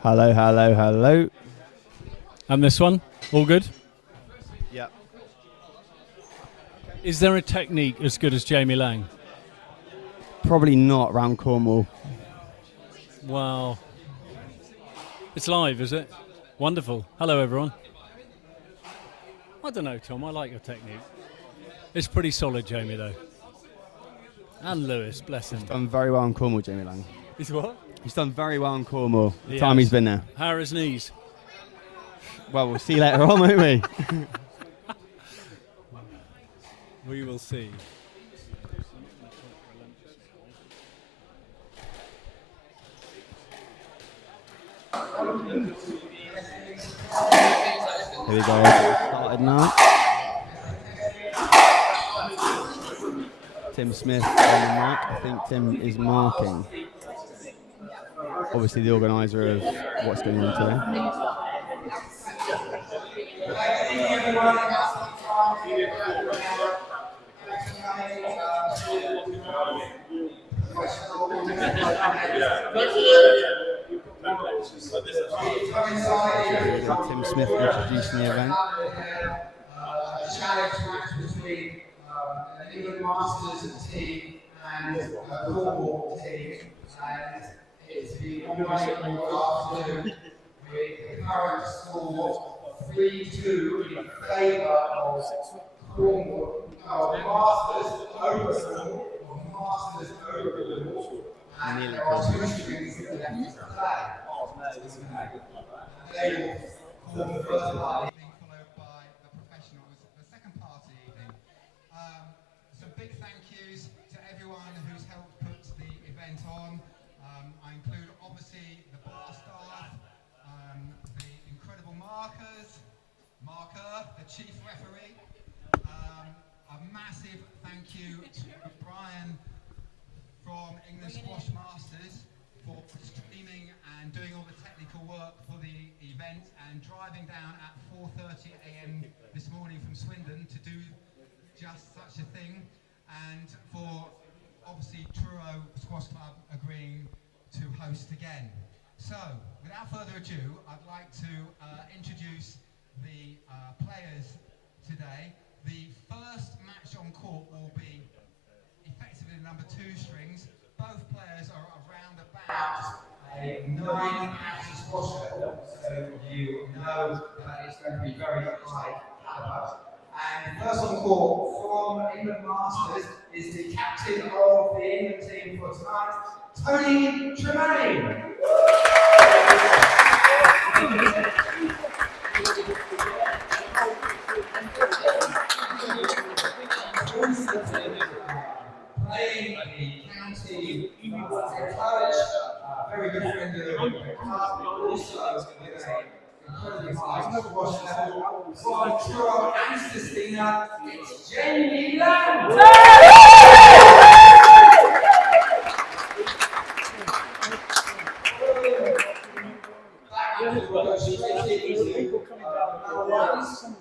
Hello, hello, hello. And this one, all good? Yep. Is there a technique as good as Jamie Lang? Probably not round Cornwall. Wow. It's live, is it? Wonderful. Hello, everyone. I don't know, Tom. I like your technique. It's pretty solid, Jamie, though. And Lewis, bless him. He's done very well in Cornwall, Jamie Lang. He's what? He's done very well in Cornwall, the He time has. he's been there. How are his knees? Well, we'll see later on, won't we? We will see. Here we go. Started now. Tim Smith on the mark. I think Tim is marking. Obviously the organiser of what's going on today. We've got Tim Smith introducing the event. Challenge match between an England Masters team and a Cornwall team, and it's been ongoing all afternoon with the current score 3-2 in favour of Cornwall. Masters over Cornwall, and there are 2 strings left to play. They will call the first party. Followed by the professionals, the second part of the evening. Some big thank yous to everyone who's helped put the event on. I include obviously the bar staff, the incredible Marker, the chief referee. A massive thank you to Brian from England Squash Masters for streaming and doing all the technical work for the event and driving down at 4:30 a.m. this morning from Swindon to do just such a thing, and for obviously Truro Squash Club agreeing to host again. So without further ado, I'd like to introduce the players today. The first match on court will be effectively the number 2 strings. Both players are around about a 9-ounce squash level, so you know that it's going to be very high caliber. And first on court from England Masters is the captain of the England team for tonight, Tony Tremain. Playing the county coach, very good friend of the club, also with a incredibly high squash level. From Truro and Sestina, it's Jamie Yow. We'll go straight into number 1s and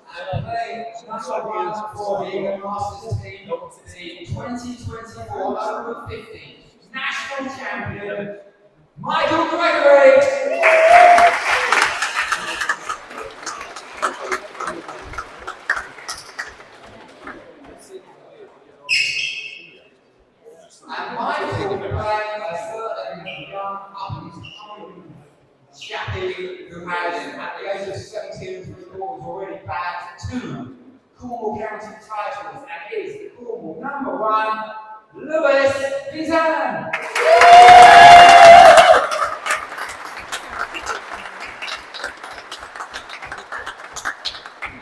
playing number 1 for the England Masters team, the 2024 over 50 national champion, Michael Gregory. And Michael will be playing a certain young up-and-coming chappie who has, at the age of 17 and 3 quarters, already bagged 2 Cornwall County titles and is the Cornwall number 1, Lewis Vinten.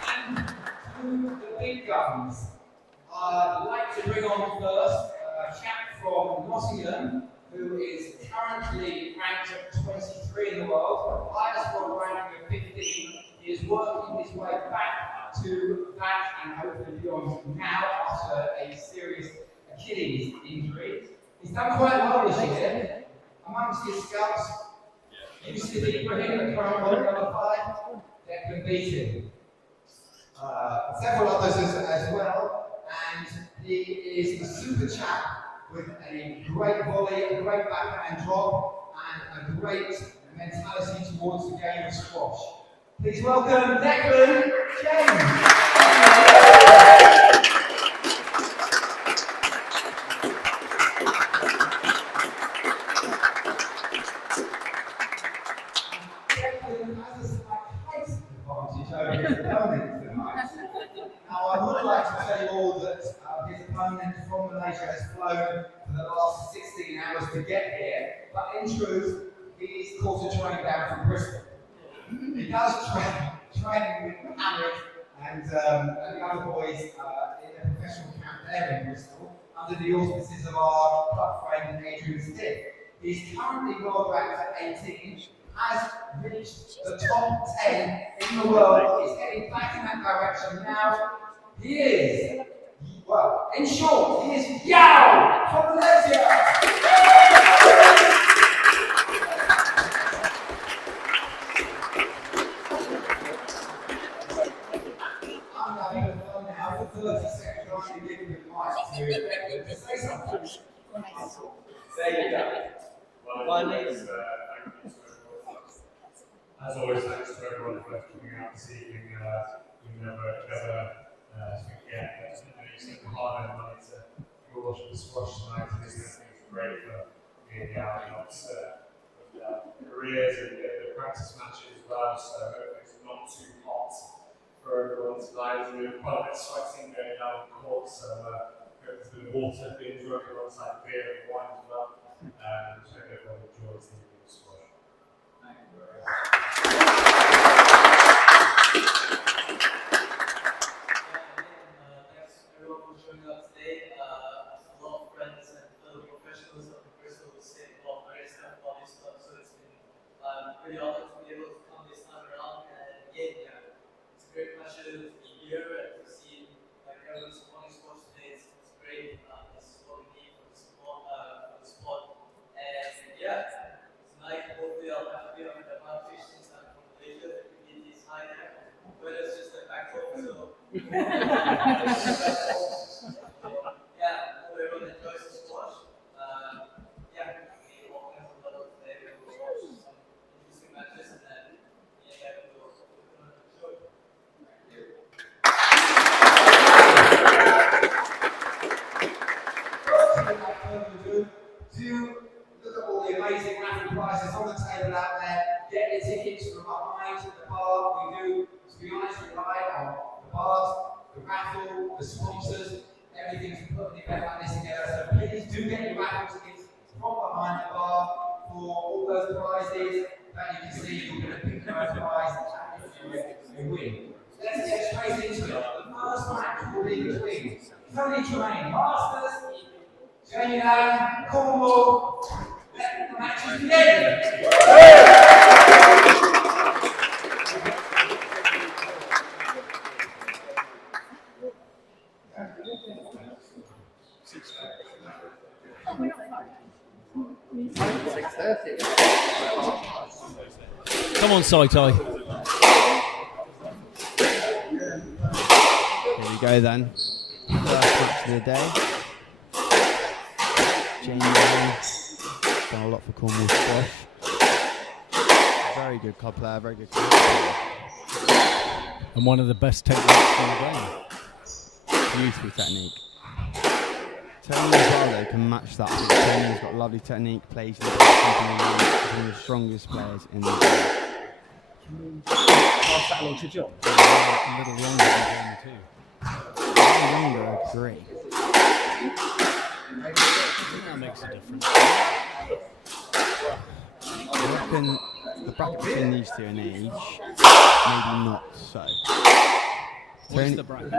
And to the big guns, I'd like to bring on first a chap from Nottingham who is currently ranked at 23 in the world, highest world ranking of 15. He is working his way back to that and hopefully beyond now after a serious Achilles injury. He's done quite well this year. Amongst his scouts, used to be Ibrahim, the current world number 5, Declan James. Several others as well, and he is a super chap with a great volley, a great backhand drop, and a great mentality towards the game of squash. Please welcome Declan James. Now, I would like to tell you all that his opponent from Malaysia has flown for the last 16 hours to get here, but in truth, he is caught a train down from Bristol. He does train with Hamid and the other boys in a professional camp there in Bristol, under the auspices of our club friend Adrian Stiff. He's currently world ranked at 18. Has reached the top 10 in the world. He's heading back in that direction now. He is, well, in short, he is Yow from Malaysia. I'm now going to phone now for 30 seconds. I'm going to give you the mic to say something. There you go. Well, as always, thanks to everyone for coming out this evening. We never forget that you spent hard earned money to go watch the squash tonight. I think it's great for me and Eoin, careers and the practice matches as well. So hopefully it's not too hot for everyone tonight. We have quite a bit of sweating going down the court, so hope there's a bit of water being drunk alongside beer and wine as well. So hope everyone enjoys the evening squash. Thank you very much. Really honored to be able to come this time around, and again, it's a great pleasure to be here and to see like everyone's supporting sports today. It's great. It's what we need for the sport. And tonight hopefully I'll have to be on the advantage since I'm from Malaysia. The community is high there, but it's just a back home. So hope everyone enjoys the squash. Matches and then we'll show it. To look at all the amazing raffle prizes on the table out there, get your tickets from behind the bar. We do, to be honest, rely on the bars, the raffle, the sponsors, everything to put an event like this together. So please do get your raffle tickets from behind the bar for all those prizes that you can see. You're going to pick those prizes if you win. Let's get straight into it. The first match will be between Tremain, Masters, Jonny, Cornwall. Let the matches begin. Come on, Saitai. Here we go then. First match of the day. James done a lot for Cornwall squash. Very good club player, very good club player. And one of the best techniques in the game. Beautiful technique. Tony as well though can match that. Tony's got lovely technique, plays the best, one of the strongest players in the game. Pass that along to John. A little younger than Jamie too. A little younger, I agree. I think that makes a difference. I reckon the bracket between these two in age, maybe not so. What's the bracket?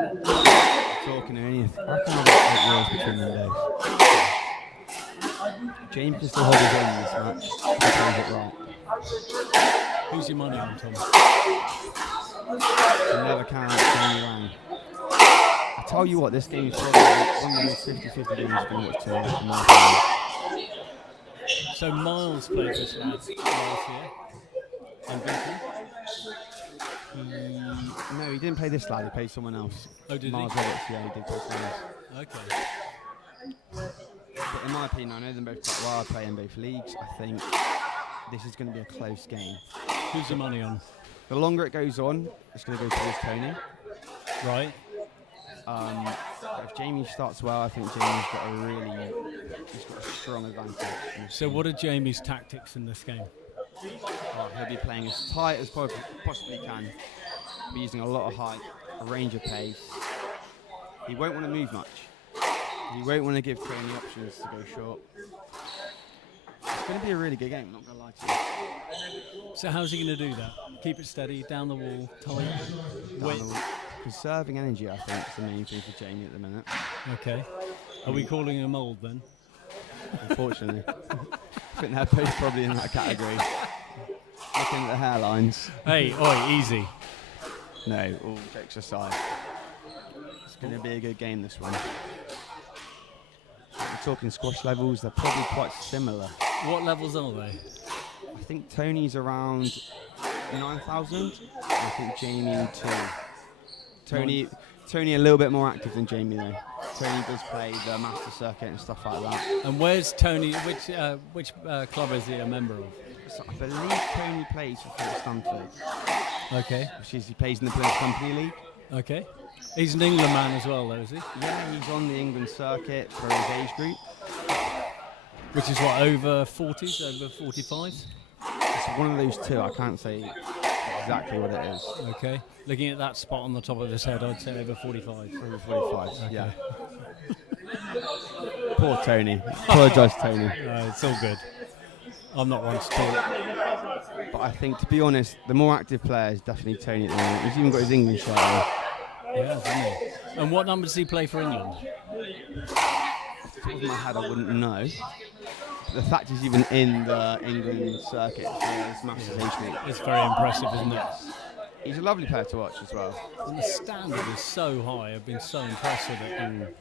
Talking only, I reckon about 8 years between them both. James can still hold his own in this match. He plays it right. Who's your money on, Tom? You never can Tony Wang. I tell you what, this game is probably one of the most 50-50 games you can watch tonight, in my opinion. So Myles played this last year. And Vinten? No, he didn't play this lad, he played someone else. Oh, did Myles he? Roberts, yeah, he did play someone else. Okay. But in my opinion, I know them both quite well. I play in both leagues. I think this is going to be a close game. Who's your money on? The longer it goes on, it's going to go towards Tony. Right. If Jamie starts well, I think Jamie's got a strong advantage. So what are Jamie's tactics in this game? He'll be playing as tight as possibly can. He'll be using a lot of height, a range of pace. He won't want to move much. He won't want to give Tony options to go short. It's going to be a really good game, not going to lie to you. So how's he going to do that? Keep it steady, down the wall, tight, width. Conserving energy, I think, is the main thing for Jamie at the minute. Okay. Are we calling him old then? Unfortunately. I think they're both probably in that category. Looking at the hairlines. Hey, oi, easy. No, all jokes aside. It's going to be a good game, this one. We're talking squash levels, they're probably quite similar. What levels are they? I think Tony's around 9,000. I think Jamie 2. Tony a little bit more active than Jamie though. Tony does play the master circuit and stuff like that. And where's Tony? Which club is he a member of? So I believe Tony plays for Fort Stanford. Okay. Which is he plays in the British Company League. Okay. He's an England man as well, though, is he? Yeah, he's on the England circuit for his age group. Which is what, over 40s, over 45s? It's one of those two. I can't say exactly what it is. Okay. Looking at that spot on the top of his head, I'd say over 45. Over 45, okay. Yeah. Poor Tony. Apologise, Tony. It's all good. I'm not one to talk. But I think, to be honest, the more active player is definitely Tony at the moment. He's even got his English shirt on. Yeah, hasn't he? And what number does he play for England? Off the top of my head, I wouldn't know. The fact he's even in the England circuit is massive. It's very impressive, isn't it? He's a lovely player to watch as well. And the standard is so high. I've been so impressed with it.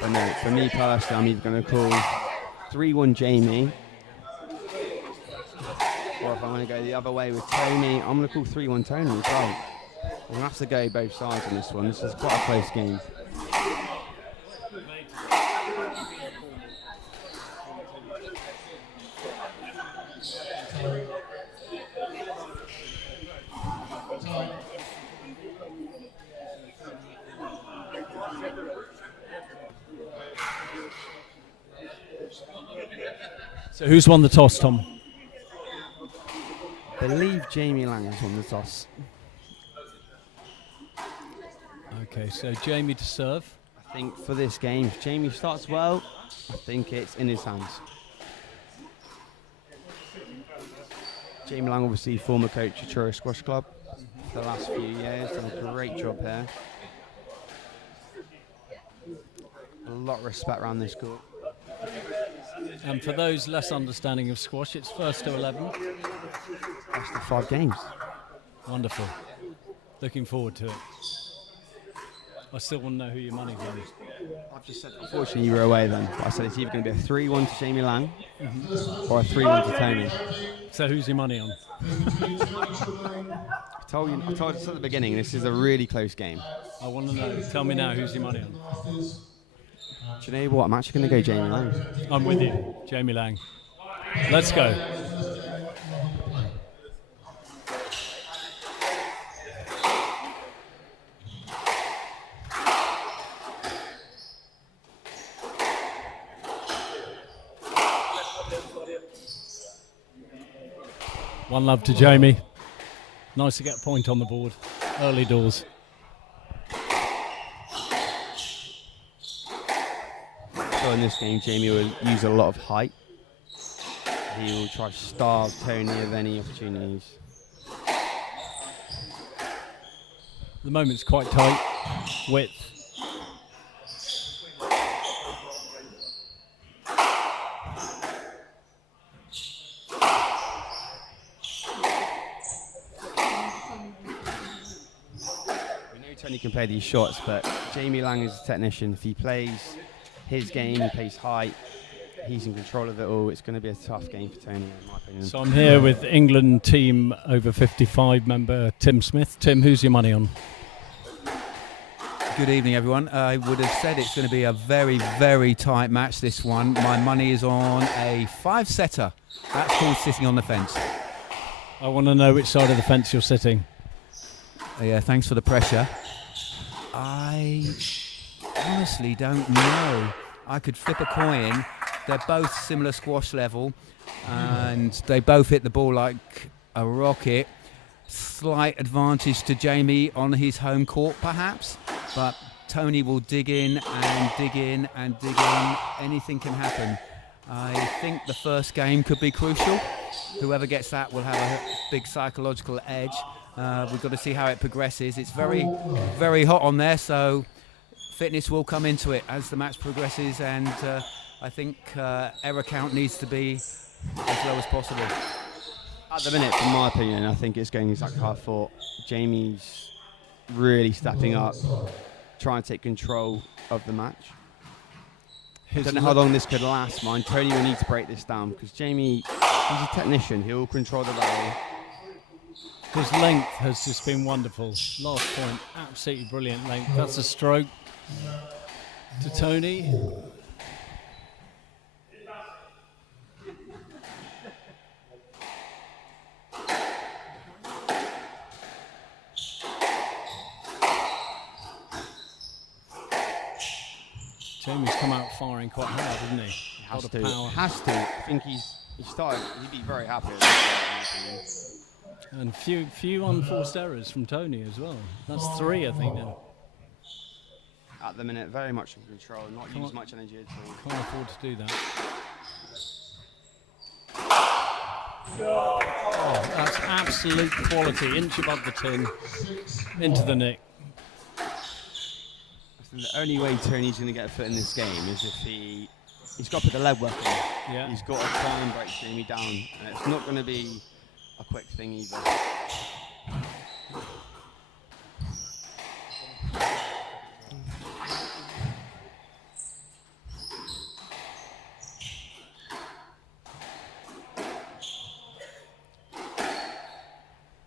But no, for me personally, I'm either going to call 3-1 Jamie, or if I want to go the other way with Tony, I'm going to call 3-1 Tony as well. I'm going to have to go both sides on this one. This is quite a close game. So who's won the toss, Tom? I believe Jamie Lang has won the toss. Okay, so Jamie to serve. I think for this game, if Jamie starts well, I think it's in his hands. Jamie Lang, obviously former coach of Truro Squash Club for the last few years, done a great job here. A lot of respect around this court. And for those less understanding of squash, it's first to 11. Best of 5 games. Wonderful. Looking forward to it. I still want to know who your money's on. I've just said, unfortunately, you were away then. But I said it's either going to be a 3-1 to Jamie Lang or a 3-1 to Tony. So who's your money on? I told you at the beginning, this is a really close game. I want to know. Tell me now, who's your money on? Do you know what? I'm actually going to go Jamie Lang. I'm with you, Jamie Lang. Let's go. One love to Jamie. Nice to get a point on the board. Early doors. So in this game, Jamie will use a lot of height. He will try to starve Tony of any opportunities. The moment's quite tight. Width. We know Tony can play these shots, but Jamie Lang is a technician. If he plays his game, he plays height, he's in control of it all. It's going to be a tough game for Tony, in my opinion. So I'm here with England team over 55 member Tim Smith. Tim, who's your money on? Good evening, everyone. I would have said it's going to be a very, very tight match, this one. My money is on a 5-setter. That's called sitting on the fence. I want to know which side of the fence you're sitting. Yeah, thanks for the pressure. I honestly don't know. I could flip a coin. They're both similar squash level, and they both hit the ball like a rocket. Slight advantage to Jamie on his home court, perhaps, but Tony will dig in and dig in and dig in. Anything can happen. I think the first game could be crucial. Whoever gets that will have a big psychological edge. We've got to see how it progresses. It's very, very hot on there, so fitness will come into it as the match progresses, and I think error count needs to be as low as possible. At the minute, from my opinion, I think it's going exactly how I thought. Jamie's really stepping up, trying to take control of the match. I don't know how long this could last, man. Tony will need to break this down, because Jamie, he's a technician. He'll control the rally. His length has just been wonderful. Last point, absolutely brilliant length. That's a stroke to Tony. Jamie's come out firing quite hard, hasn't he? He has Lot to. of power. Has to. I think he started. He'd be very happy with that. And few unforced errors from Tony as well. That's 3, I think, now. At the minute, very much in control, not use much energy at all. Can't afford to do that. Oh, that's absolute quality. Inch above the tin, into the nick. The only way Tony's going to get a foot in this game is if he's got to put the leg work in. Yeah. He's got to try and break Jamie down, and it's not going to be a quick thing either.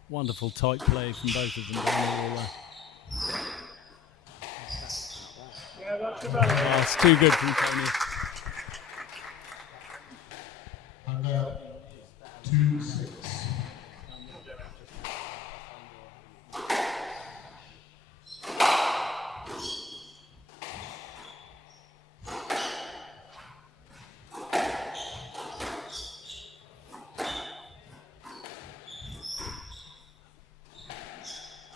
Wonderful tight play from both of them down the wall. Oh, it's too good from Tony. And 2-6.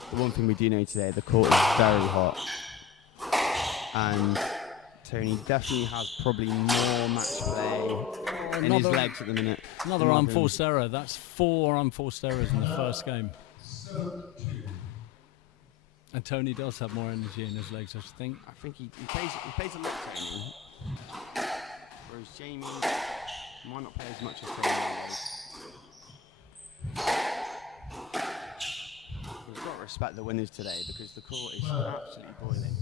The one thing we do know today, the court is very hot, and Tony definitely has probably more match play in his legs at the minute. Another unforced error. That's 4 unforced errors in the first game. And Tony does have more energy in his legs, I think. I think he plays a lot, Tony. Whereas Jamie might not play as much as Tony. We've got to respect the winners today, because the court is absolutely boiling.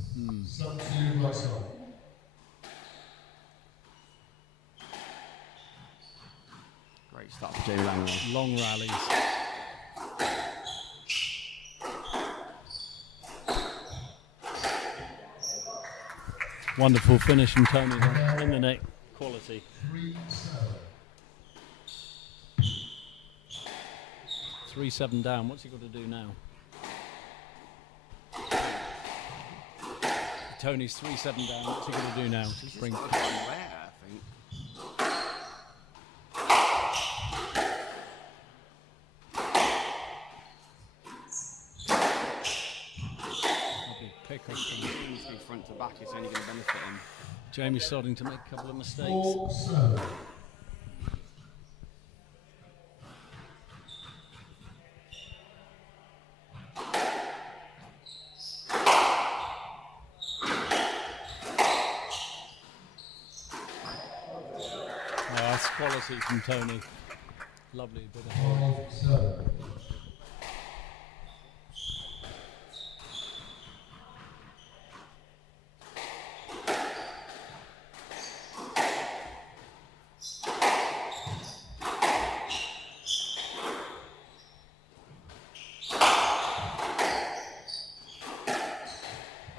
Great start for Jamie Langley. Long rallies. Wonderful finish from Tony there, in the neck. Quality. 3-7 down. What's he got to do now? Tony's 3-7 down. What's he got to do now? He's Bring. got to go away, I think. Pick up. He needs to be front to back. It's only going to benefit him. Jamie's starting to make a couple of mistakes. 4-7. That's quality from Tony. Lovely bit of 5-7.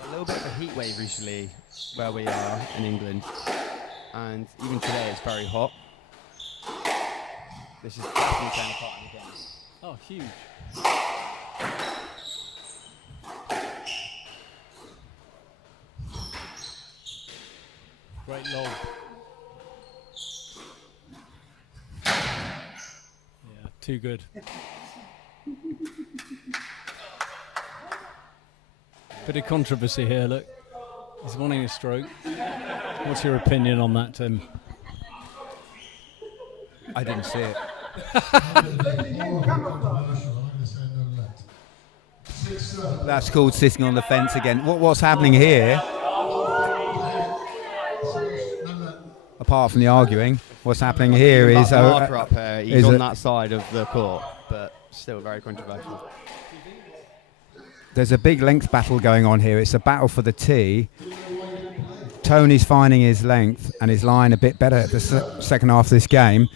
A little bit of a wave recently where we are in England, and even today it's very hot. This is definitely playing a part in the game. Oh, huge. Great lob. Yeah, too good. Bit of controversy here, look. He's wanting a stroke. What's your opinion on that, Tim? I didn't see it. That's called sitting on the fence again. What's happening here? Apart from the arguing, what's happening here is marker up here. He's on that side of the court, but still very controversial. There's a big length battle going on here. It's a battle for the tee. Tony's finding his length and his line a bit better at the second half of this game,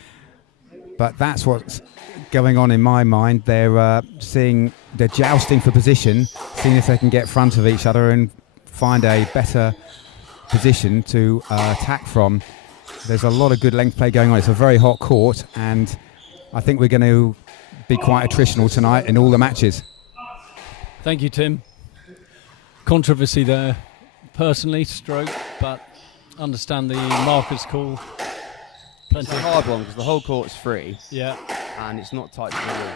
but that's what's going on in my mind. They're jousting for position, seeing if they can get front of each other and find a better position to attack from. There's a lot of good length play going on. It's a very hot court, and I think we're going to be quite attritional tonight in all the matches. Thank you, Tim. Controversy there. Personally, stroke, but understand the marker's call. It's a hard one because the whole court's free. Yeah. And it's not tight to the wall.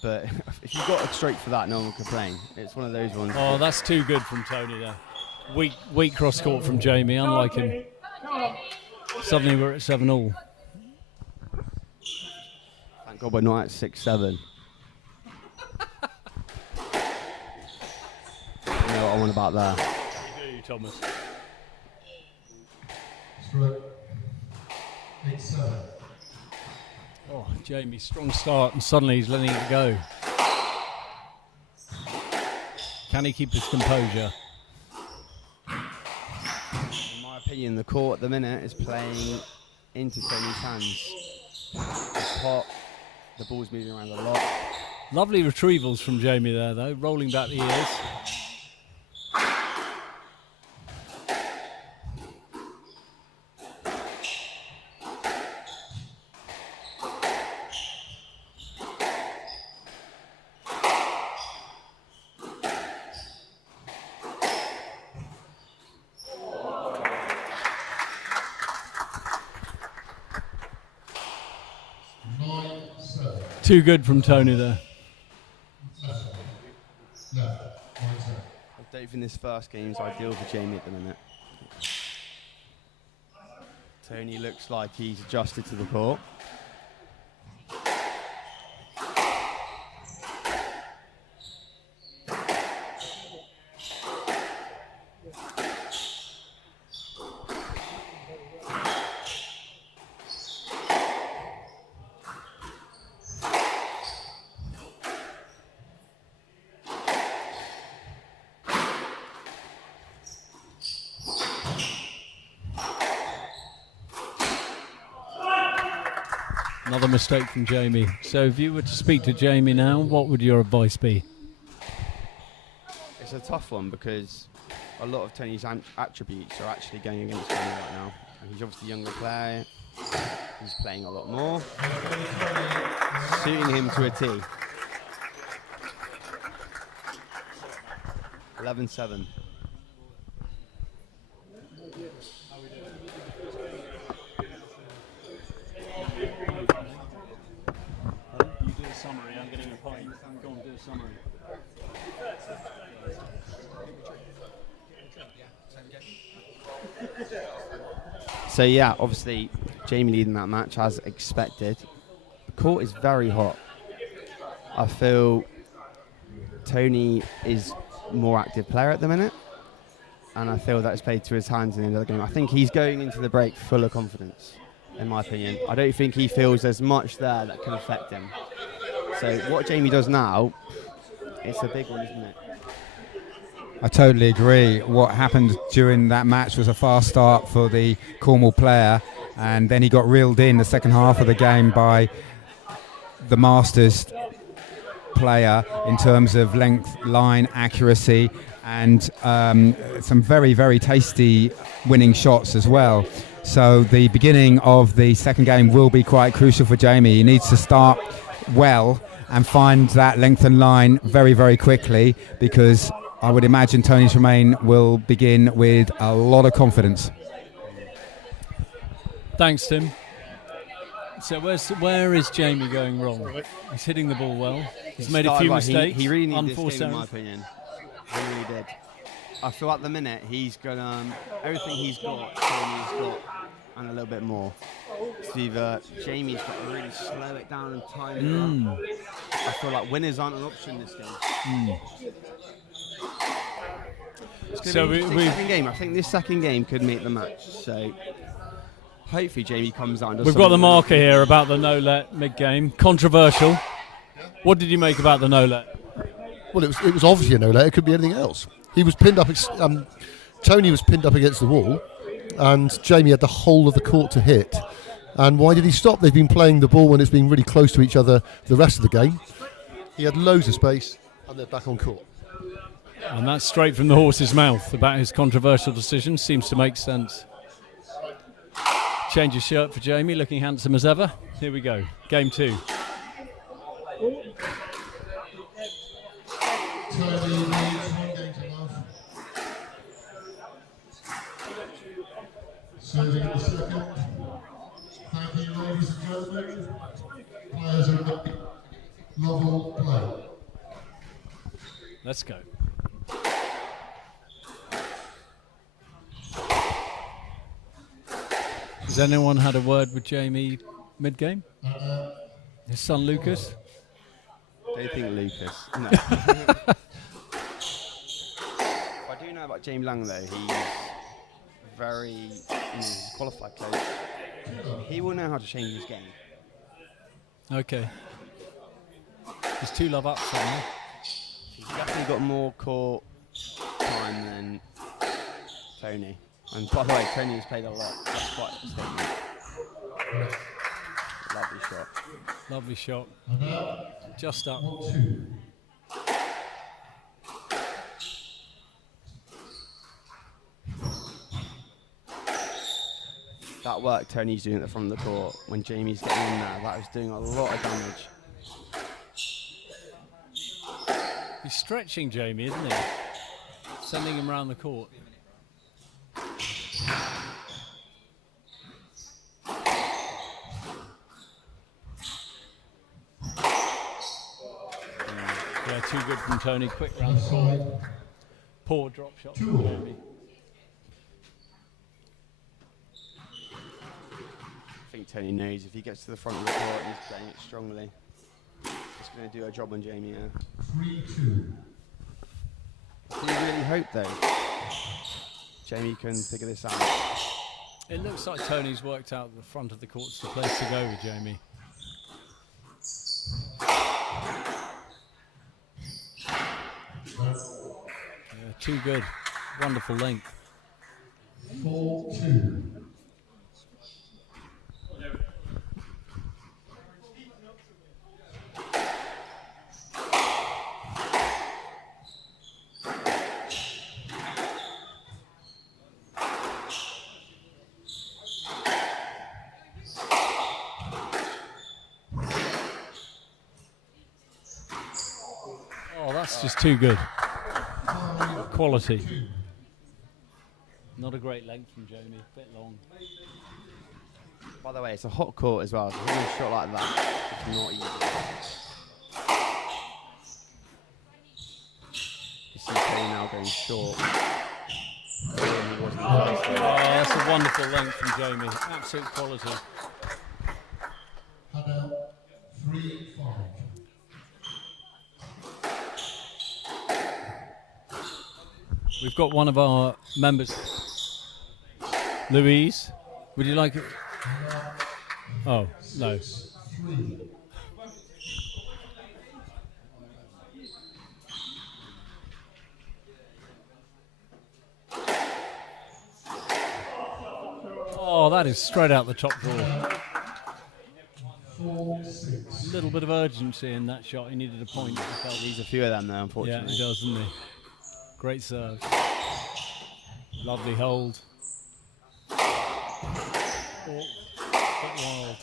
But if you've got a stroke for that, no one will complain. It's one of those ones. Oh, that's too good from Tony there. Weak cross court from Jamie, unlike him. Suddenly we're at 7-all. Thank God we're not at 6-7. You know what I want about that. You do, Thomas. 8-7. Oh, Jamie, strong start, and suddenly he's letting it go. Can he keep his composure? In my opinion, the court at the minute is playing into Tony's hands. It's hot, the ball's moving around a lot. Lovely retrievals from Jamie there, though, rolling back the ears. Too good from Tony there. I don't think this first game is ideal for Jamie at the minute. Tony looks like he's adjusted to the court. Another mistake from Jamie. So if you were to speak to Jamie now, what would your advice be? It's a tough one because a lot of Tony's attributes are actually going against Jamie right now. And he's obviously a younger player. He's playing a lot more. Suiting him to a T. 11-7. Summary, I'm getting a point. Go on, do a summary. So yeah, obviously Jamie leading that match as expected. The court is very hot. I feel Tony is more active player at the minute, and I feel that it's played to his hands in the end of the game. I think he's going into the break full of confidence, in my opinion. I don't think he feels there's much there that can affect him. So what Jamie does now, it's a big one, isn't it? I totally agree. What happened during that match was a fast start for the Cornwall player, and then he got reeled in the second half of the game by the Masters player in terms of length, line, accuracy, and some very, very tasty winning shots as well. So the beginning of the second game will be quite crucial for Jamie. He needs to start well and find that length and line very, very quickly, because I would imagine Tony Tremain will begin with a lot of confidence. Thanks, Tim. So where is Jamie going wrong? He's hitting the ball well. He's made a few mistakes. He really needed this unforced game, in my errors. opinion. He really did. I feel at the minute he's got everything he's got, Jamie's got, and a little bit more. So either Jamie's got to really slow it down and time it up. I feel like winners aren't an option this game. It's So going to be we- a second game. I think this second game could make the match. So hopefully Jamie comes out and does We've got the something marker here about the no-let mid-game. Controversial. What did you make about the no-let? Well, it was obviously a no-let. It could be anything else. He was pinned up. Tony was pinned up against the wall, and Jamie had the whole of the court to hit. And why did he stop? They've been playing the ball when it's been really close to each other the rest of the game. He had loads of space, and they're back on court. And that's straight from the horse's mouth about his controversial decision. Seems to make sense. Change his shirt for Jamie, looking handsome as ever. Here we go. Game 2. Tony leads 1 game to love. Serving in the second. Thank you, ladies and gentlemen. Players are at level play. Let's go. Has anyone had a word with Jamie mid-game? His son Lucas? Don't think Lucas. No. I do know about James Lang though. He's very, he's a qualified coach. He will know how to change his game. Okay. There's 2 love ups on there. He's definitely got more court time than Tony. And by the way, Tony has played a lot. That's quite a statement. Lovely shot. Lovely shot. Just up. That work Tony's doing at the front of the court when Jamie's getting in there, that was doing a lot of damage. He's stretching Jamie, isn't he? Sending him around the court. Yeah, too good from Tony. Quick round the court. Poor drop shot from Jamie. I think Tony knows if he gets to the front of the court and he's playing it strongly, it's going to do a job on Jamie. Yeah. 3-2. Do you really hope though Jamie can figure this out? It looks like Tony's worked out the front of the court's the place to go with Jamie. Yeah, too good. Wonderful length. 4-2. Oh, that's just too good. Quality. Not a great length from Jamie, a bit long. By the way, it's a hot court as well, so hitting a shot like that, it's not easy. You see Tony now going short. Oh, that's a wonderful length from Jamie. Absolute quality. Had 3-5. We've got one of our members. Louise, would you like it? Oh, no. Oh, that is straight out the top drawer. 4-6. A little bit of urgency in that shot. He needed a point. Needs a few of them though, Yeah, unfortunately. he does, doesn't he? Great serve. Lovely hold. Oh, bit wild.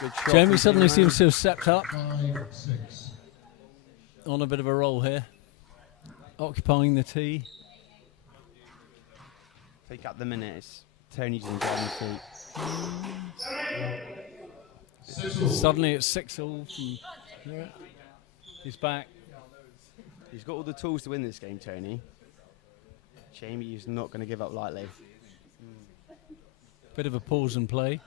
Good shot Jamie from suddenly Tremain. seems to have stepped up 5-6. on a bit of a roll here. Occupying the tee. I think at the minute it's Tony's in driving feet. Suddenly it's 6-all. He's back. He's got all the tools to win this game, Tony. Jamie is not going to give up lightly. Bit of a pause and play.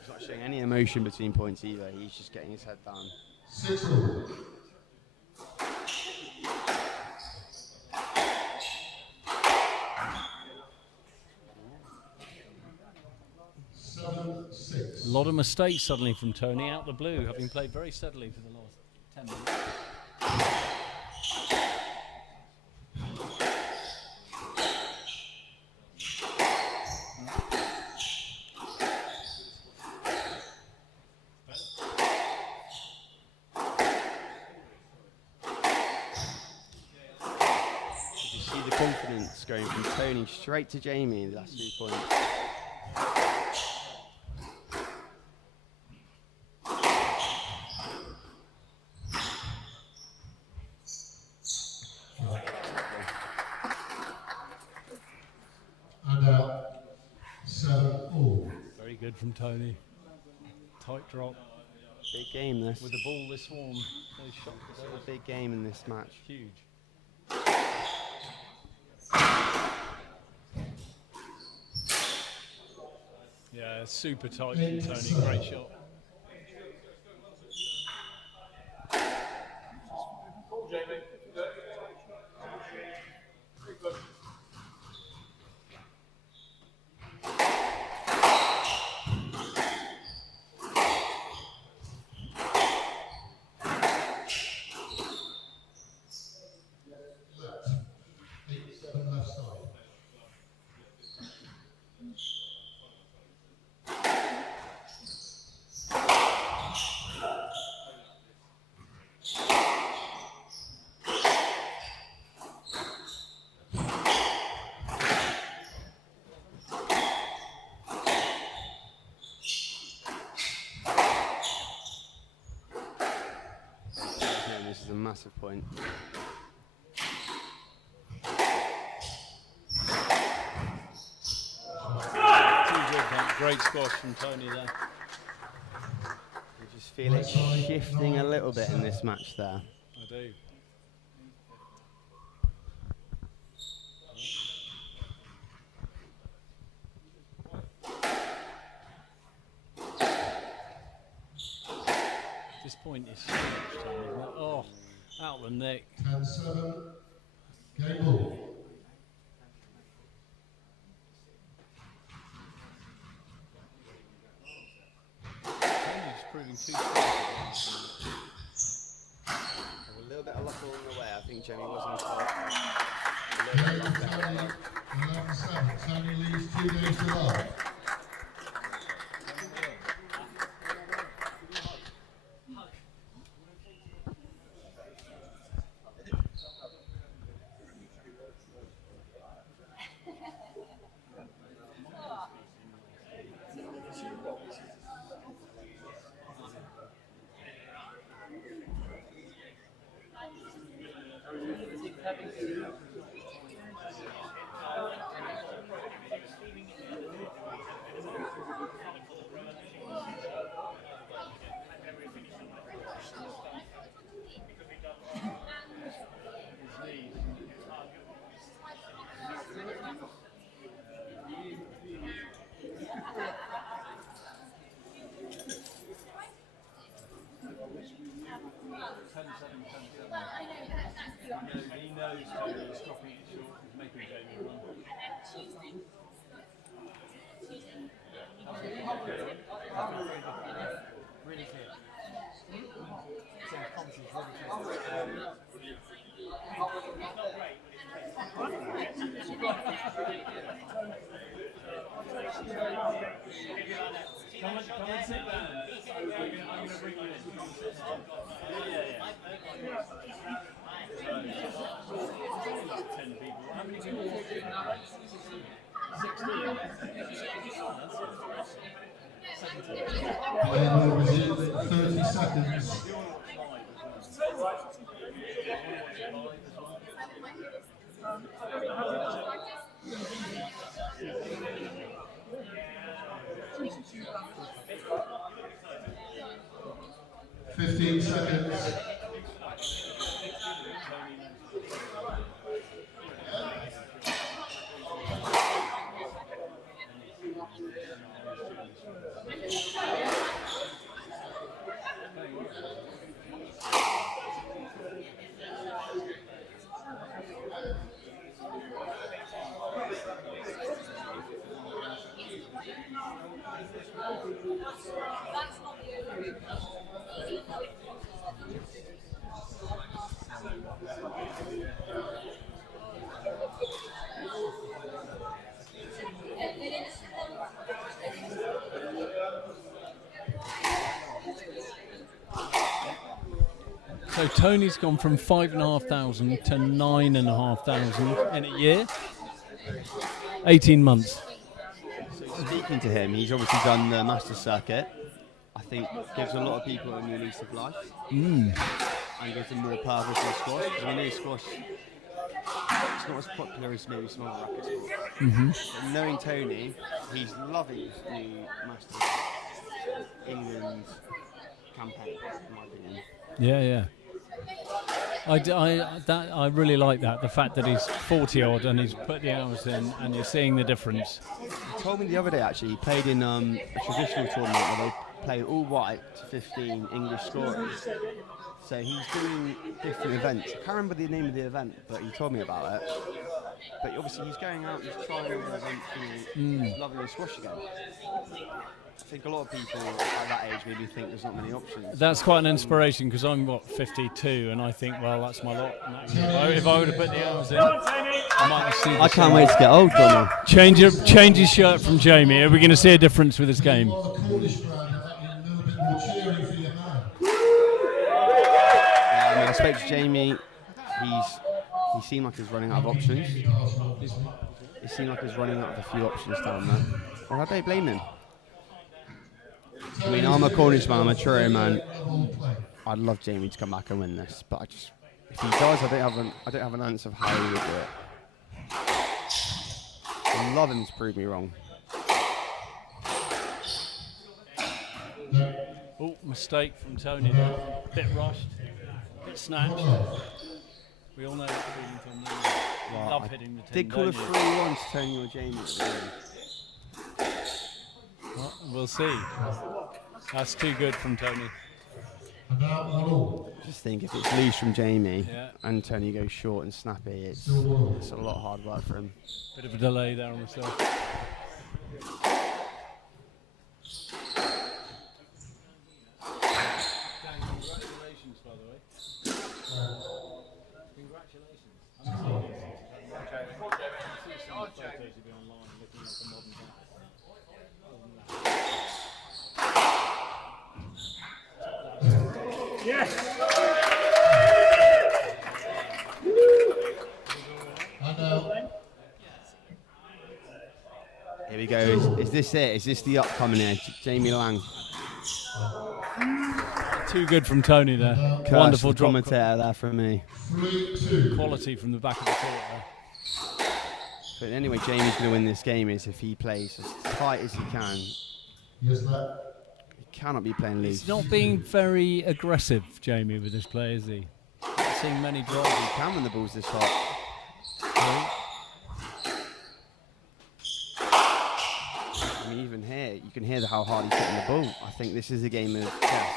He's not showing any emotion between points either. He's just getting his head down. 6-all. A lot of mistakes suddenly from Tony out the blue, having played very steadily for the last 10 minutes. Did you see the confidence going from Tony straight to Jamie in the last few points? And out. 7-all. Very good from Tony. Tight drop. Big game this. With the ball this warm. Those shots are A big game in this match. huge. Yeah, super tight from Tony. Great shot. Left. 8-7 left side. Yeah, this is a massive point. Too good, mate. Great squash from Tony there. You just feel it shifting a little bit in this match there. I do. This point is so much time, isn't it? Oh, out the neck. 10-7. Game ball. Tony's proving too strong. A little bit of luck along the way. I think Jamie was on top. Game of Tony. 11-7. Tony leads 2 games to love. He knows Tony is stopping it short. He's making Jamie run. Really clear. 15 seconds. So Tony's gone from 5,500 to 9,500 in a year. 18 months. So speaking to him, he's obviously done the Master Circuit. I think gives a lot of people a new lease of life. And gives them more purpose in squash. Because we know squash, it's not as popular as maybe some other racket sports. But knowing Tony, he's loving his new Masters England campaign, in my opinion. Yeah. I really like that. The fact that he's 40 odd and he's put the hours in, and you're seeing the difference. He told me the other day actually he played in a traditional tournament where they play all white to 15 English scorers. So he's doing different events. I can't remember the name of the event, but he told me about it. But obviously he's going out, he's trying all the events, he's loving the squash again. I think a lot of people at that age maybe think there's not many options. That's quite an inspiration, because I'm 52, and I think, well, that's my lot. If I would have put the hours in, I might have seen. I can't wait to get old, Jonny. Change his shirt from Jamie. Are we going to see a difference with this game? I spoke to Jamie. He seemed like he's running out of options. It seemed like he's running out of a few options down there. Well, I don't blame him. I mean, I'm a Cornish man, I'm a Truro man. I'd love Jamie to come back and win this, but if he does, I don't have an answer of how he would do it. I'd love him to prove me wrong. Oh, mistake from Tony there. Bit rushed, bit snatched. We all know Vinten. Love hitting the tin. Did call a 3-1 to Tony or Jamie at the game. Well, we'll see. That's too good from Tony. Just think if it's loose from Jamie and Tony goes short and snappy, it's a lot of hard work for him. Bit of a delay there on the serve. Congratulations, by the way. Congratulations. Yes! Here we go. Is this it? Is this the upcoming edge? Jamie Lang. Too good from Tony there. Curse Wonderful the drop. commentator there from me. Quality from the back of the court there. But anyway, Jamie's going to win this game is if he plays as tight as he can. Yes, that. He cannot be playing loose. He's not being very aggressive, Jamie, with this play, is he? Not seeing many drops. He can when the ball's this hot. I mean, even here, you can hear how hard he's hitting the ball. I think this is a game of chess.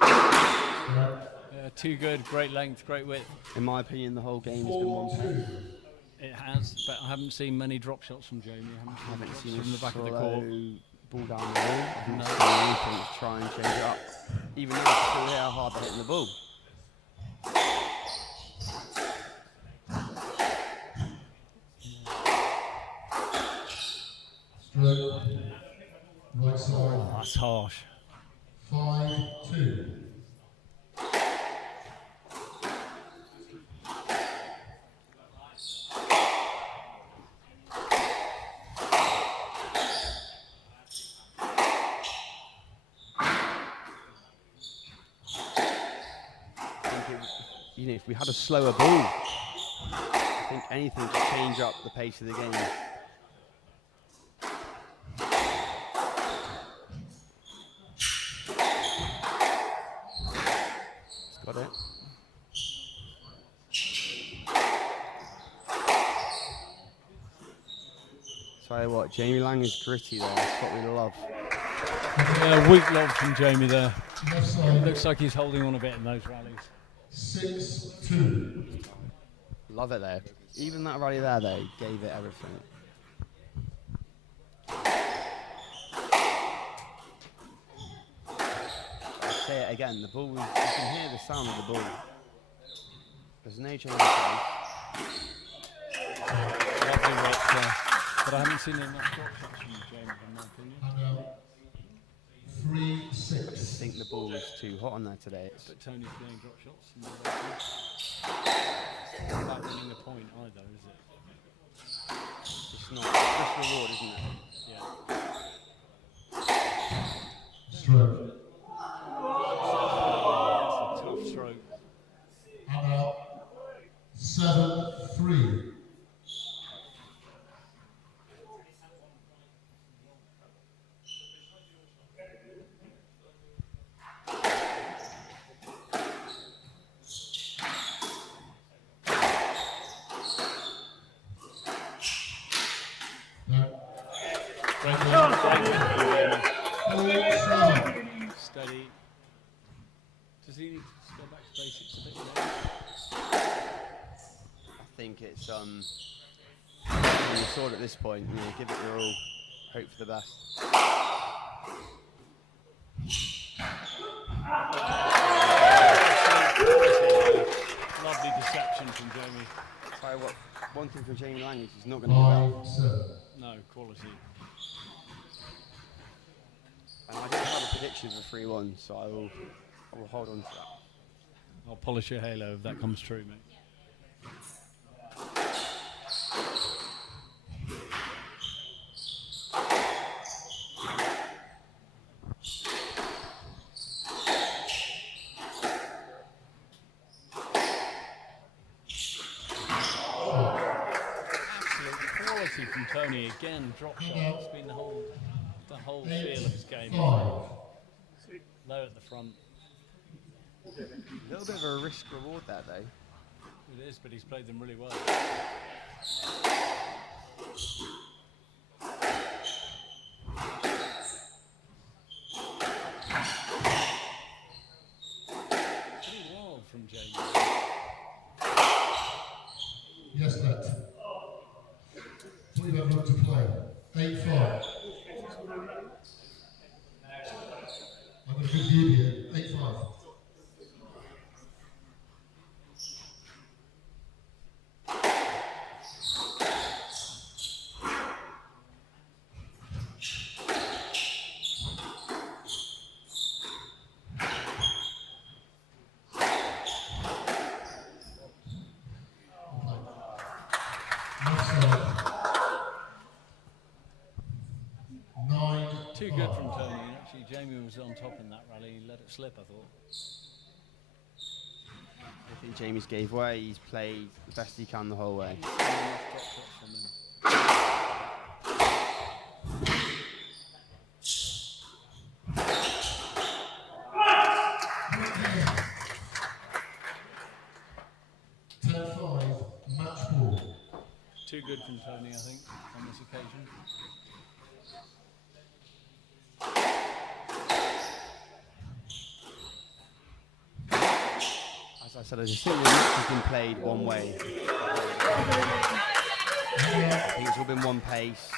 Yeah, too good, great length, great width. In my opinion, the whole game has been one pair. It has, but I haven't seen many drop shots from Jamie. I haven't seen from a the back of the slow court. ball down the wall. I haven't seen anything to try and change it up. Even though you can still hear how hard they're hitting the ball. Stroke. Right side. Oh, that's harsh. 5-2. If we had a slower ball, I think anything could change up the pace of the game. Got it. Tell you what, Jamie Lang is gritty there. That's what we love. Yeah, weak lob from Jamie there. Left side. Looks like he's holding on a bit in those rallies. 6-2. Love it there. Even that rally there, though, gave it everything. I'll say it again. The ball, you can hear the sound of the ball. There's no change of pace. Lovely work there. But I haven't seen enough drop shots from James, in my opinion. And 3-6. I think the ball was too hot on there today. But Tony's getting drop shots. And it's not about winning the point either, is it? It's not. It's risk reward, isn't it? Yeah. Stroke. That's a tough stroke. And out. 7-3. Steady. Does he need to go back to basics a bit more? I think it's when you saw it at this point, you know, give it your all, hope for the best. Lovely deception from Jamie. Tell you what, one thing from Jamie Lang is he's not going to give up. 5-7. No, quality. And I don't have a prediction for 3-1, so I will hold on to that. I'll polish your halo if that comes true, mate. Absolute quality from Tony again. Drop shot. It's been the whole feel of his game. Low at the front. A little bit of a risk reward there, though. It is, but he's played them really well. Pretty wild from James. Yes, that. Please have look to play. 8-5. I've got a good view here. 8-5. Too good from Tony. Actually, Jamie was on top in that rally. He let it slip, I thought. I think Jamie's gave way. He's played the best he can the whole way. Enough drop shots from him. 10-5, match ball. Too good from Tony, I think, on this occasion. As I said, I just think the match has been played one way. I think it's all been one pace.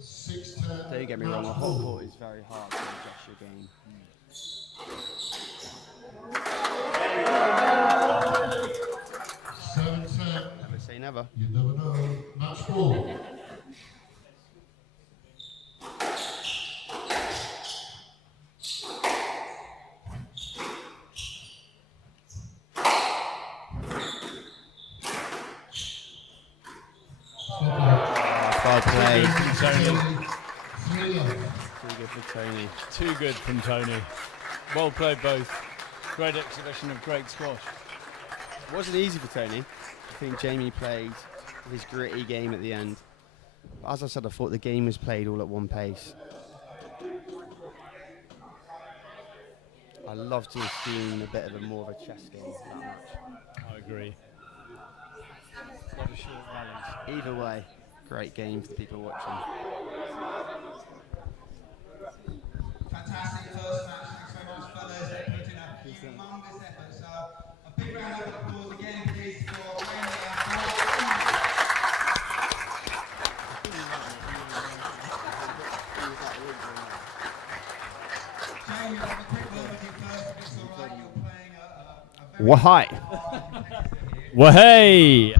6-10. Don't get me wrong, a hot court is very hard to adjust your game. 7-10. Never say never. You never know. Match ball. Well played. Tony. 3-0. Too good for Tony. Too good from Tony. Well played both. Great exhibition of great squash. It wasn't easy for Tony. I think Jamie played his gritty game at the end. But as I said, I thought the game was played all at one pace. I love to have seen a bit of a more of a chess game that match. I agree. A lot of short rallies. Either way, great game for the people watching. Fantastic first match. Thanks very much, fellas. They put in a humongous effort. So a big round of applause again, please, for Eoin Yow. Jamie, I'll have a quick word with you first, if it's all right. You're playing a very Wahai. Wahey!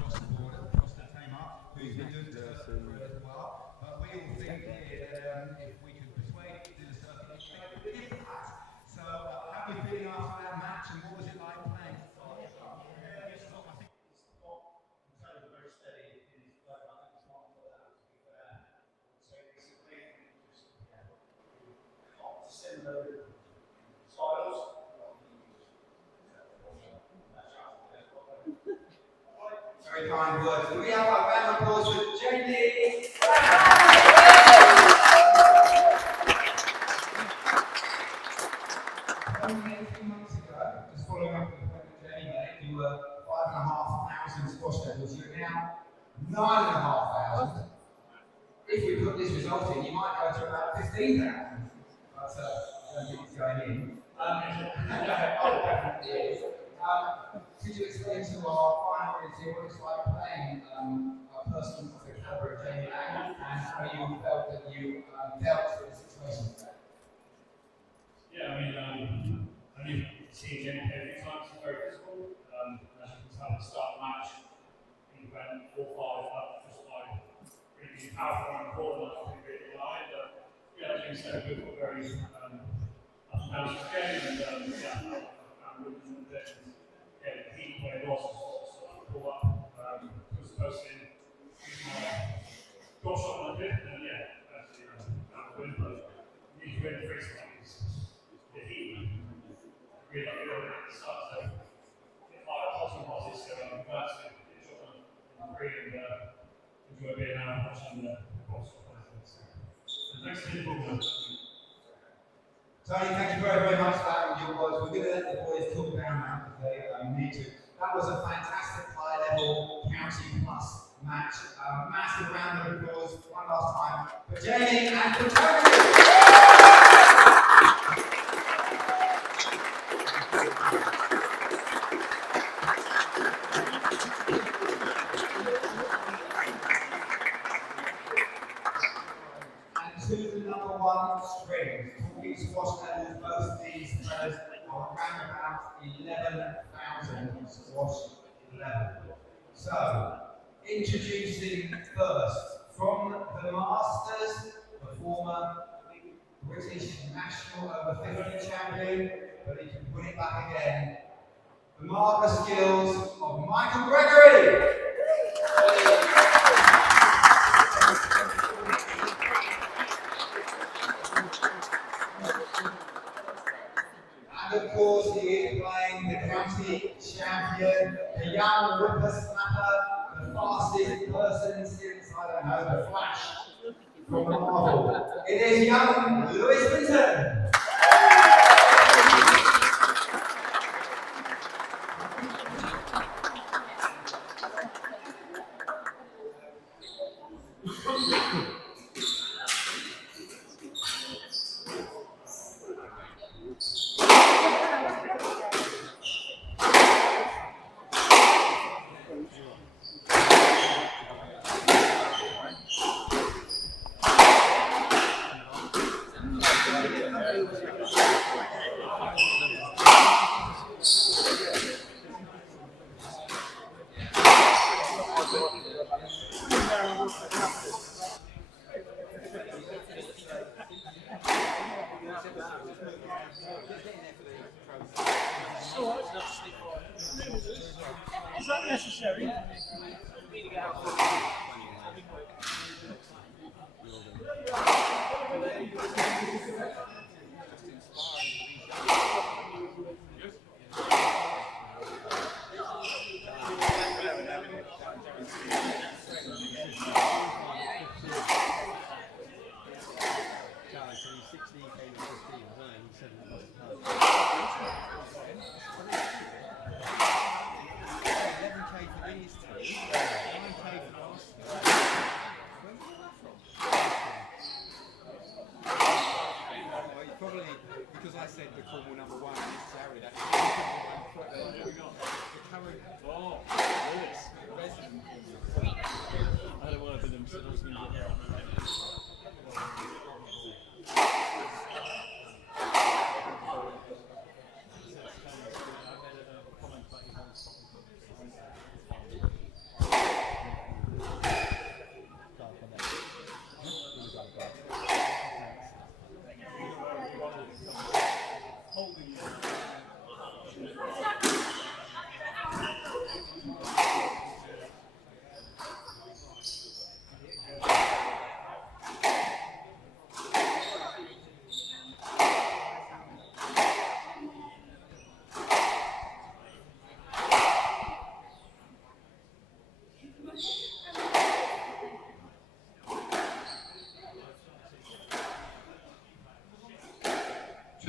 Very kind words. Can we have a round of applause for Jonny? Only a few months ago, just following up with the point that Jonny made, you were 5,500 squash levels. You're now 9,500. If we put this result in, you might go to about 15,000. But I don't think it's going in. Definitely is. Could you explain to our final audience here what it's like playing a person of the caliber of Eoin Yow and how you felt that you dealt with the situation today? Yeah, I mean, I've seen Eoin play a few times. He's very physical. As you can tell at the start of the match, he went 4-5 up just by really powerful on the court, and that's really relied. But yeah, as you said, we've got very up and down game, and yeah, I'm really that. Yeah, the heat when it was sort of pull up, was supposed to got shot on the bit, and yeah, actually, that win, but you need to win the free space. The heat really good, it starts to get like a hot bosses, so I'm glad to get shot on free and enjoy being out watching the box. So thanks to the board. Tony, thank you very, very much for that with your words. We're going to let the boys talk down now because they need to. That was a fantastic high-level county plus match. Massive round of applause one last time for Jonny and for Tony. And to the number one string. Squash levels, both these players are around about 11,000 squash level. So, introducing first from the Masters, the former British national over 50 champion, but he can put it back again. The marker skills of Michael Gregory. And of course, he is playing the county champion, the young whippersnapper, the fastest person since, I don't know, the Flash from Marvel. It is young Vinten. Is that necessary?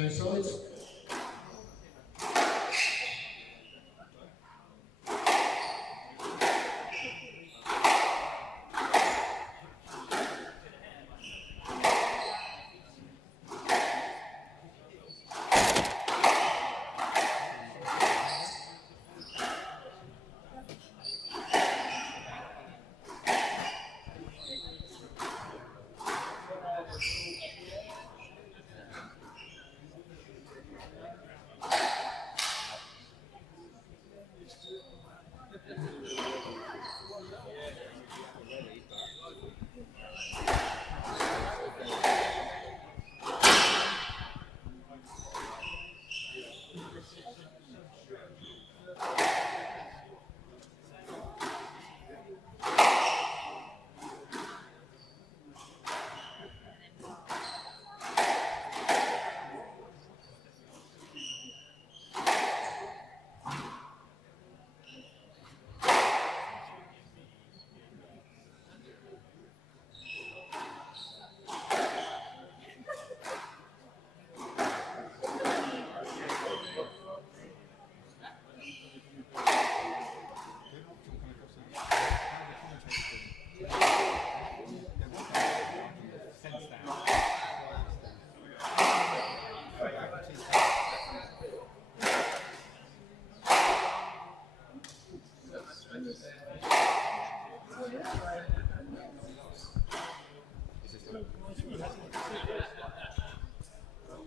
both sides.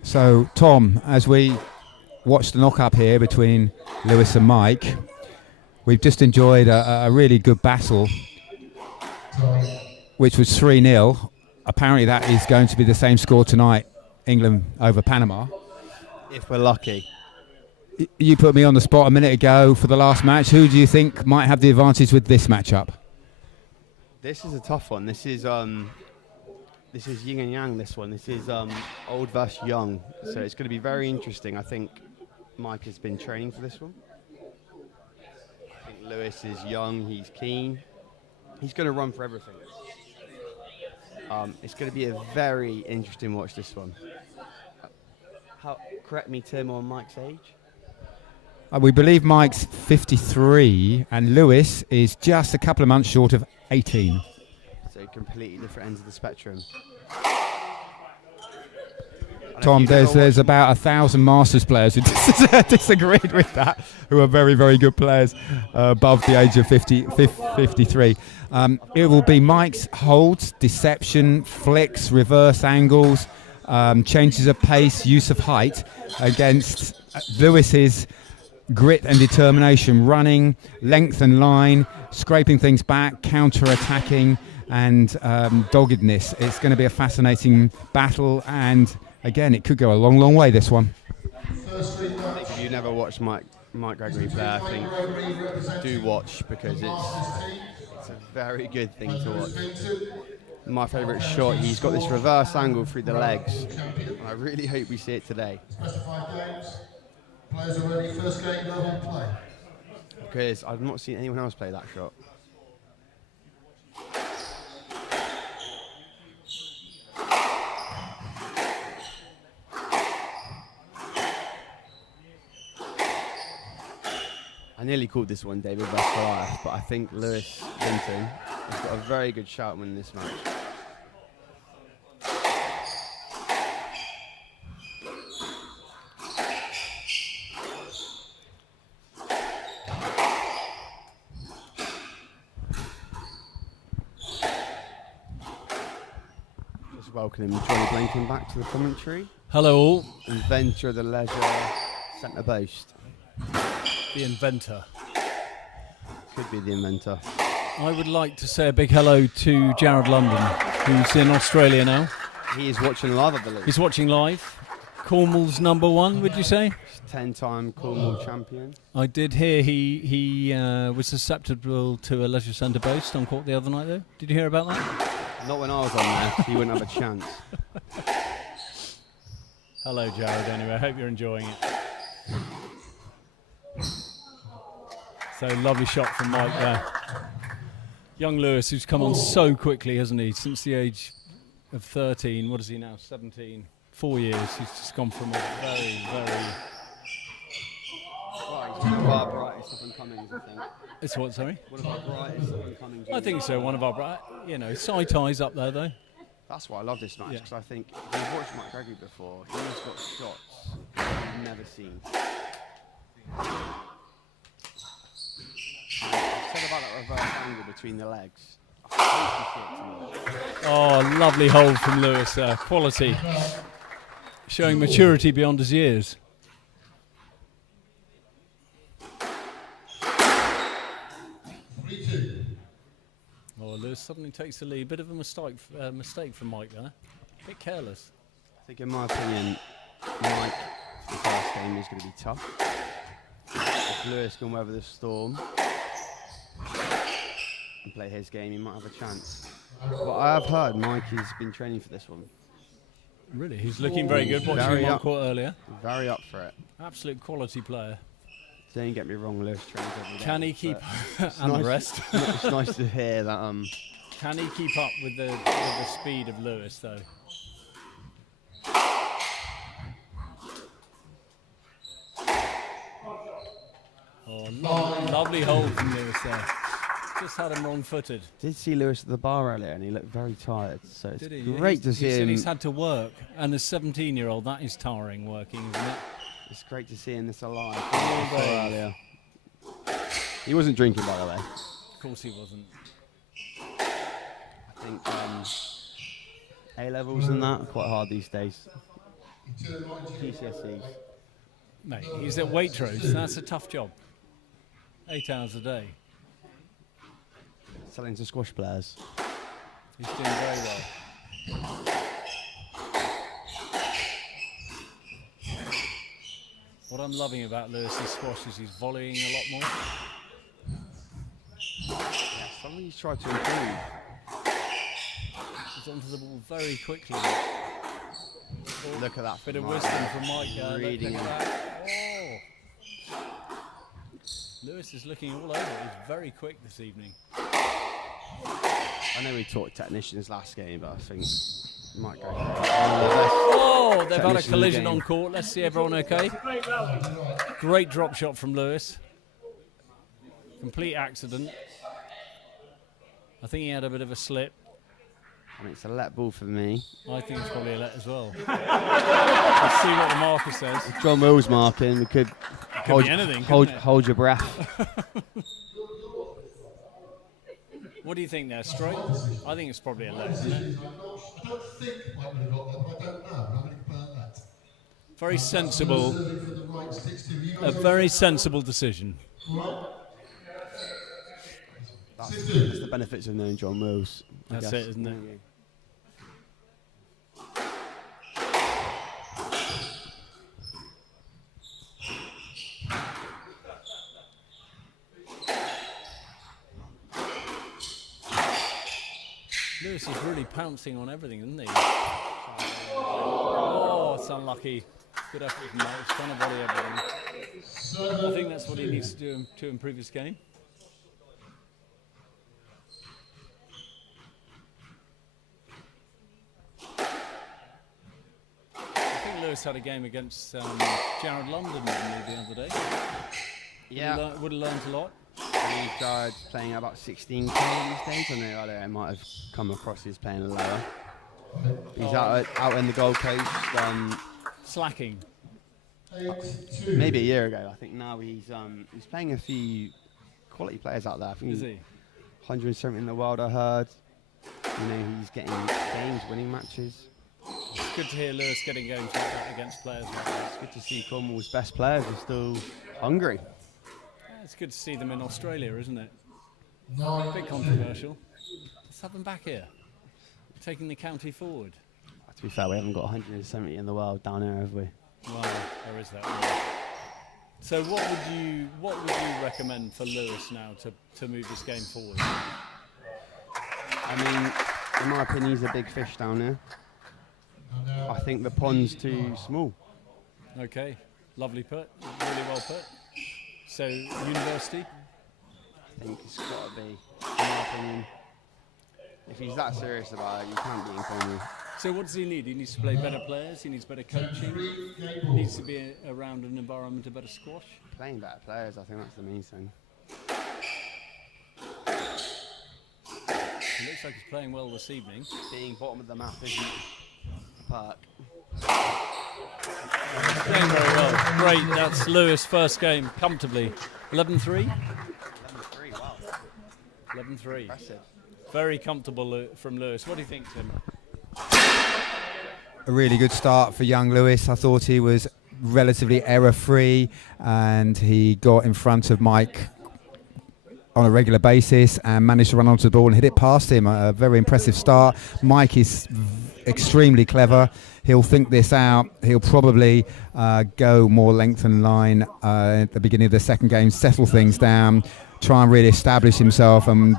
So, Tom, as we watch the knock-up here between Lewis and Mike, we've just enjoyed a really good battle, which was 3-0. Apparently that is going to be the same score tonight, England over Panama. If we're lucky. You put me on the spot a minute ago for the last match. Who do you think might have the advantage with this matchup? This is a tough one. This is yin and yang, this one. This is old versus young. So it's going to be very interesting. I think Mike has been training for this one. I think Lewis is young. He's keen. He's going to run for everything. It's going to be a very interesting watch, this one. Correct me, Tim, on Mike's age? We believe Mike's 53 and Lewis is just a couple of months short of 18. So completely different ends of the spectrum. Tom, there's about 1,000 Masters players who disagreed with that, who are very, very good players above the age of 53. It will be Mike's holds, deception, flicks, reverse angles, changes of pace, use of height against Lewis's grit and determination, running, length and line, scraping things back, counter-attacking, and doggedness. It's going to be a fascinating battle, and again, it could go a long, long way, this one. If you never watched Mike Gregory play, I think do watch, because it's a very good thing to watch. My favourite shot, he's got this reverse angle through the legs, and I really hope we see it today. Players are ready, first game, level play. Because I've not seen anyone else play that shot. I nearly called this one David versus Goliath, but I think Lewis Vinten has got a very good shout winning this match. Just welcoming Jonny Blenkin back to the commentary. Hello all. Inventor of the leisure centre boast. The inventor. Could be the inventor. I would like to say a big hello to Jared London, who's in Australia now. He is watching live, I believe. He's watching live. Cornwall's #1, would you say? 10-time Cornwall champion. I did hear he was susceptible to a leisure centre boast on court the other night, though. Did you hear about that? Not when I was on there. He wouldn't have a chance. Hello, Jared, anyway. I hope you're enjoying it. So, lovely shot from Mike there. Young Lewis, who's come on so quickly, hasn't he? Since the age of 13. What is he now? 17. 4 years. He's just gone from a very, very... Well, he's one of our brightest up-and-comings, I think. It's what, sorry? One of our brightest up-and-comings. I think so, one of our side ties up there, though. That's why I love this match, because I think if you've watched Mark Gregory before, he's got shots I've never seen. Said about that reverse angle between the legs. Oh, lovely hold from Lewis there. Quality. Showing maturity beyond his years. Oh, Lewis suddenly takes the lead. Bit of a mistake from Mike there. A bit careless. I think, in my opinion, Mike, the first game is going to be tough. If Lewis can weather the storm and play his game, he might have a chance. But I have heard Mike has been training for this one. Really? He's looking very good. Watching him on court earlier. Very up for it. Absolute quality player. Don't get me wrong, Lewis trains every day. Can he keep and the rest? It's nice to hear that. Can he keep up with the speed of Lewis, though? Oh, lovely hold from Lewis there. Just had him wrong-footed. Did see Lewis at the bar earlier, and he looked very tired. So it's great to see him. He's had to work, and as 17-year-old, that is tiring working, isn't it? It's great to see him this alive. Earlier. He wasn't drinking, by the way. Of course he wasn't. I think A-levels and that are quite hard these days. GCSEs. Mate, he's at Waitrose. That's a tough job. 8 hours a day. Selling to squash players. He's doing very well. What I'm loving about Lewis's squash is he's volleying a lot more. Yeah, something he's tried to improve. He's onto the ball very quickly. Look at that. Bit of wisdom from Mike. Reading him. Oh. Lewis is looking all over. He's very quick this evening. I know we talked technicians last game, but I think it might go. Oh, they've had a collision on court. Let's see everyone okay. Great drop shot from Lewis. Complete accident. I think he had a bit of a slip. I mean, it's a let ball for me. I think it's probably a let as well. Let's see what the marker says. If John Mill's marking, we could be anything, hold your breath. What do you think there, Strike? I think it's probably a let, isn't it? I don't think Mike would have got that, but I don't know. I'm going to confirm that. Very sensible. A very sensible decision. That's the benefits of knowing John Mills. That's it, isn't it? Lewis is really pouncing on everything, isn't he? Oh, it's unlucky. Good effort from Mike. He's trying to volley everything. I think that's what he needs to do to improve his game. I think Lewis had a game against Jared London the other day. Yeah. Would have learned a lot. He started playing about 16k these days. I know I might have come across he's playing lower. He's out in the Gold Coast. Slacking. Maybe a year ago. I think now he's playing a few quality players out there. I think is he? 170 in the world, I heard. You know, he's getting games, winning matches. It's good to hear Lewis getting games like that against players like that. It's good to see Cornwall's best players are still hungry. It's good to see them in Australia, isn't it? A bit controversial. Let's have them back here, taking the county forward. To be fair, we haven't got 170 in the world down here, have we? Well, there is that. So, what would you recommend for Lewis now to move this game forward? I mean, in my opinion, he's a big fish down here. I think the pond's too small. Okay, lovely put, really well put. So, university? I think it's got to be, in my opinion. If he's that serious about it, you can't beat him, can you? So what does he need? He needs to play better players. He needs better coaching. He needs to be around an environment of better squash. Playing better players, I think that's the main thing. It looks like he's playing well this evening. Being bottom of the map isn't a perk. Playing very well. Great. That's Lewis' first game comfortably. 11-3? 11-3, wow. 11-3. Impressive. Very comfortable from Lewis. What do you think, Tim? A really good start for young Lewis. I thought he was relatively error-free, and he got in front of Mike on a regular basis and managed to run onto the ball and hit it past him. A very impressive start. Mike is extremely clever. He'll think this out. He'll probably go more length and line at the beginning of the second game, settle things down, try and really establish himself and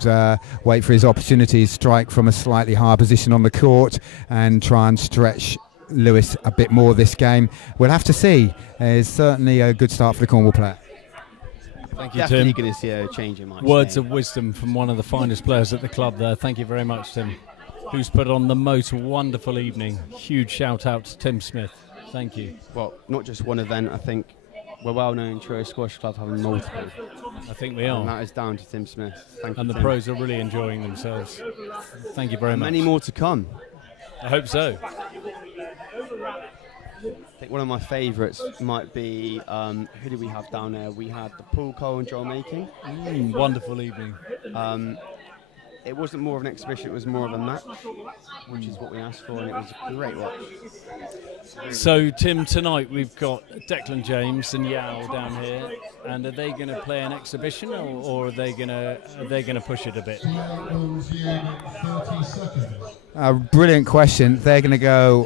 wait for his opportunities, strike from a slightly higher position on the court and try and stretch Lewis a bit more this game. We'll have to see. It's certainly a good start for the Cornwall player. Thank you, Definitely Tim. going to see a change in Mike's Words game. of wisdom from one of the finest players at the club there. Thank you very much, Tim, who's put on the most wonderful evening. Huge shout out to Tim Smith. Thank you. Well, not just one event, I think we're well known in Truro Squash Club having multiple. I think we And are. that is down to Tim Smith. Thank you, And the Tim. pros are really enjoying themselves. Thank you very much. Many more to come. I hope so. I think one of my favourites might be, who did we have down there? We had the Paul Cole and Joel Making. Wonderful evening. It wasn't more of an exhibition, it was more of a match, which is what we asked for, and it was a great watch. So, Tim, tonight we've got Declan James and Yow down here, and are they going to play an exhibition, or are they going to push it a bit? Brilliant question. They're going to go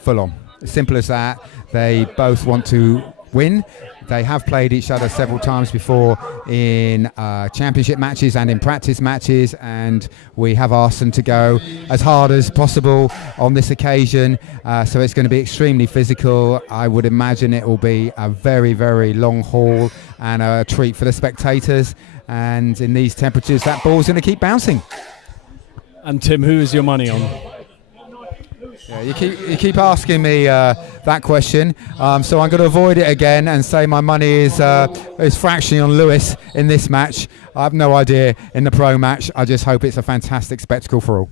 full on. Simple as that. They both want to win. They have played each other several times before in championship matches and in practice matches, and we have asked them to go as hard as possible on this occasion. So it's going to be extremely physical. I would imagine it will be a very, very long haul and a treat for the spectators. And in these temperatures, that ball's going to keep bouncing. And Tim, who is your money on? Yeah, you keep asking me that question, so I'm going to avoid it again and say my money is fractionally on Lewis in this match. I have no idea in the pro match. I just hope it's a fantastic spectacle for all.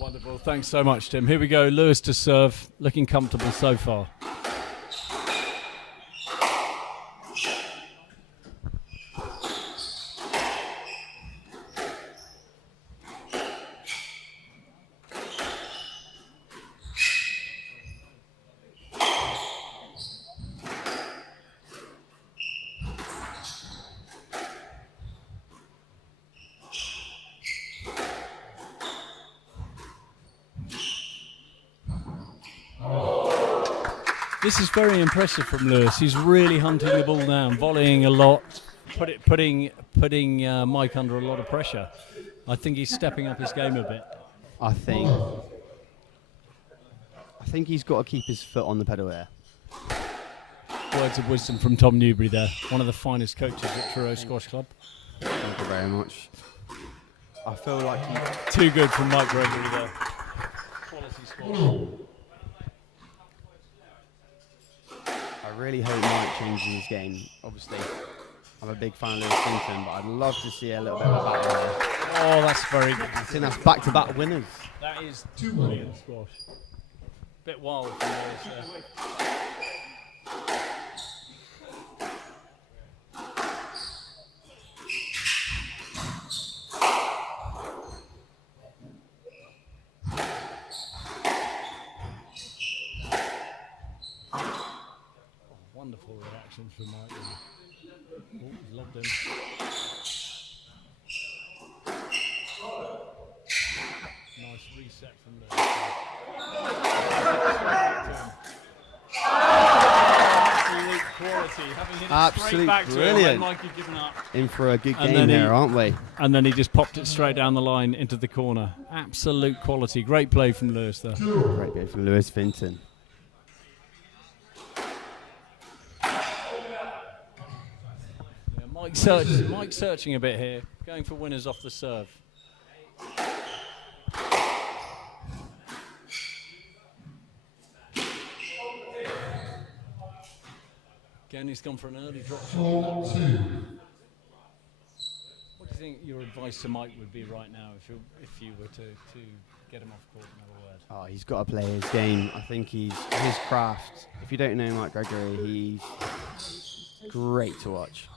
Wonderful. Thanks so much, Tim. Here we go. Lewis to serve. Looking comfortable so far. This is very impressive from Lewis. He's really hunting the ball down, volleying a lot, putting Mike under a lot of pressure. I think he's stepping up his game a bit. I think he's got to keep his foot on the pedal there. Words of wisdom from Tom Newbury there, one of the finest coaches at Truro Squash Club. Thank you very much. I feel like Too good from Mike Gregory there. Quality squash. I really hope Mike changes his game. Obviously, I'm a big fan of Lewis Vinten, but I'd love to see a little bit of a battle there. Oh, that's very good. I think that's back-to-back winners. That is brilliant squash. Bit wild from Lewis there. Wonderful reactions from Mike. Oh, he's lobbed him. Nice reset from there. Absolute quality. Having hit it Absolute straight back to him when brilliant. Mike had given up. In for a good And game then here, aren't we? And then he just popped it straight down the line into the corner. Absolute quality. Great play from Lewis there. Great game from Lewis Vinten. Mike searching a bit here, going for winners off the serve. again. He's gone for an early drop shot. 4-2. What do you think your advice to Mike would be right now if you were to get him off court, in other words? Oh, he's got to play his game. I think his craft. If you don't know Mark Gregory, he's great to watch.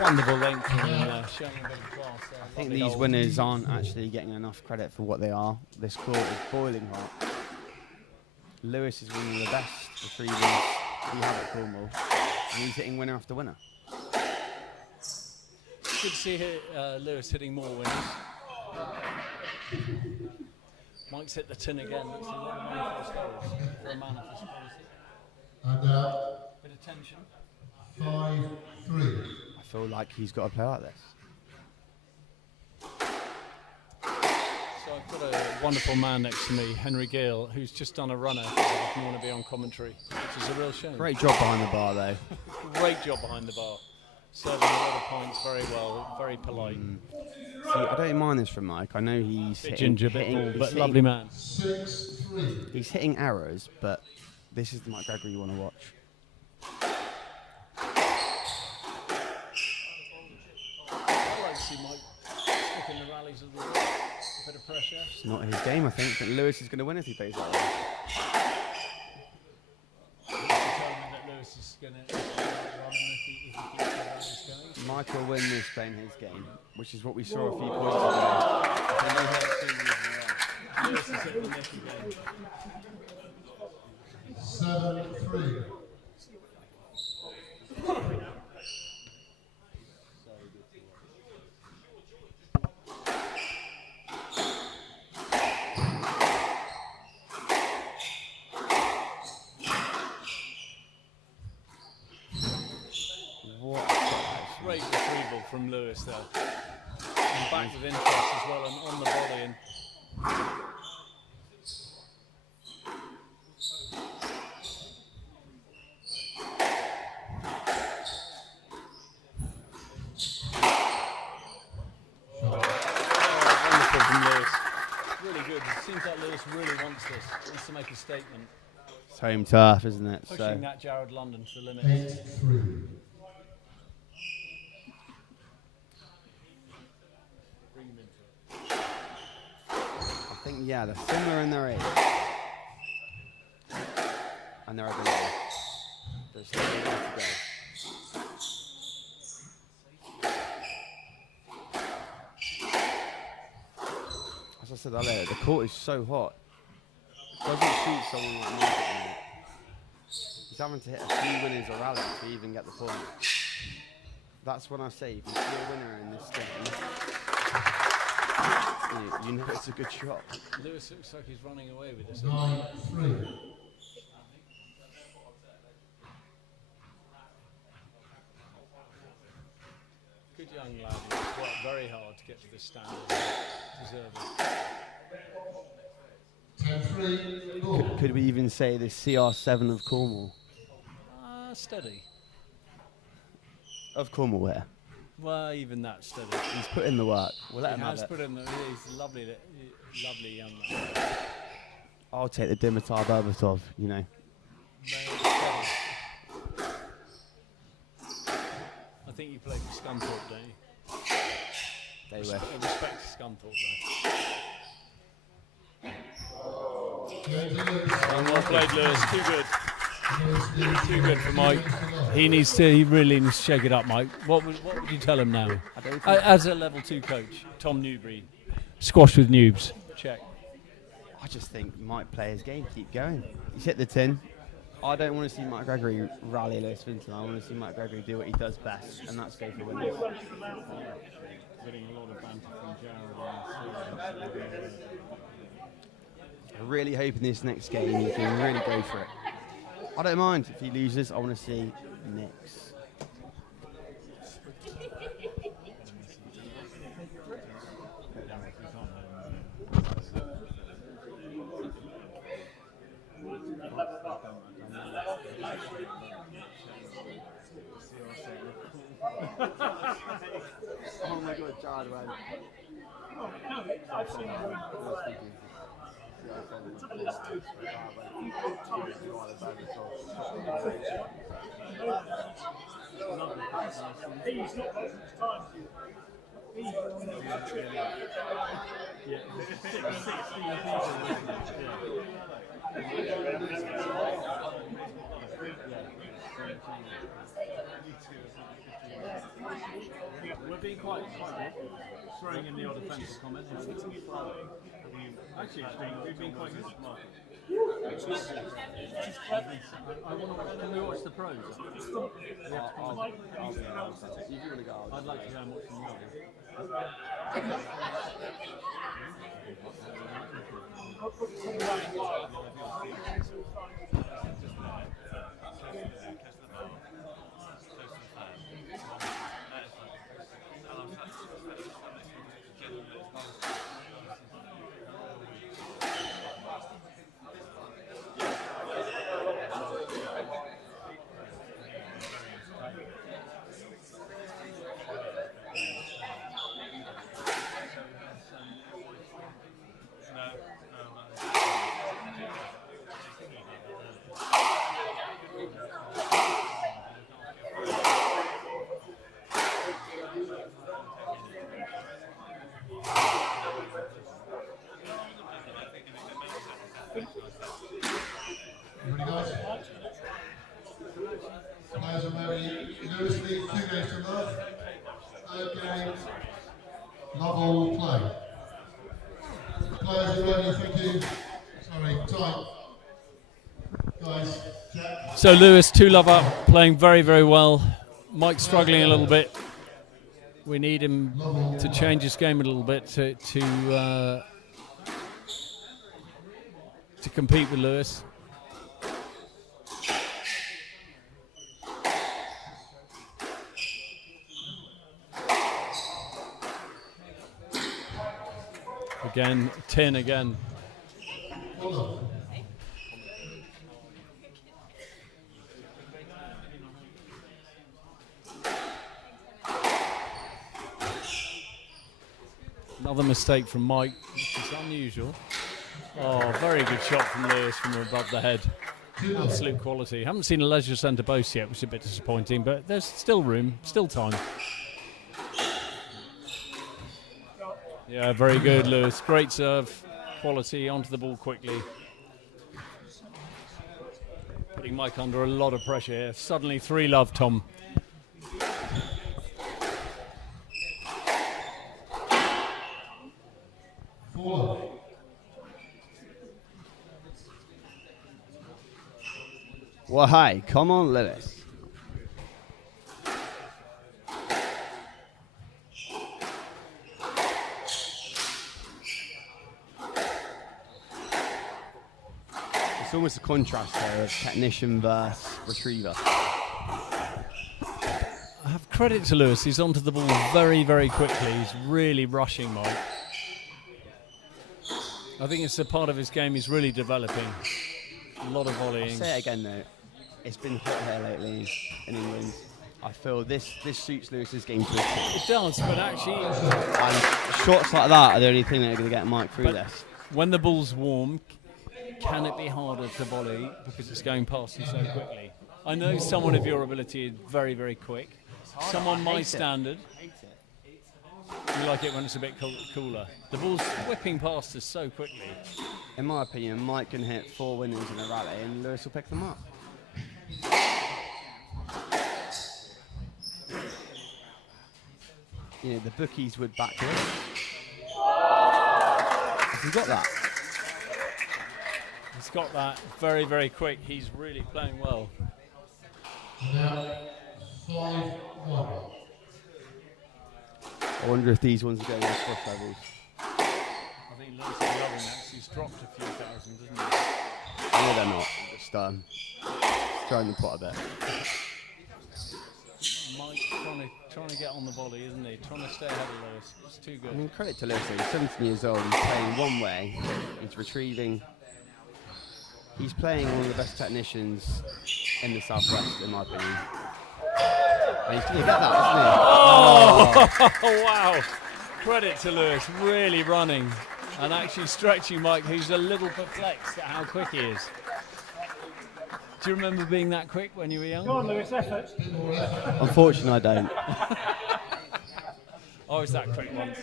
Wonderful length and showing a bit of class there. I think these winners aren't actually getting enough credit for what they are. This court is boiling hot. Lewis is one of the best retrievers we have at Cornwall, and he's hitting winner after winner. Good to see Lewis hitting more winners. Mike's hit the tin again. That's a lot of manifest goals for a man of his quality. And Bit of tension. 5-3. I feel like he's got to play like this. So I've got a wonderful man next to me, Henry Gale, who's just done a runner. If you want to be on commentary, which is a real shame. Great job behind the bar, though. Great job behind the bar. Serving a lot of points very well, very polite. See, I don't mind this from Mike. I know he's Bit hitting, ginger, bit bald, but hitting- lovely man. 6-3. He's hitting arrows, but this is the Mike Gregory you want to watch. I like to see Mike stick in the rallies a little bit. A bit of pressure. It's not his game, I think, but Lewis is going to win if he plays that way. Determined that Lewis is going to run if he keeps the rallies going. Mike will win this playing his game, which is what we saw a few points ago. Lewis is at the neck again. 7-3. Great retrieval from Lewis there. And back with interest as well and on the volley. And wonderful from Lewis. Really good. It seems like Lewis really wants this. Wants to make a statement. It's home turf, isn't it? Pushing that Jared London to the limit. 8-3. I think, yeah, they're similar in their age. And their ability. There's still a way to go. As I said earlier, the court is so hot. It doesn't suit someone like Mark at the minute. He's having to hit a few winners or rallies to even get the point. That's when I say, if you see a winner in this game, you know it's a good shot. Lewis looks like he's running away with this. 9-3. Good young lad. He's worked very hard to get to this standard. Deserve it. 10-3. Could we even say the CR7 of Cornwall? Steady. Of Cornwall, where? Well, even that steady. He's put in the work. We'll let him He have has it. put in the. He's lovely young man. I'll take the Dimitar Berbatov, you know. I think you played for Scunthorpe, don't you? They were. Respect to Scunthorpe, though. Well played, Lewis. Too good. Too good for Mike. He really needs to shake it up, Mike. What would you tell him now? As a level 2 coach, Tom Newbury, squash with noobs. Check. I just think Mike play his game, keep going. He's hit the tin. I don't want to see Mike Gregory rally Lewis Vinten. I want to see Mike Gregory do what he does best, and that's go for winners. Getting a lot of banter from Jared. I'm really hoping this next game he can really go for it. I don't mind if he loses. I want to see Knicks. Oh my God, Jared, man. He's not got much time. He's We're being quite throwing in the odd offensive comment. Actually, we've been quite good. Can we watch the pros? I'd like to go and watch them live. Players are very nervously, 2 games to love. Third game, love all play. Players are ready, thank you. Sorry, time. Guys, Jack. So Lewis, 2-love up, playing very, very well. Mike's struggling a little bit. We need him to change his game a little bit to compete with Lewis. Again, 10 again. Another mistake from Mike, which is unusual. Oh, very good shot from Lewis from above the head. Absolute quality. Haven't seen a leisure centre boast yet, which is a bit disappointing, but there's still room, still time. Yeah, very good, Lewis. Great serve, quality, onto the ball quickly. Putting Mike under a lot of pressure here. Suddenly 3-love, Tom. Well, hi, come on, Lewis. It's almost a contrast here of technician versus retriever. I have credit to Lewis. He's onto the ball very, very quickly. He's really rushing Mike. I think it's a part of his game he's really developing. A lot of volleying. I'll say it again though. It's been hot here lately in England. I feel this suits Lewis's game to a T. It does, but actually... And shots like that are the only thing that are going to get Mike through this. When the ball's warm, can it be harder to volley because it's going past you so quickly? I know someone of your ability is very, very quick. Someone my standard. You like it when it's a bit cooler. The ball's whipping past us so quickly. In my opinion, Mike can hit 4 winners in a rally and Lewis will pick them up. You know, the bookies would back it. He's got that. He's got that very, very quick. He's really playing well. Now, 5-1. I wonder if these ones are going to cross levels. I think Lewis is loving that. He's dropped a few thousand, doesn't he? No, they're not. I'm just throwing the pot a bit. Mike trying to get on the volley, isn't he? Trying to stay ahead of Lewis. It's too good. I mean, credit to Lewis. He's 17 years old. He's playing one way. He's retrieving. He's playing one of the best technicians in the Southwest, in my opinion. And he's going to get that, isn't he? Oh, wow. Credit to Lewis. Really running. And actually stretching Mike, who's a little perplexed at how quick he is. Do you remember being that quick when you were young? Go on, Lewis, effort. Unfortunately, I don't. I was that quick once.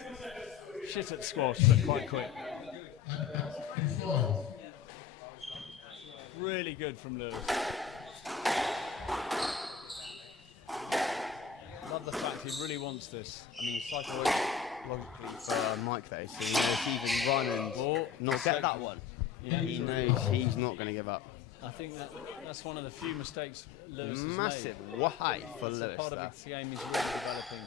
Shit at squash, but quite quick. Really good from Lewis. Love the fact he really wants this. I mean, psychologically for Mike though, so he knows even run and not get that one. Yeah. He knows he's not going to give up. I think that's one of the few mistakes Lewis has Massive made. why for It's Lewis a part there. of his game he's really developing.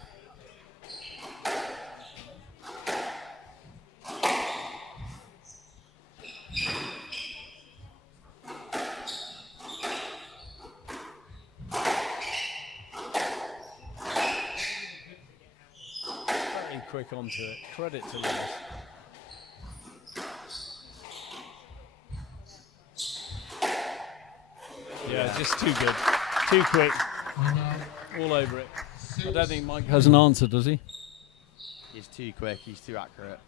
Very quick onto it. Credit to Lewis. Yeah, just too good. Too quick. All over it. I don't think Mike has an answer, does he? He's too quick, he's too accurate.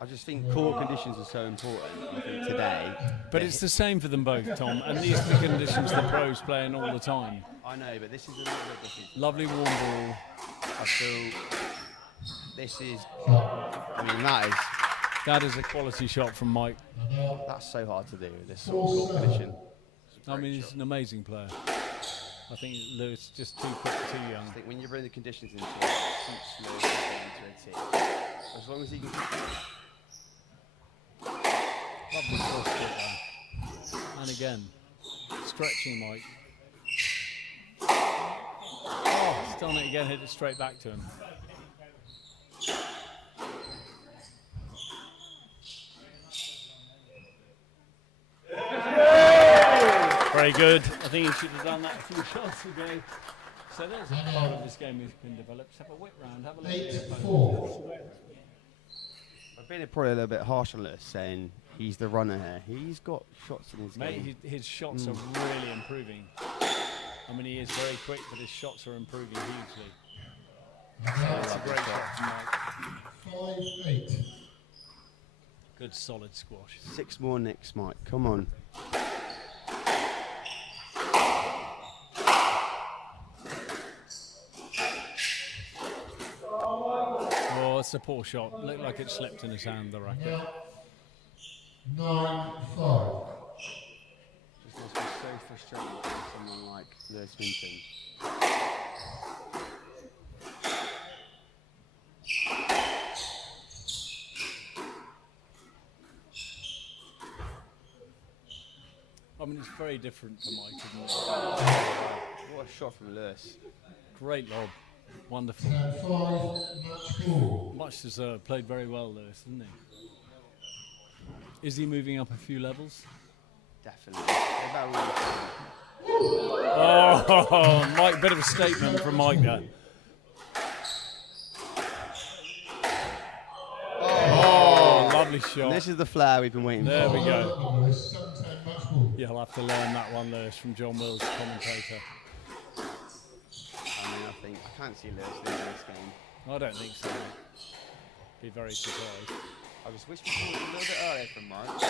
I just think court conditions are so important, I think, today. But it's the same for them both, Tom, and these are the conditions the pros play in all the time. I know, but this is a little bit different. Lovely warm ball. I feel this is, That is a quality shot from Mike. that's so hard to do with this sort of court condition. I mean, he's an amazing player. I think Lewis just too quick, too young. I think when you bring the conditions into it, it suits Lewis to get into a tee. As long as he can keep it. Lovely cross kick there. And again, stretching Mike. Oh, he's done it again, hit it straight back to him. Very good. I think he should have done that a few shots ago. So there's a part of this game he can develop. Just have a whip round, have a look at his opponent. I've been probably a little bit harsh on Lewis, saying he's the runner here. He's got shots in his Mate, game. his shots are really improving. I mean, he is very quick, but his shots are improving hugely. That's a great shot from Mike. 5-8. Good, solid squash. 6 more nicks, Mike. Come on. Oh, it's a poor shot. Looked like it slipped in his hand, the racket. 9-5. This must be so frustrating for someone like Lewis Vinten. I mean, it's very different for Mike, isn't it? What a shot from Lewis. Great lob. Wonderful. 10-5, match 4. Much deserved. Played very well, Lewis, didn't he? Is he moving up a few levels? Definitely. Oh, Mike, bit of a statement from Mike there. Oh, lovely shot. And this is the flair we've been waiting There for. we go. 7-10, match 4. You'll have to learn that one, Lewis, from John Wills, commentator. I can't see Lewis losing this game. I don't think so. Be very surprised. I just wish we saw it a little bit earlier from Mike. To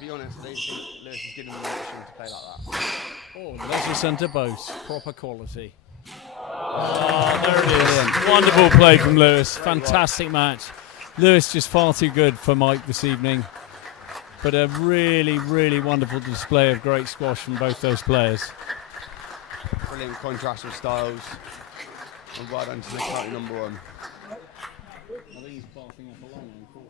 be honest, I don't think Lewis is given him the option to play like that. Oh, leisure centre both. Proper quality. Oh, there it is. Wonderful play from Lewis. Fantastic match. Lewis just far too good for Mike this evening. But a really, really wonderful display of great squash from both those players. Brilliant contrast of styles. And right on to the county number 1. I think he's passing up along in court.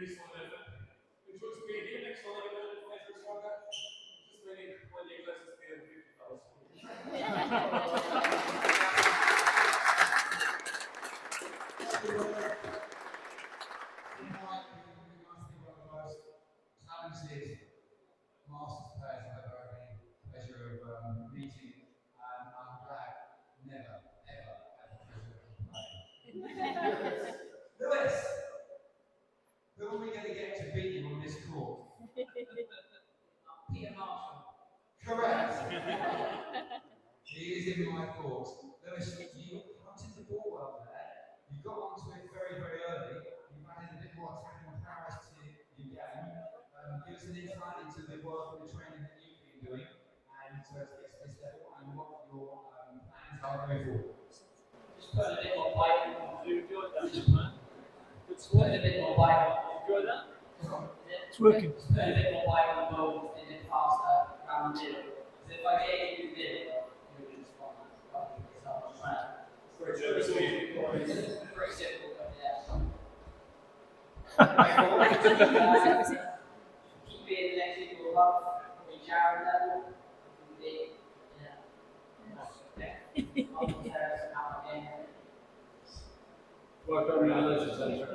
This one, which looks big here, next one, like a little bit stronger. Just really, when you guys just feel 50,000. Talented Masters players I've ever had the pleasure of meeting, and I'm glad never, ever had the pleasure of playing. Lewis, who are we going to get to beat you on this court? Peter Marshall. Correct. He is in my thoughts. Lewis, you hunted the ball well there. You got onto it very, very early. You've added a bit more attacking prowess to your game. Give us an insight into the work and the training that you've been doing, and to get to this level, and what your plans are going forward. Just put a bit more bite on. You enjoyed that, man. Put a bit more bite on. You enjoyed that? It's working. Just put a bit more bite on the ball and then faster around the middle. Because if I get you in the middle, you'll be just fine. It's not much fun. Pretty simple, but yeah. Keep being the next equal up, reach out level, Work on your relationship.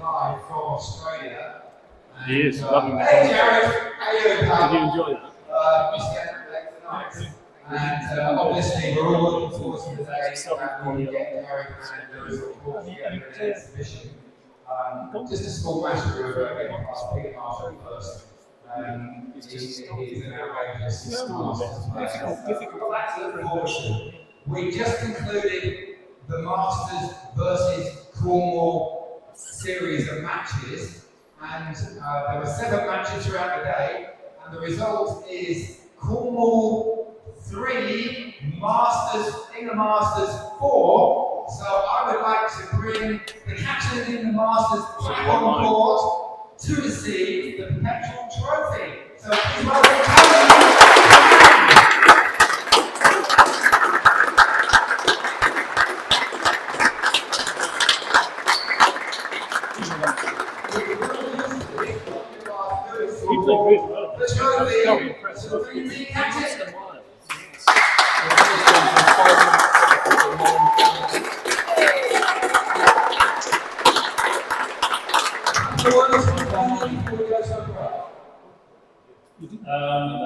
Live from Australia. He is loving that. Hey Jared, how you doing? Did you enjoy that? And obviously we're all looking forward to the day when we get Jared and those together in an exhibition. Just a small match we were getting past Peter Marshall first. He's an outrageous difficult. We just concluded the Masters versus Cornwall series of matches, and there were 7 matches throughout the day, and the result is Cornwall 3, Eain Masters 4. So I would like to bring the captain of Eain Masters back on board to receive the perpetual trophy. So please welcome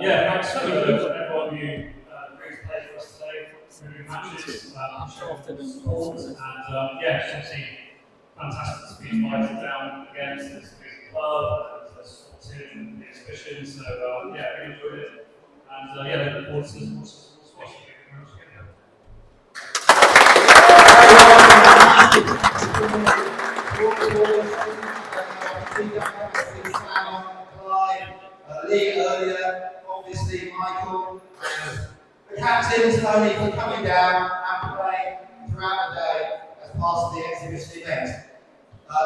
Yeah, thanks to everyone who brings play for us today, through matches, sports, and yeah, it's obviously fantastic to be invited down again to this big club and to the exhibition. So yeah, really enjoyed it, and yeah, looking forward to this squash. Lee earlier, obviously Michael, and the captains Tony for coming down and playing throughout the day as part of the exhibition event.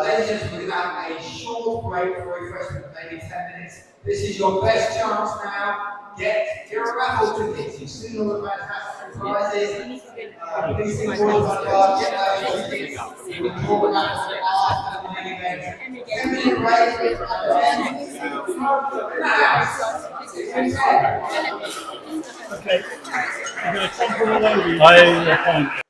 Ladies and gentlemen, we're going to have a short break for refreshment, maybe 10 minutes. This is your best chance now. Get your raffle tickets. You've seen all the fantastic prizes. These things all on card. Get those tickets. We can draw the raffle after the main event. 10-minute break and Okay. I'm going to take all over you. I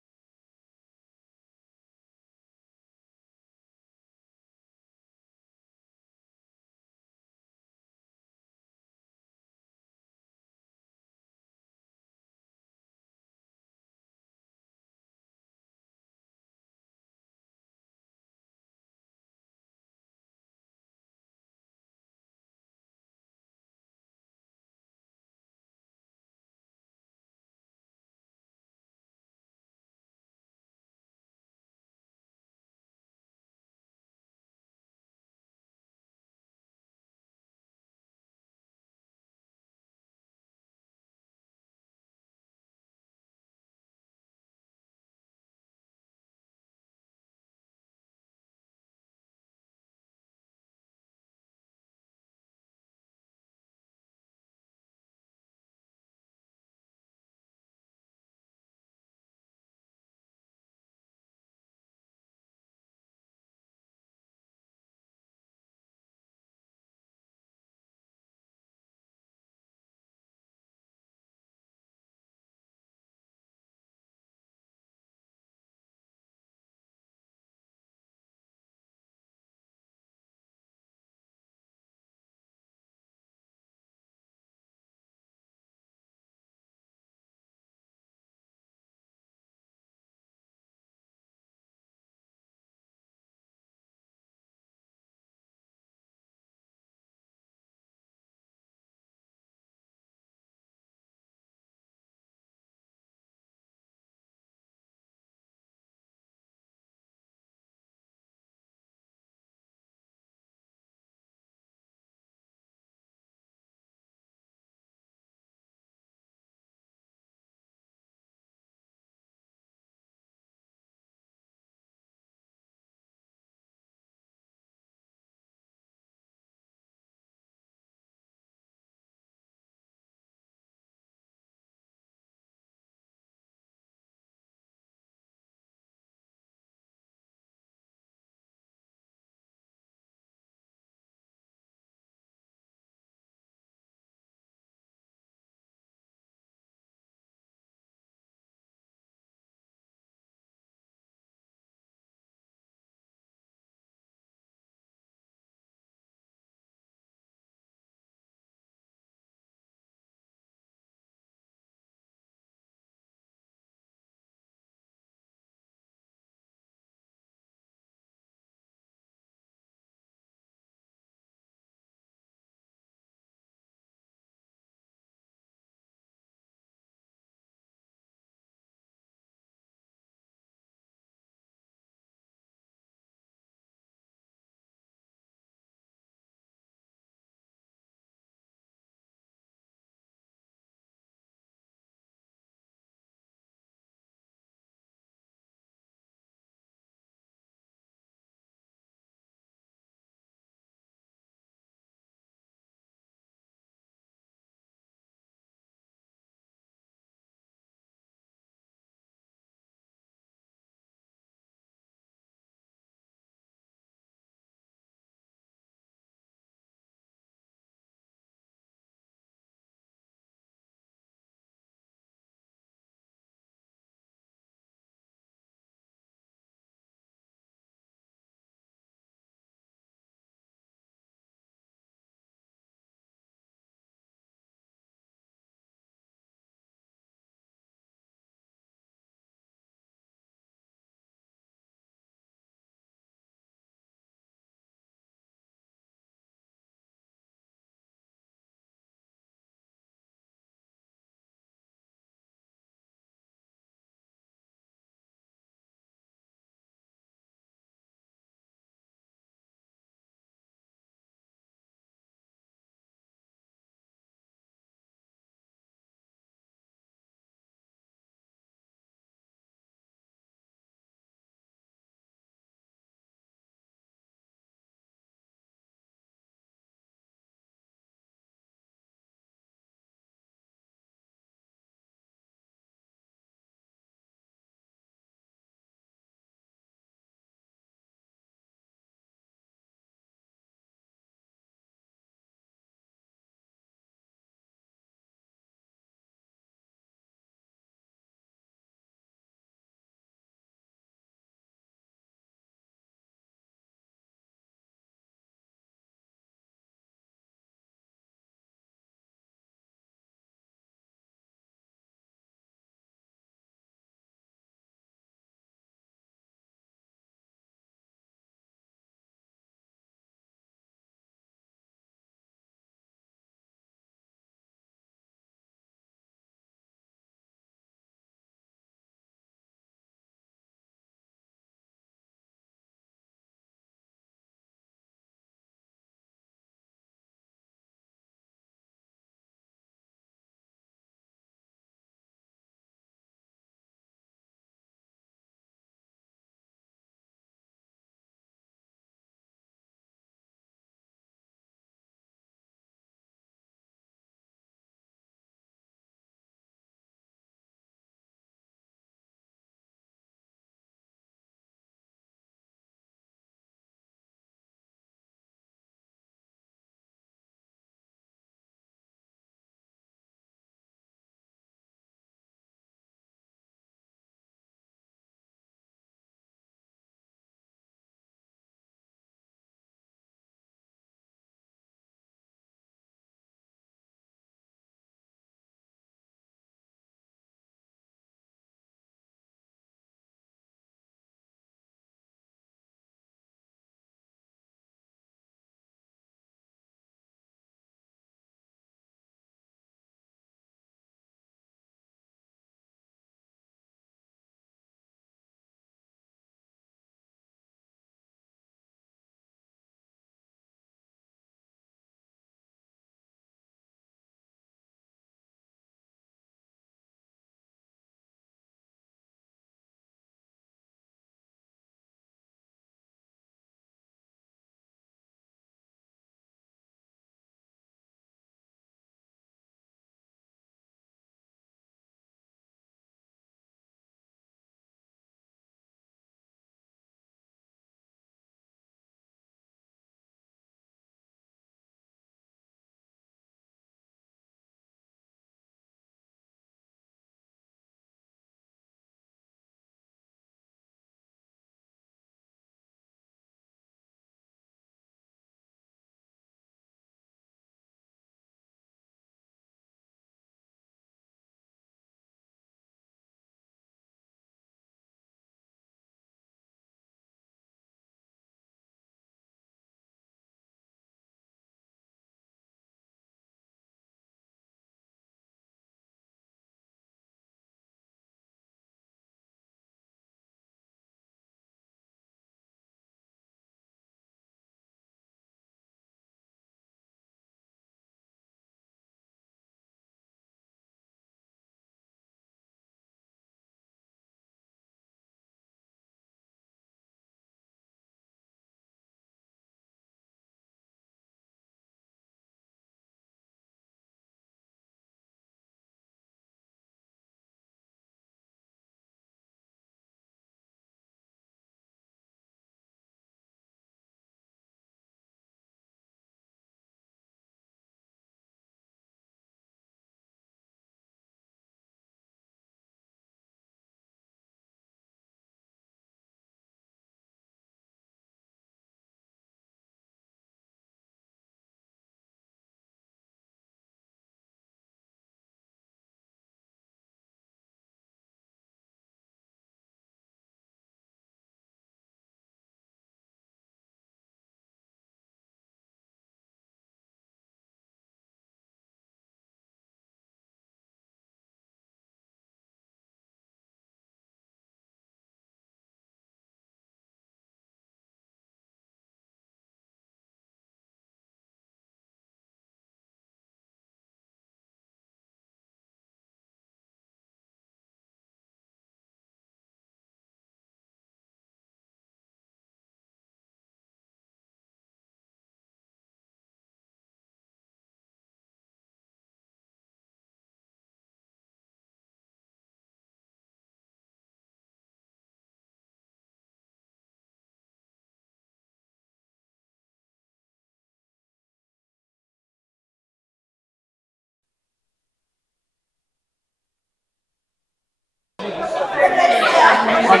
So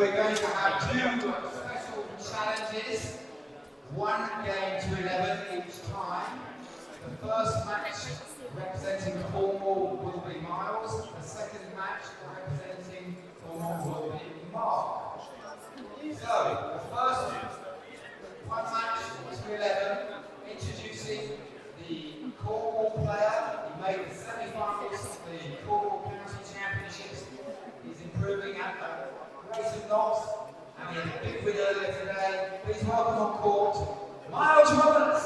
we're going to have two special challenges, 1 game to 11 each time. The first match representing Cornwall will be Myles, the second match representing Cornwall will be Mark. So the first one match to 11, introducing the Cornwall player. He made the semi-finals of the Cornwall County Championships. He's improving at Grace Knocks, and he had a big win earlier today. Please welcome on court, Myles Roberts.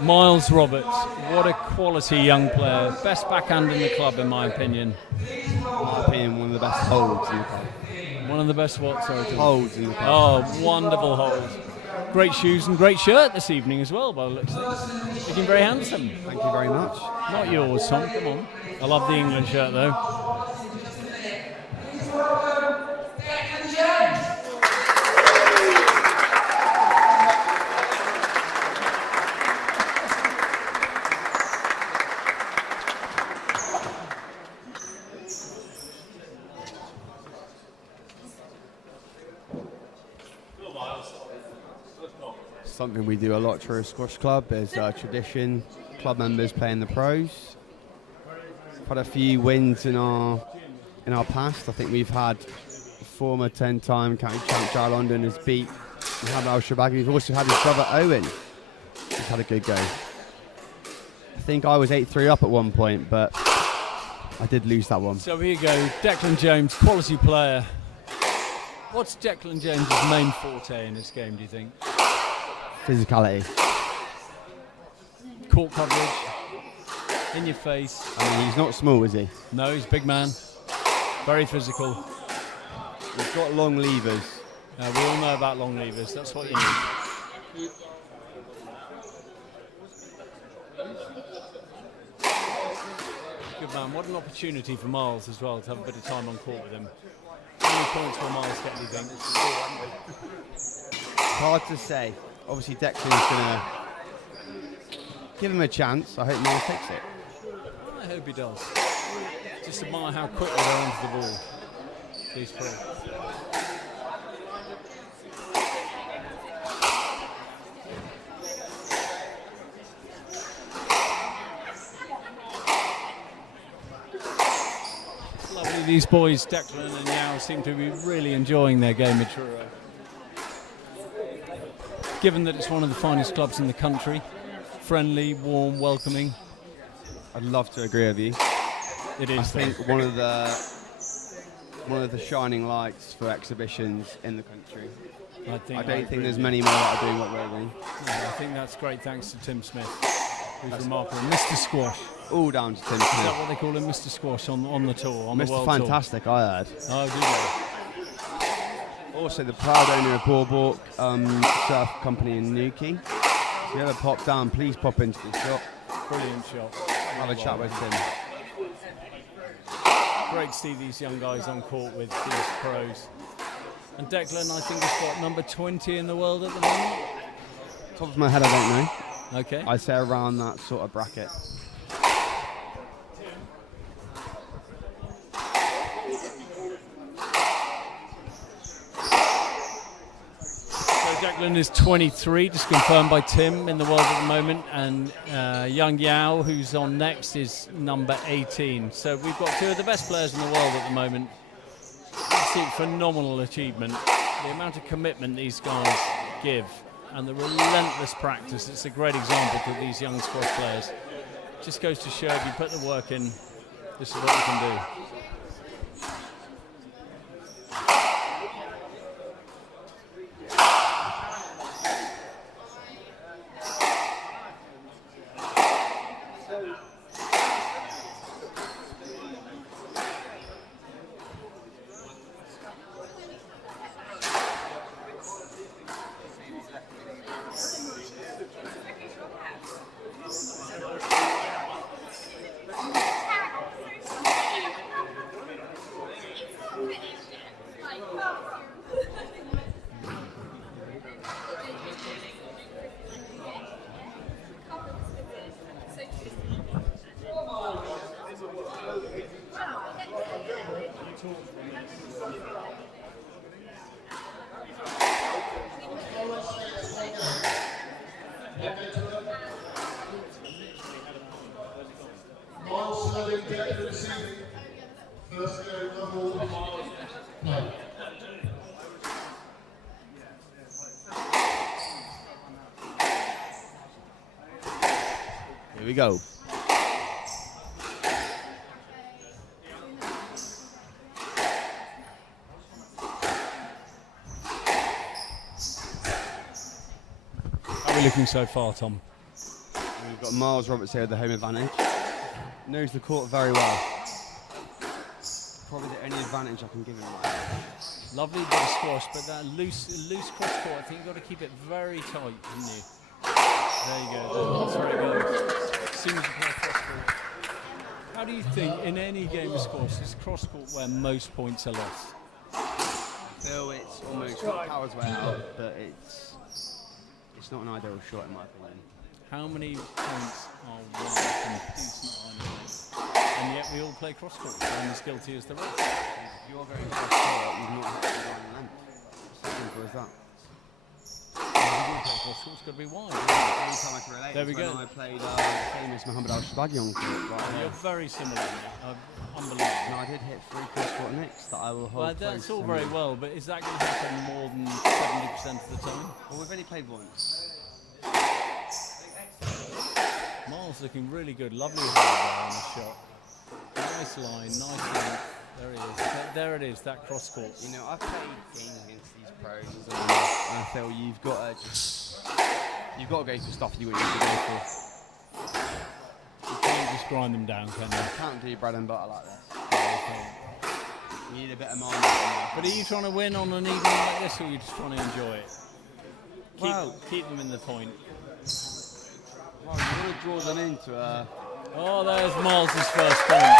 Myles Roberts, what a quality young player. Best backhand in the club, in my opinion. In my opinion, one of the best holds in the club. One of the best what? Sorry, holds in the club. Oh, wonderful holds. Great shoes and great shirt this evening as well, by the looks of it. Looking very handsome. Thank you very much. Not yours, Tom, come on. I love the England shirt, though. Please welcome Declan James. Something we do a lot at Truro Squash Club is tradition, club members playing the pros. We've had a few wins in our past. I think we've had former 10-time county champ Jar London has beat Mohammed Al-Shabaghi. We've also had his brother Owen. He's had a good go. I think I was 8-3 up at one point, but I did lose that one. So here you go, Declan James, quality player. What's Declan James' main forte in this game, do you think? Physicality. Court coverage, in your face. I mean, he's not small, is he? No, he's a big man. Very physical. He's got long levers. We all know about long levers. That's what you need. Good man. What an opportunity for Myles as well to have a bit of time on court with him. How many points will Myles get, do you think? Hard to say. Obviously, Declan's going to give him a chance. I hope Myles takes it. I hope he does. Just admire how quickly they're onto the ball. These pros. Lovely. These boys, Declan and Yow, seem to be really enjoying their game at Truro. given that it's one of the finest clubs in the country. Friendly, warm, welcoming. I'd love to agree with you. It is. I think one of the shining lights for exhibitions in the country. I don't think there's many more that are doing what we're doing. No, I think that's great thanks to Tim Smith, who's remarkable. Mr. Squash. All down to Tim Is Smith. that what they call him, Mr. Squash, on the tour, on the Mr. world Fantastic, tour? I heard. Oh, do they? Also the proud owner of Borbok Surf Company in Newquay. If you ever pop down, please pop into the shop. Brilliant shop. Have a chat with Tim. Great to see these young guys on court with these pros. And Declan, I think, is what, number 20 in the world at the moment? Top of my head, I don't know. Okay. I'd say around that sort of bracket. So Declan is 23, just confirmed by Tim, in the world at the moment, and Eoin Yow, who's on next, is number 18. So we've got two of the best players in the world at the moment. Absolute phenomenal achievement. The amount of commitment these guys give and the relentless practice, it's a great example to these young squash players. Just goes to show if you put the work in, this is what you can do. Myles serving Declan receiving. First go double play. Here we go. How are we looking so far, Tom? We've got Myles Roberts here with the home advantage. Knows the court very well. Probably the only advantage I can give him right now. Lovely bit of squash, but that loose cross court, I think you've got to keep it very tight, haven't you? There you go. That's very good. As soon as you play cross court. How do you think, in any game of squash, is cross court where most points are lost? Still, it's almost powers way out, but it's not an ideal shot in my opinion. How many points are won from decent line, and yet we all play cross court, and as guilty as the rest? If you're very cross court, you've not had to go on length. It's as simple as that. Cross court's got to be wide. The only time I can relate There is we when go. I played the famous Mohammed Al-Shabagi on court. Right You're very similar, mate. Unbelievable. and I did hit 3 cross court nicks that I will hold Well, that's close all and- very well, but is that going to happen more than 70% of the time? Well, we've only played once. Myles looking really good. Lovely hold there on the shot. Nice line, nice length. There he is. There it is, that cross court. You know, I've played games against these pros and I feel you've got to go for stuff you wouldn't usually go for. You can't just grind them down, can you? You can't do bread and butter like this. You need a bit of mind. But are you trying to win on an evening like this, or are you just trying to enjoy it? Keep them in the point. Well, you want to draw them into a... Oh, there's Myles' first point.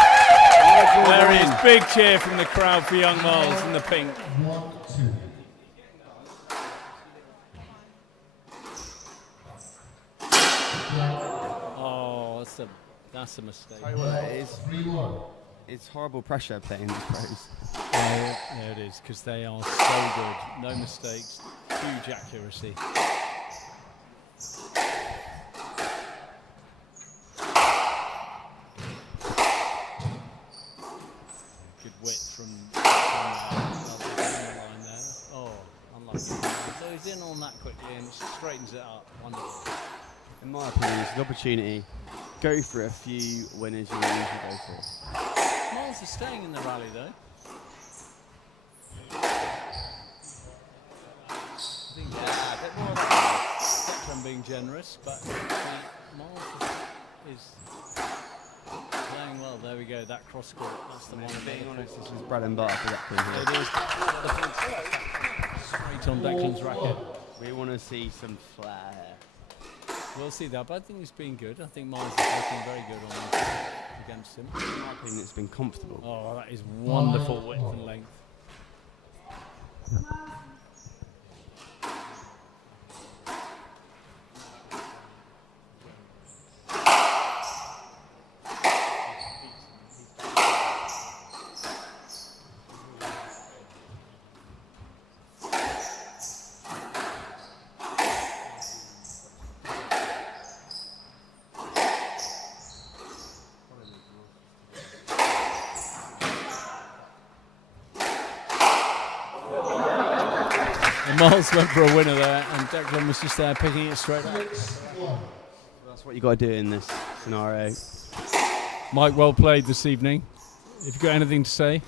There he is. Big cheer from the crowd for young Myles in the pink. 1-2. Oh, that's a mistake. Tell you what it is. 3-1. It's horrible pressure playing these pros. Yeah, it is, because they are so good. No mistakes, huge accuracy. Good width from the line there. Oh, unlucky. So he's He's in on that quickly and straightens it up. Wonderful. In my opinion, it's an opportunity. Go for a few winners you usually go for. Myles is staying in the rally though. I think a bit more of Declan being generous, but Myles is playing well. There we go, that cross court. That's the one. Being honest, this is bread and butter for Declan here. It is. Straight on Declan's racket. We want to see some flair. We'll see that, but I think he's been good. I think Myles is looking very good on against him. In my opinion, it's been comfortable. Oh, that is wonderful width and length. Myles went for a winner there, and Declan was just there picking it straight up. That's what you got to do in this scenario. Mike, well played this evening. If you've got anything to say.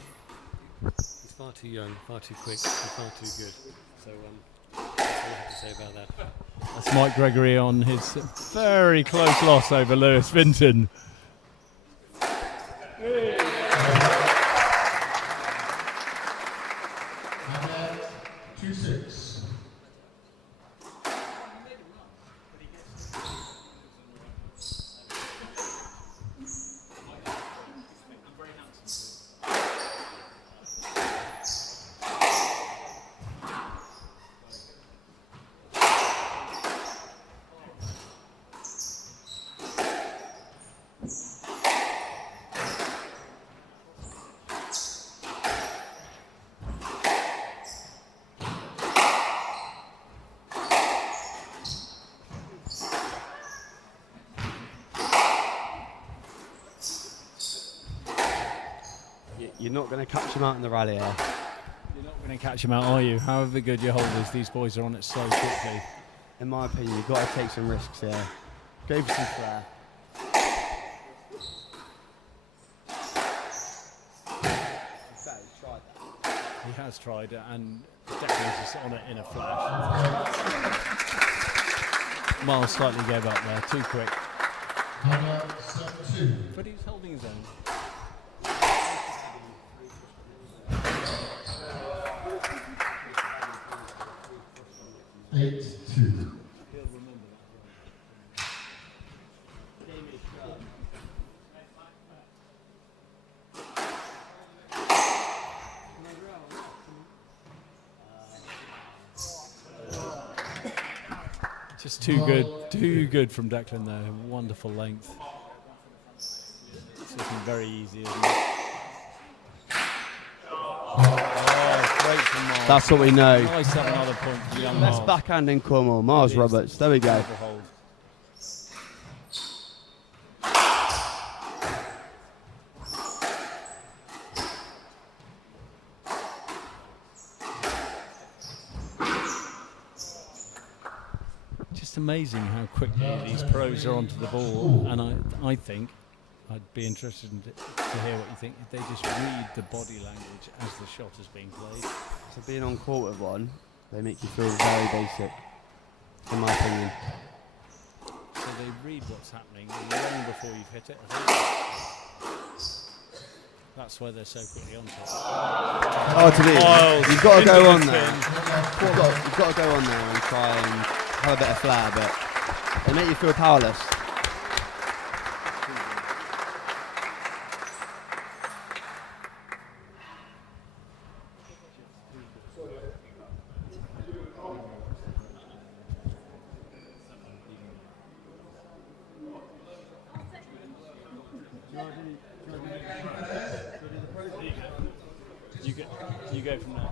He's far too young, far too quick, and far too good. So that's all I have to say about that. That's Mike Gregory on his very close loss over Lewis Vinten. You're not going to catch him out in the rally here. You're not going to catch him out, are you? However good your hold is, these boys are on it so quickly. In my opinion, you've got to take some risks here. Go for some flair. He has tried it, and Declan's just on it in a flash. Myles slightly gave up there, too quick. But he was holding his own. Just too good from Declan there. Wonderful length. It's looking very easy, isn't it? Oh, great from Myles. That's what we know. Nice to have another point for the young Best Myles. backhand in Cornwall, Myles Roberts. There we go. Hold. Amazing how quickly these pros are onto the ball, and I think I'd be interested to hear what you think. If they just read the body language as the shot is being played. So being on court with one, they make you feel very basic, in my opinion. So they read what's happening long before you've hit it, I think. That's why they're so quickly onto it. Oh, to me, you've got to go on there. You've got to go on there and try and have a bit of flair, but they make you feel powerless. You go from there.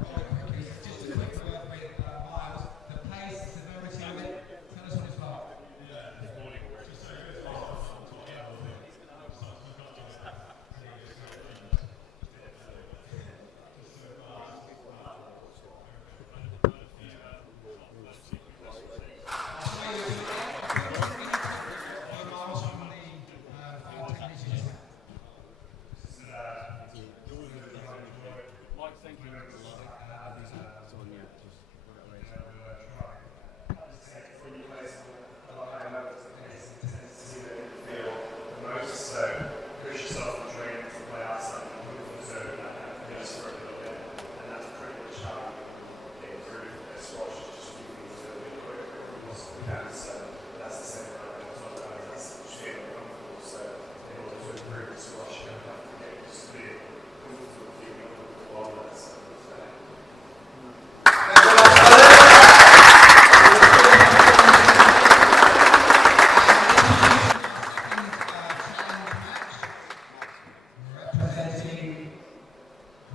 Representing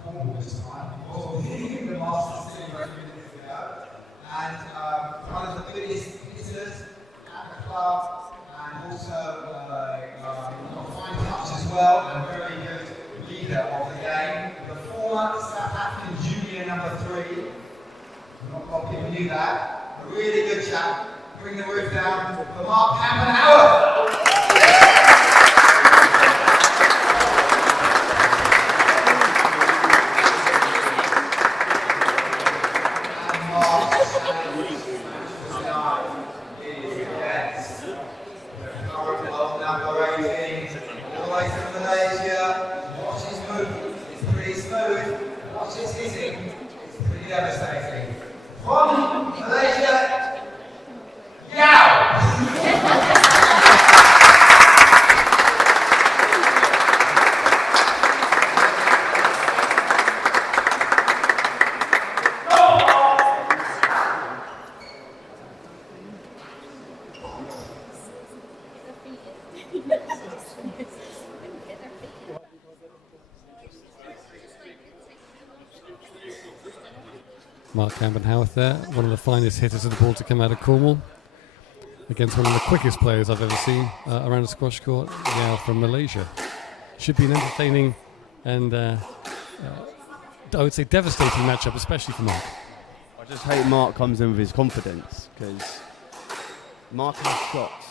Cornwall this time, before being the Masters team a few minutes ago, and one of the biggest hitters at the club, and also got a fine touch as well, and very good leader of the game. The former South African junior number 3. Not a lot of people knew that. A really good chap. Bring the roof down for Mark Campen-Howarth. Devastating. From Malaysia, Yow! Mark Campen-Howarth there, one of the finest hitters of the ball to come out of Cornwall, against one of the quickest players I've ever seen around a squash court, Yow from Malaysia. Should be an entertaining and I would say devastating matchup, especially for Mark. I just hope Mark comes in with his confidence, because Mark has shots.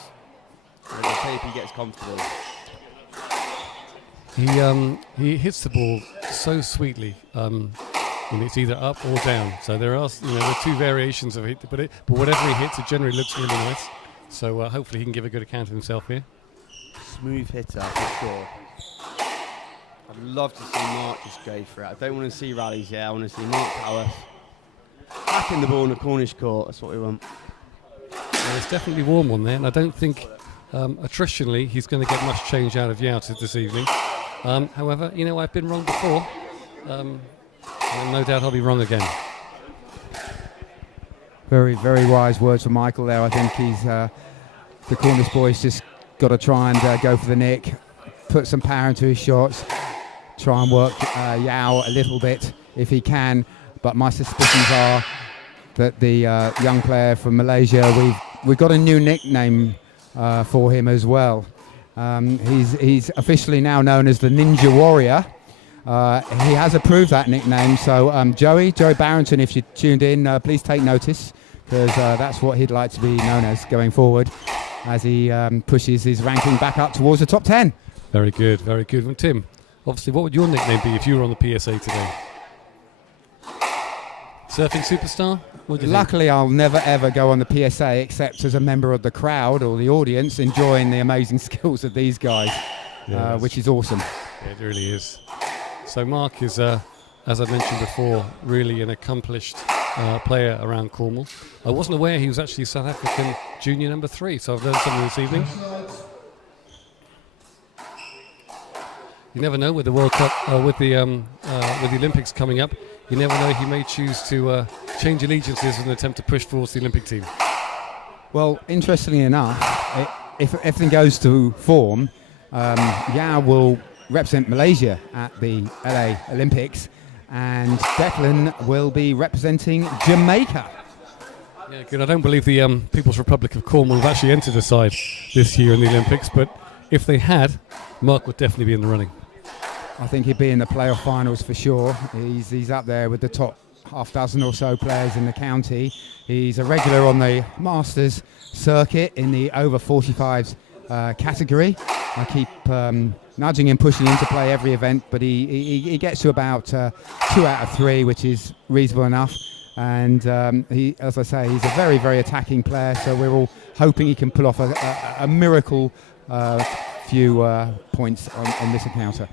And I hope he gets comfortable. He hits the ball so sweetly. And it's either up or down. So there are, there are two variations of it, but whatever he hits, it generally looks really nice. So hopefully he can give a good account of himself here. Smooth hitter for sure. I'd love to see Mark just go for it. I don't want to see rallies here. I want to see Mark Howarth hacking the ball in the Cornish court. That's what we want. Well, it's definitely warm on there, and I don't think attritionally he's going to get much change out of Yow this evening. However, I've been wrong before. And no doubt I'll be wrong again. Very, very wise words from Michael there. I think he's the Cornish boy's just got to try and go for the nick, put some power into his shots, try and work Yow a little bit if he can. But my suspicions are that the young player from Malaysia, we've got a new nickname for him as well. He's officially now known as the Ninja Warrior. He has approved that nickname, so Joey Barrington, if you tuned in, please take notice, because that's what he'd like to be known as going forward as he pushes his ranking back up towards the top 10. Very good, very good. And Tim, obviously, what would your nickname be if you were on the PSA today? Surfing superstar? Luckily, I'll never ever go on the PSA except as a member of the crowd or the audience enjoying the amazing skills of these guys, which is awesome. Yeah, it really is. So Mark is, as I mentioned before, really an accomplished player around Cornwall. I wasn't aware he was actually South African junior number 3, so I've learned something this evening. You never know with the World Cup, with the Olympics coming up. You never know, he may choose to change allegiances in an attempt to push towards the Olympic team. Well, interestingly enough, if everything goes to form, Yow will represent Malaysia at the LA Olympics, and Declan will be representing Jamaica. Yeah, good. I don't believe the People's Republic of Cornwall have actually entered a side this year in the Olympics, but if they had, Mark would definitely be in the running. I think he'd be in the playoff finals for sure. He's up there with the top half dozen or so players in the county. He's a regular on the Masters circuit in the over 45s category. I keep nudging him, pushing him to play every event, but he gets to about 2 out of 3, which is reasonable enough. And he, as I say, he's a very, very attacking player, so we're all hoping he can pull off a miracle few points on this encounter.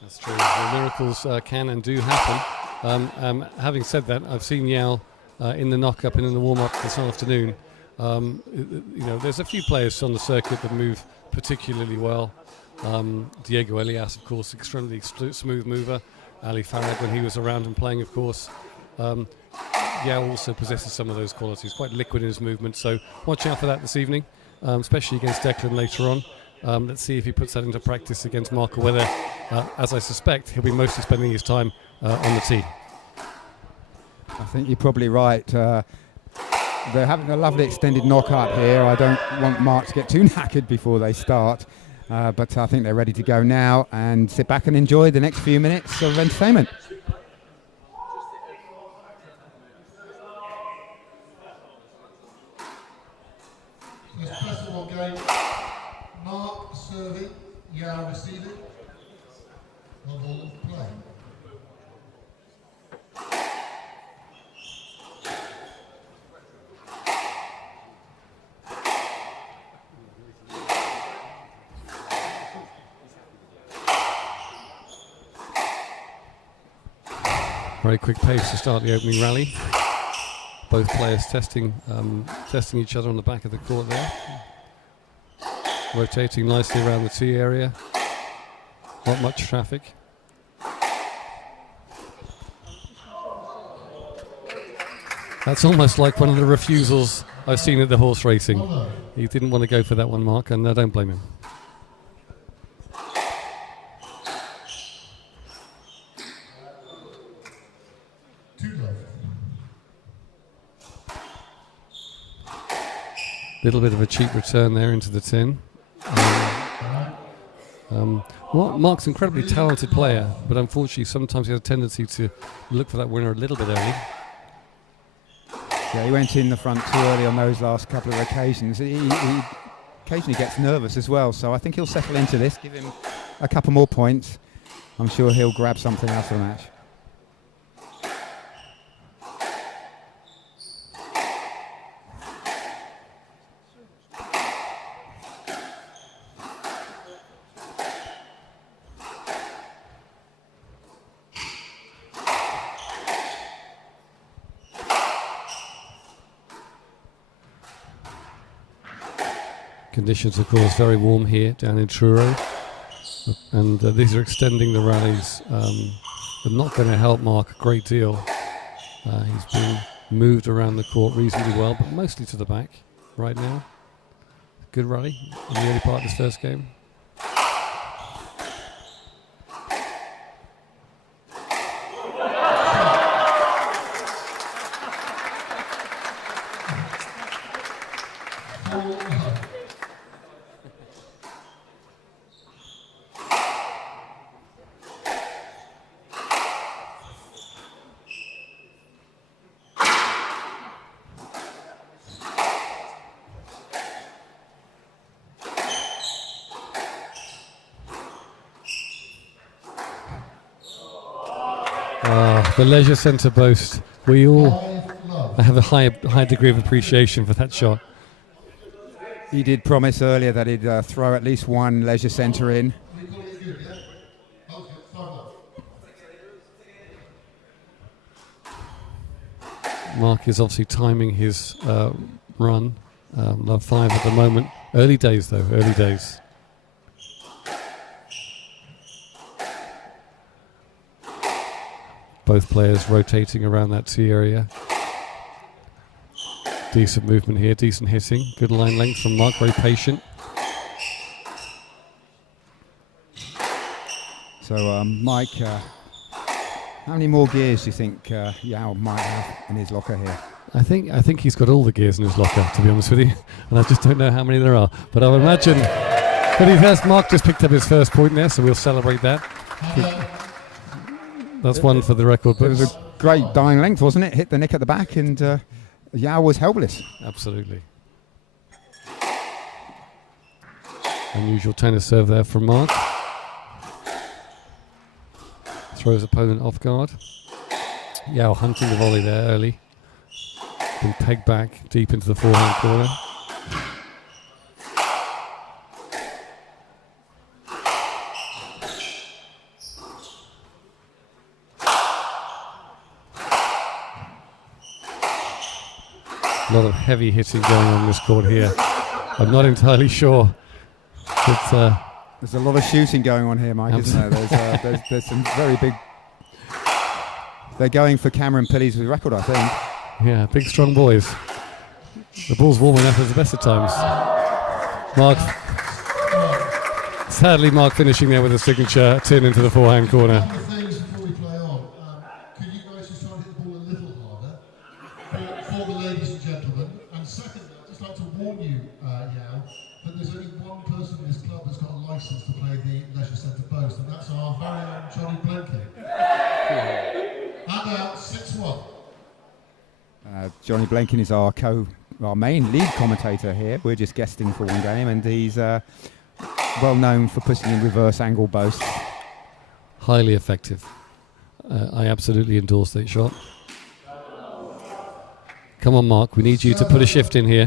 That's true. The miracles can and do happen. Having said that, I've seen Yow in the knock-up and in the warm-up this afternoon. There's a few players on the circuit that move particularly well. Diego Elias, of course, extremely smooth mover. Ali Farag, when he was around and playing, of course. Yow also possesses some of those qualities, quite liquid in his movement, so watch out for that this evening, especially against Declan later on. Let's see if he puts that into practice against Mark, or whether, as I suspect, he'll be mostly spending his time on the tee. I think you're probably right. They're having a lovely extended knock-up here. I don't want Mark to get too knackered before they start. But I think they're ready to go now and sit back and enjoy the next few minutes of entertainment. So it's first of all game, Mark serving, Yow receiving, on ball play. Very quick pace to start the opening rally. Both players testing each other on the back of the court there. Rotating nicely around the tee area. Not much traffic. That's almost like one of the refusals I've seen at the horse racing. He didn't want to go for that one, Mark, and I don't blame him. Little bit of a cheap return there into the tin. Mark's an incredibly talented player, but unfortunately sometimes he has a tendency to look for that winner a little bit early. Yeah, he went in the front too early on those last couple of occasions. He occasionally gets nervous as well, so I think he'll settle into this, give him a couple more points. I'm sure he'll grab something out of the match. Conditions, of course, very warm here down in Truro, and these are extending the rallies, but not going to help Mark a great deal. He's been moved around the court reasonably well, but mostly to the back right now. Good rally in the early part of this first game. The leisure centre boast. We all have a high degree of appreciation for that shot. He did promise earlier that he'd throw at least one leisure centre in. Mark is obviously timing his run. Love 5 at the moment. Early days though, early days. Both players rotating around that tee area. Decent movement here, decent hitting. Good line length from Mark, very patient. So, Mike, how many more gears do you think Yow might have in his locker here? I think he's got all the gears in his locker, to be honest with you, and I just don't know how many there are. But I would imagine that Mark just picked up his first point there, so we'll celebrate that. That's one for the record books. It was a great dying length, wasn't it? Hit the nick at the back, and Yow was helpless. Absolutely. Unusual tennis serve there from Mark. Throws opponent off guard. Yow hunting the volley there early. Been pegged back deep into the forehand corner. A lot of heavy hitting going on this court here. I'm not entirely sure. There's a lot of shooting going on here, Mike, isn't there? There's some very big... They're going for Cameron Pilley's record, I think. Yeah, big strong boys. The ball's warming up at the best of times. Sadly Mark finishing there with a signature tin into the forehand corner. Before we play on, could you guys just try and hit the ball a little harder for the ladies and gentlemen? And secondly, I'd just like to warn you, Yow, that there's only one person in this club that's got a licence to play the Leisure Centre post, and that's our very own Jonny Blenkin. And 6-1. Jonny Blenkin is our main lead commentator here. We're just guesting for one game, and he's well known for putting in reverse angle boasts. Highly effective. I absolutely endorse that shot. Come on, Mark, we need you to put a shift in here.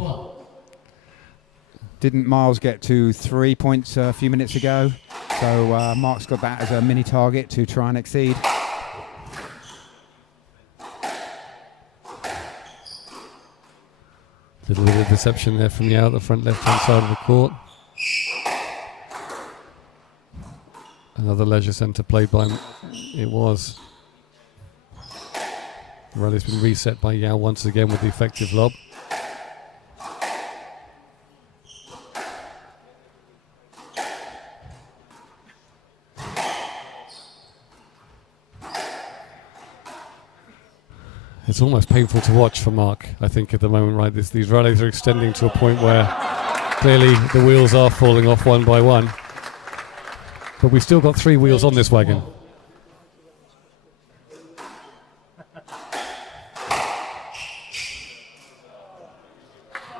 Didn't Myles get to 3 points a few minutes ago? So Mark's got that as a mini target to try and exceed. Little bit of deception there from Yow at the front left-hand side of the court. Another Leisure Centre played by it was. The rally's been reset by Yow once again with the effective lob. It's almost painful to watch for Mark, I think, at the moment, right? These rallies are extending to a point where clearly the wheels are falling off one by one. But we've still got 3 wheels on this wagon.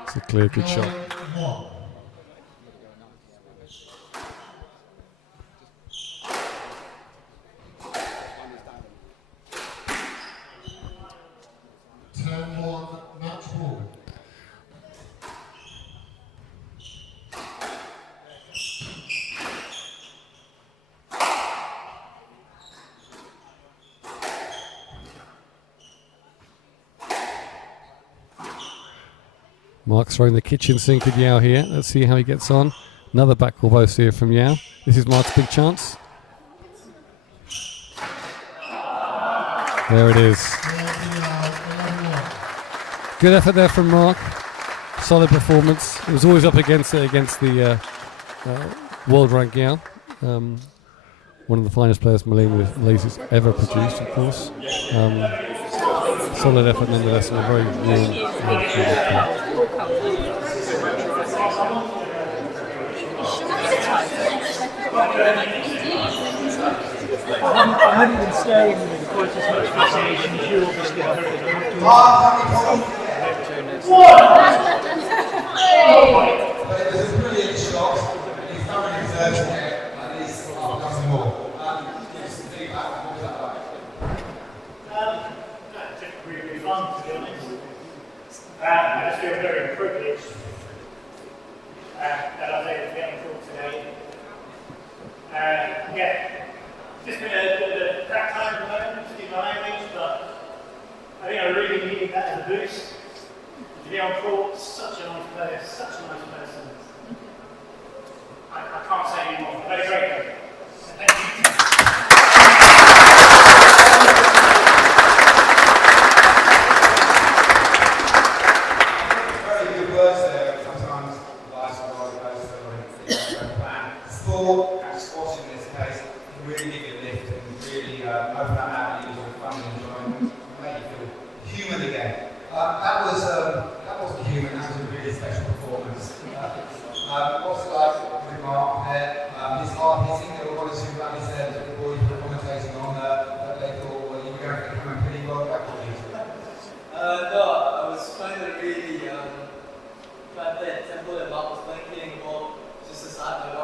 It's a clear, good shot. Mark's throwing the kitchen sink at Yow here. Let's see how he gets on. Another backward boast here from Yow. This is Mark's big chance. There it is. Good effort there from Mark. Solid performance. It was always up against it, against the world rank Yow. One of the finest players Malaysia's ever produced, of course. Solid effort nonetheless, and a very warm I haven't been staying with quite as much fascination as you obviously have. It was a brilliant shot. He thoroughly deserves it, and he's nothing more. Give us some feedback. What was that like? That took really fun, to be honest. I just feel very privileged that I was able to get on court today. Just been a crap time at the moment, to do my language, but I think I really needed that as a boost. To be on court, such a nice player, such a nice person. I can't say anymore. I've had a great day. Thank you. Very good words there. Sometimes life's a roller coaster when you don't plan. Sport and squash in this case can really give you a lift and really open up avenues of fun and enjoyment, make you feel human again. That wasn't human. That was a really special performance. What's it like with Mark there? His hard hitting. There were one or two rallies there that the boys were commentating on that they thought, well, you were going to become a pretty world record. No, I was kind of really glad that tempo that Mark was playing, getting the ball just as hard as I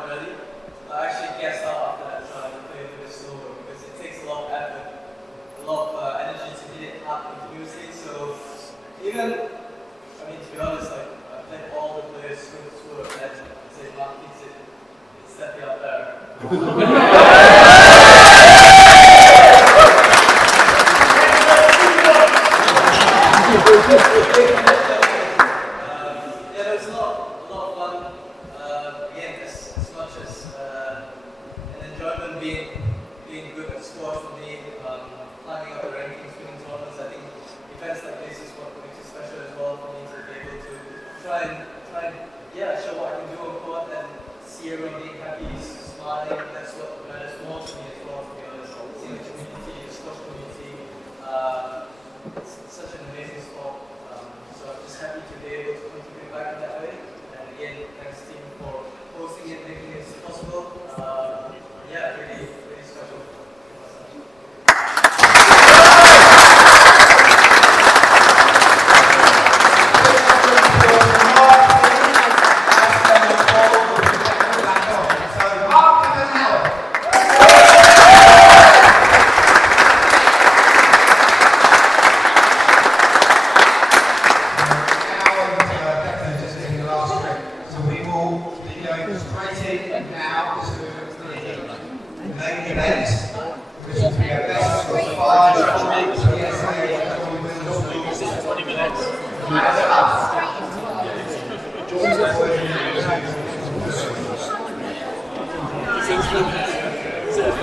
Yeah, it was a lot of fun. Again, as much as an enjoyment being good at squash for me, climbing up the rankings, winning tournaments. I think events like this is what makes it special as well for me to be able to try and show what I can do on court and see everyone being happy, smiling. That's what matters most to me as well, to be honest. Seeing the community, the squash community, it's such an amazing sport. So I'm just happy to be able to contribute back in that way. And again, thanks team for hosting it, making it possible. Really, really special.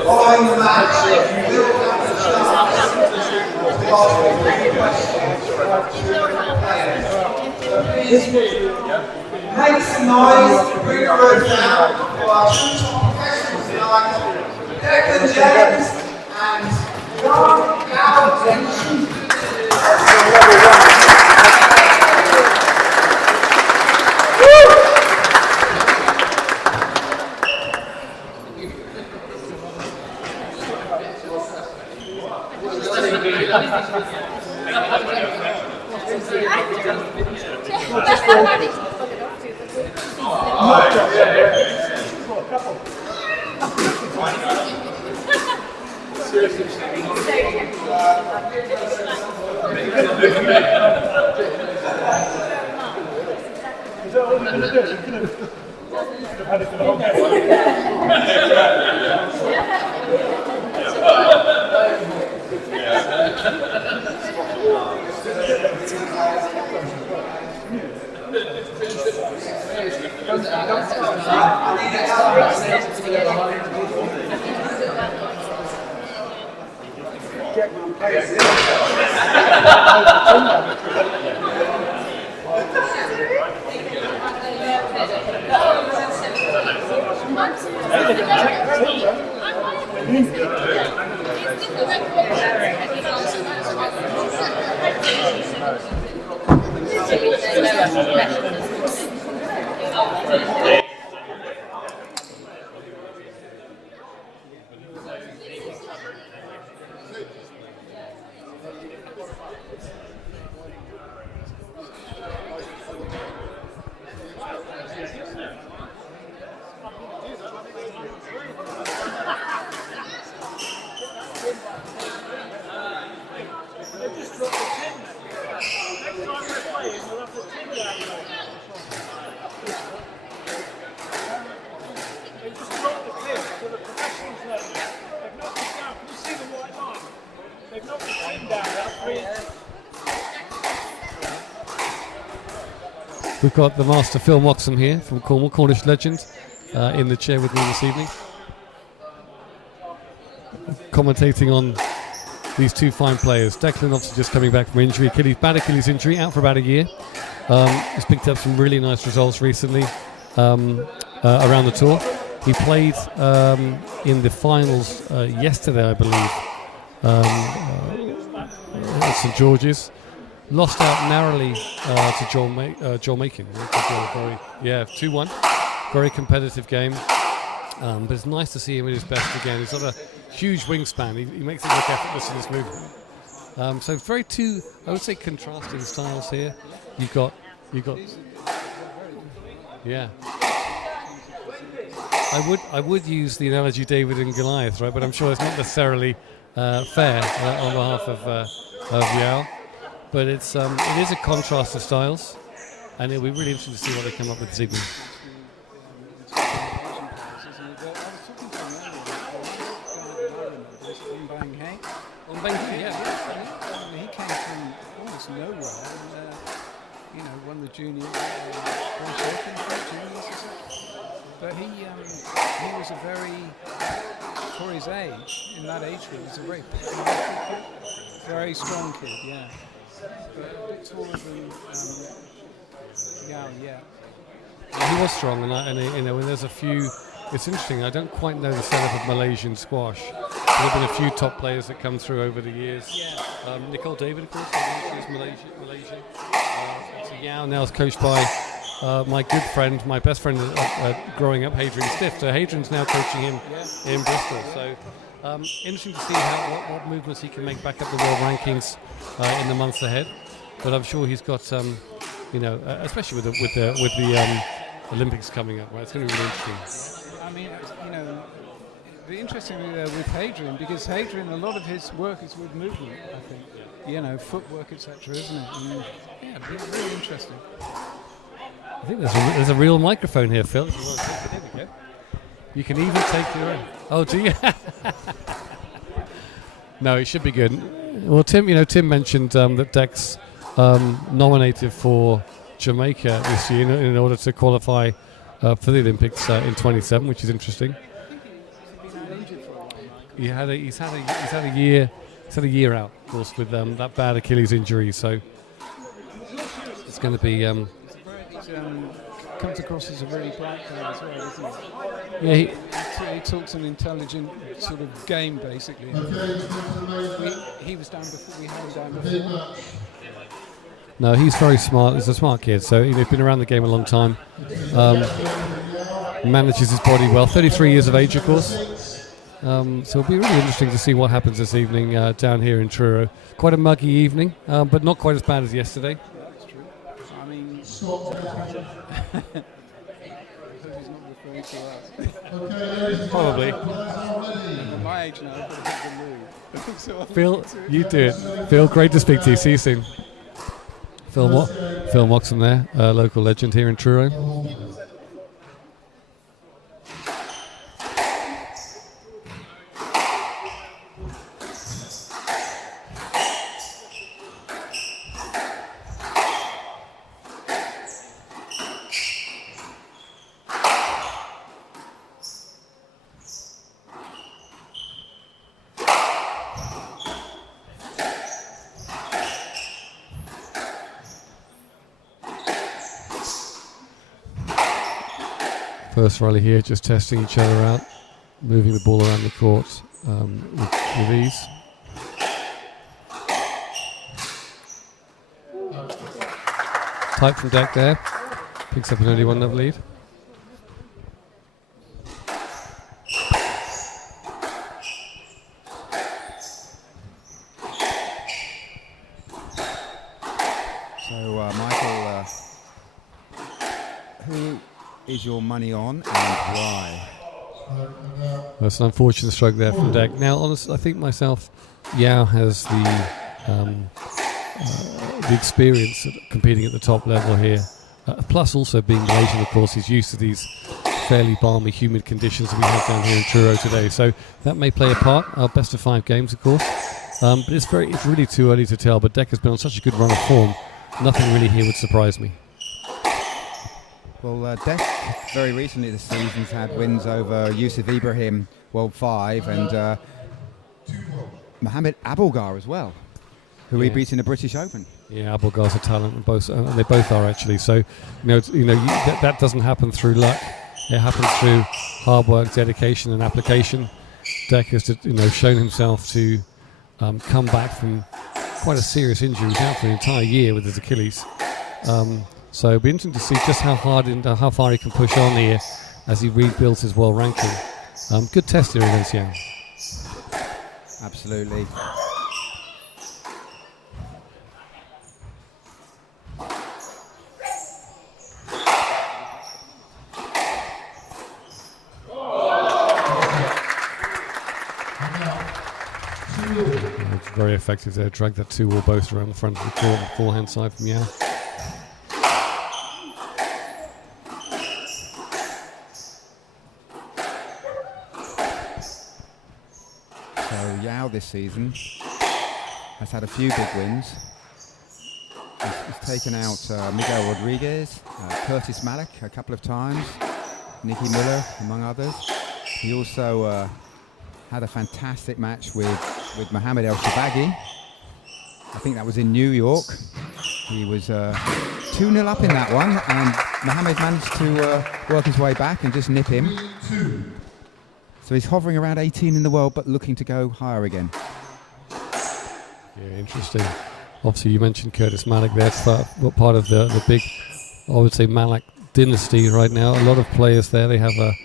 Following the match, you will have the chance to ask 3 questions to players. So please make some noise to bring the room down for our 2 top professionals tonight, Declan James and Eoin Yow. We've got the master Phil Moxham here from Cornwall, Cornish legend, in the chair with me this evening, commentating on these 2 fine players. Declan obviously just coming back from injury, bad Achilles injury, out for about a year. He's picked up some really nice results recently around the tour. He played in the finals yesterday, I believe, at St George's. Lost out narrowly to Joel Macon. 2-1. Very competitive game. But it's nice to see him at his best again. He's got a huge wingspan. He makes it look effortless in his movement. So very 2, I would say, contrasting styles here. You've got. Yeah. I would use the analogy David and Goliath, right? But I'm sure it's not necessarily fair on behalf of Yow. But it is a contrast of styles, and it'll be really interesting to see what they come up with this evening. Blenkin, yeah. He came from almost nowhere and, won the junior juniors. But he was a for his age, in that age group, he was a very powerful kid, very strong kid, yeah. But a bit taller than Yow, yeah. He was strong, and there's a few. It's interesting. I don't quite know the setup of Malaysian squash. There have been a few top players that come through over the years. Yeah. Nicole David, of course, is Malaysian. So Yow now is coached by my good friend, my best friend growing up, Hadrian Stiff. So Hadrian's now coaching him in Bristol. So interesting to see what movements he can make back up the world rankings in the months ahead. But I'm sure he's got especially with the Olympics coming up, right? It's going to be really interesting. I mean, it'd be interesting with Hadrian, because Hadrian, a lot of his work is with movement, I think. Footwork, etc., isn't it? And, it'd be really interesting. I think there's a real microphone here, Phil. If you want to take it, there we go. You can even take your own. Oh, do you? No, it should be good. Well, Tim mentioned that Dec's nominated for Jamaica this year in order to qualify for the Olympics in 27, which is interesting. He's had a year out, of course, with that bad Achilles injury. So it's going to be. Comes across as a really bright guy as well, doesn't he? Yeah, he talks an intelligent sort of game, basically. He was down before. We had him down before. No, he's very smart. He's a smart kid. So he's been around the game a long time. Manages his body well. 33 years of age, of course. So it'll be really interesting to see what happens this evening down here in Truro. Quite a muggy evening, but not quite as bad as yesterday. That's true. I mean, I hope he's not referring to us. Probably. At my age now, I've got to hit the move. So Phil, you do it. Phil, great to speak to you. See you soon. Phil Moxham there, local legend here in Truro. First rally here, just testing each other out, moving the ball around the court with ease. Tight from Dec there, picks up an early 1-0 lead. So, Michael, who is your money on and why? That's an unfortunate stroke there from Dec. Now, honestly, I think myself, Yow has the experience of competing at the top level here. Plus, also being Malaysian, of course, he's used to these fairly balmy, humid conditions that we have down here in Truro today. So that may play a part. Our best of 5 games, of course. But it's really too early to tell. But Dec has been on such a good run of form. Nothing really here would surprise me. Well, Dec very recently this season's had wins over Yusuf Ibrahim, World 5, and Mohammed Abulgar as well, who he beat in the British Open. Yeah, Abulgar's a talent, and they both are actually. So, that doesn't happen through luck. It happens through hard work, dedication, and application. Dec has shown himself to come back from quite a serious injury. He was out for the entire year with his Achilles. So it'll be interesting to see just how hard and how far he can push on here as he rebuilds his world ranking. Good test here against Yow. Absolutely. It's very effective there. Drag that 2-all both around the front of the court, forehand side from Yow. Yow this season has had a few big wins. He's taken out Miguel Rodriguez, Curtis Malik a couple of times, Nicky Miller among others. He also had a fantastic match with Mohamed El Shabaghi. I think that was in New York. He was 2-0 up in that one, and Mohamed managed to work his way back and just nip him. So he's hovering around 18 in the world, but looking to go higher again. Yeah, interesting. Obviously, you mentioned Curtis Malik there. It's part of the big, I would say, Malik dynasty right now. A lot of players there. They have a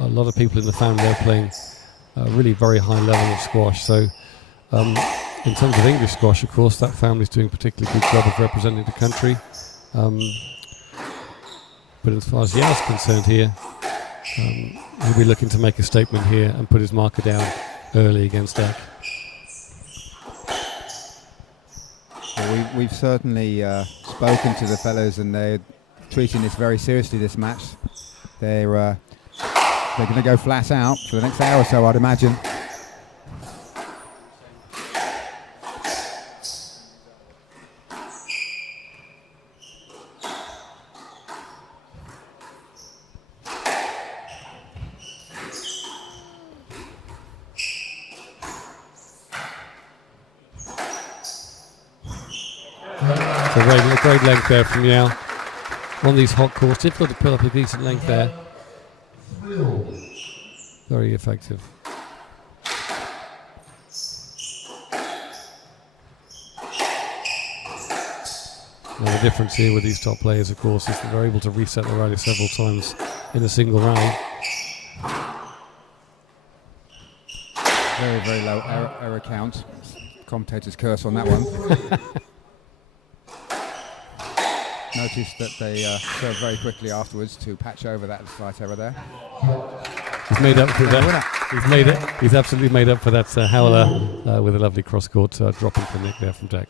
lot of people in the family there playing a really very high level of squash. So, in terms of English squash, of course, that family's doing a particularly good job of representing the country. But as far as Yow's concerned here, he'll be looking to make a statement here and put his marker down early against Deck. Well, we've certainly spoken to the fellows, and they're treating this very seriously, this match. They're going to go flat out for the next hour or so, I'd imagine. A great length there from Yow. One of these hot courts, difficult to pull up a decent length there. Very effective. Now the difference here with these top players, of course, is that they're able to reset the rally several times in a single rally. Very, very low error count. Commentator's curse on that one. Noticed that they served very quickly afterwards to patch over that slight error there. He's made up for that. He's absolutely made up for that howler with a lovely cross-court dropping for Nick there from Deck.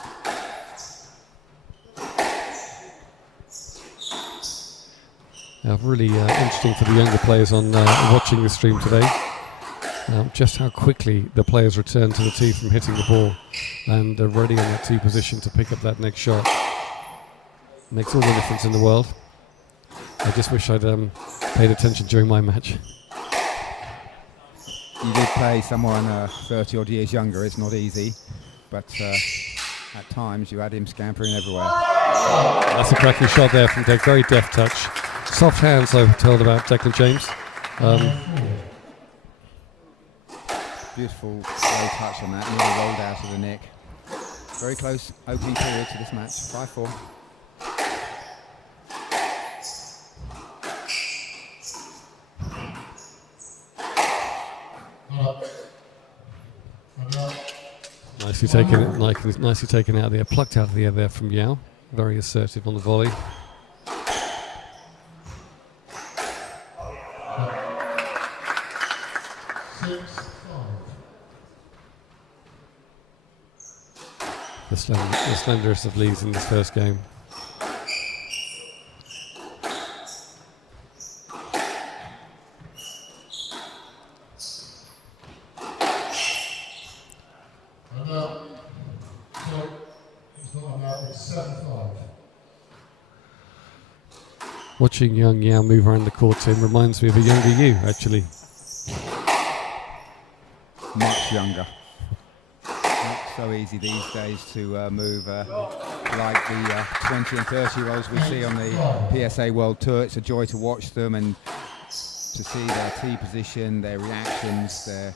Now, really interesting for the younger players on watching the stream today. Just how quickly the players return to the tee from hitting the ball and are ready on that tee position to pick up that next shot. Makes all the difference in the world. I just wish I'd paid attention during my match. You did play someone 30 odd years younger. It's not easy, but at times you had him scampering everywhere. That's a cracking shot there from Deck. Very deft touch. Soft hands, I've told about Declan James. Beautiful slow touch on that. Nearly rolled out of the nick. Very close opening period to this match. 5-4. Nicely taken out there, plucked out of the air there from Yow. Very assertive on the volley. The slenderest of leads in this first game. Watching young Yow move around the court reminds me of a younger you, actually. Much younger. Not so easy these days to move like the 20 and 30-year-olds we see on the PSA World Tour. It's a joy to watch them and to see their tee position, their reactions, their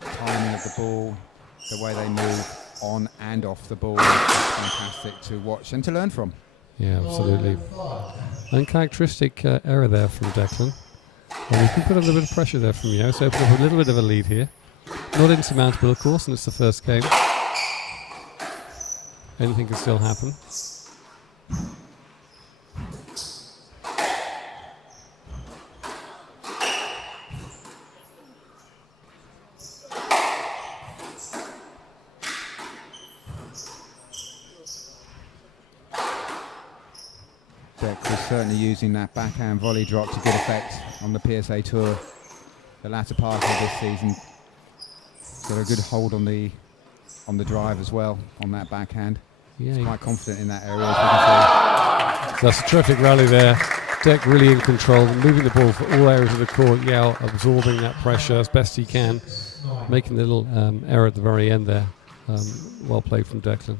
timing of the ball, the way they move on and off the ball. It's fantastic to watch and to learn from. Yeah, absolutely. Uncharacteristic error there from Declan. And we can put a little bit of pressure there from Yow, so open up a little bit of a lead here. Not insurmountable, of course, and it's the first game. Anything can still happen. Deck was certainly using that backhand volley drop to good effect on the PSA Tour the latter part of this season. got a good hold on the drive as well on that backhand. Yeah, he's quite confident in that area, as we can see. That's a terrific rally there. Deck really in control, moving the ball for all areas of the court. Yow absorbing that pressure as best he can, making the little error at the very end there. Well played from Declan.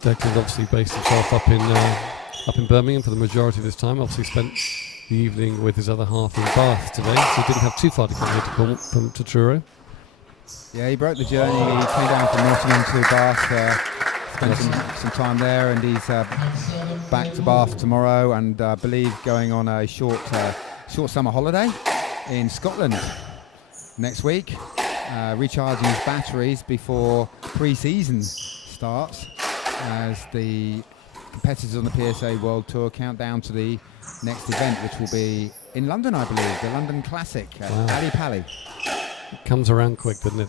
Declan's obviously based himself up in Birmingham for the majority of his time. Obviously spent the evening with his other half in Bath today, so he didn't have too far to come here to Cornwall to Truro. Yeah, he broke the journey. He came down from Nottingham to Bath, spent some time there, and he's back to Bath tomorrow, and I believe going on a short summer holiday in Scotland next week, recharging his batteries before pre-season starts, as the competitors on the PSA World Tour count down to the next event, which will be in London, I believe, the London Classic at Ali Pali. It comes around quick, doesn't it?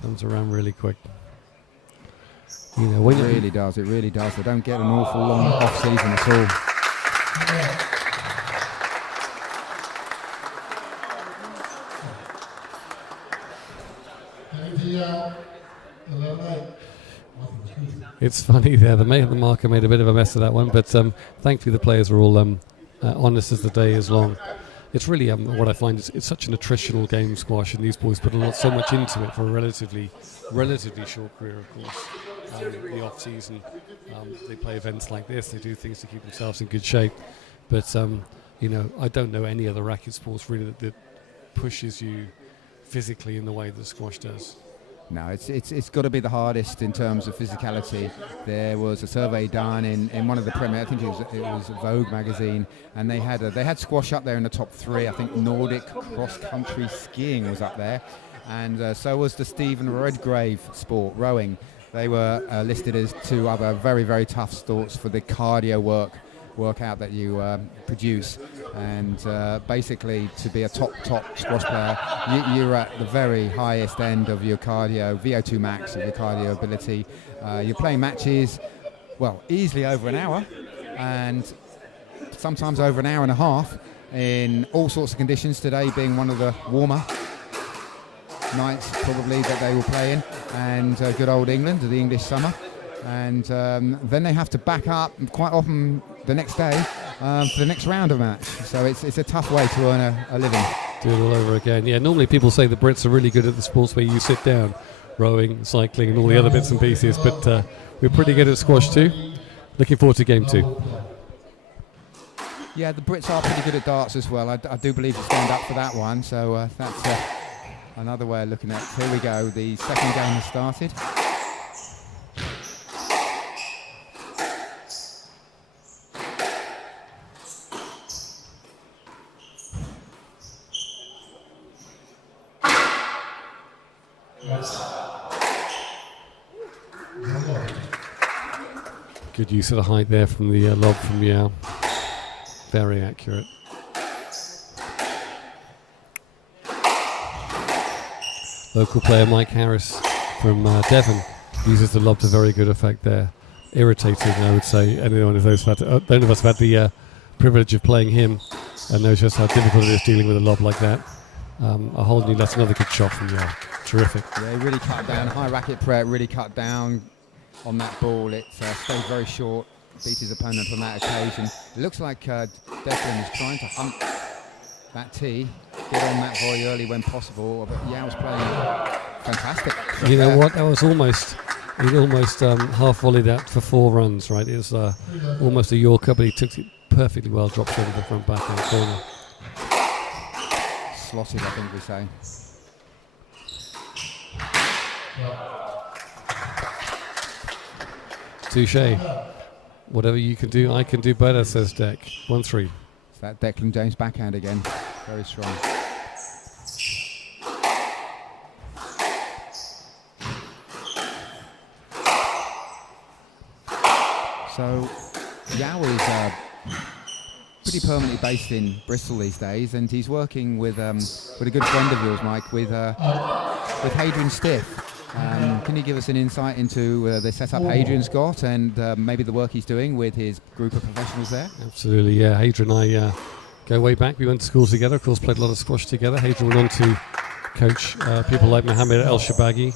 Comes around really quick. You know, when it really does. It really does. They don't get an awful long off season at all. It's funny there. The marker made a bit of a mess of that one, but thankfully the players are all honest as the day is long. It's really what I find is it's such an attritional game, squash, and these boys put so much into it for a relatively short career, of course. The off season, they play events like this. They do things to keep themselves in good shape. But you know, I don't know any other racket sports really that pushes you physically in the way that squash does. No, it's got to be the hardest in terms of physicality. There was a survey done in one of the premier, I think it was Vogue magazine, and they had squash up there in the top 3. I think Nordic cross-country skiing was up there, and so was the Stephen Redgrave sport, rowing. They were listed as 2 other very, very tough sports for the cardio workout that you produce, and basically to be a top squash player, you're at the very highest end of your cardio, VO2 max of your cardio ability. You're playing matches, well, easily over an hour, and sometimes over an hour and a half in all sorts of conditions, today being one of the warmer nights probably that they will play in, and good old England, the English summer. And then they have to back up quite often the next day for the next round of match. So it's a tough way to earn a living. Do it all over again. Yeah, normally people say the Brits are really good at the sports where you sit down, rowing, cycling, and all the other bits and pieces. But we're pretty good at squash too. Looking forward to game 2. Yeah, the Brits are pretty good at darts as well. I do believe to stand up for that one. So that's another way of looking at it. Here we go. The second game has started. Good use of the height there from the lob from Yow. Very accurate. Local player Mike Harris from Devon uses the lob to very good effect there. Irritating, I would say. Anyone of those of us have had the privilege of playing him and knows just how difficult it is dealing with a lob like that. A whole new, that's another good shot from Yow. Terrific. Yeah, he really cut down. High racket prep, really cut down on that ball. It stayed very short, beat his opponent on that occasion. It looks like Declan is trying to hunt that tee, get on that very early when possible, but Yow's playing fantastic. You know what, that was almost half volleyed out for 4 runs, right? It was almost a Yorker, but he took it perfectly well, dropped over the front backhand corner. Slotted, I think we say. Touche. Whatever you can do, I can do better, says Deck. 1-3. It's that Declan James backhand again. Very strong. So Yow is pretty permanently based in Bristol these days, and he's working with a good friend of yours, Mike, with Hadrian Stiff. Can you give us an insight into the setup Hadrian's got and maybe the work he's doing with his group of professionals there? Absolutely, yeah. Hadrian and I go way back. We went to school together, of course, played a lot of squash together. Hadrian went on to coach people like Mohammed El-Shabaghi,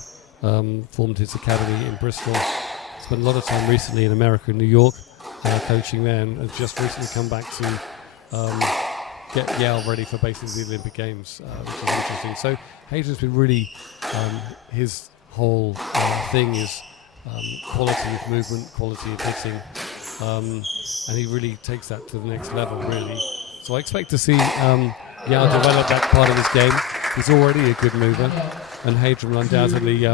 formed his academy in Bristol. Spent a lot of time recently in America, in New York, coaching there, and has just recently come back to get Yow ready for basically the Olympic Games, which is interesting. So Hadrian's been really, his whole thing is quality of movement, quality of hitting, and he really takes that to the next level, really. So I expect to see Yow develop that part of his game. He's already a good mover, and Hadrian will undoubtedly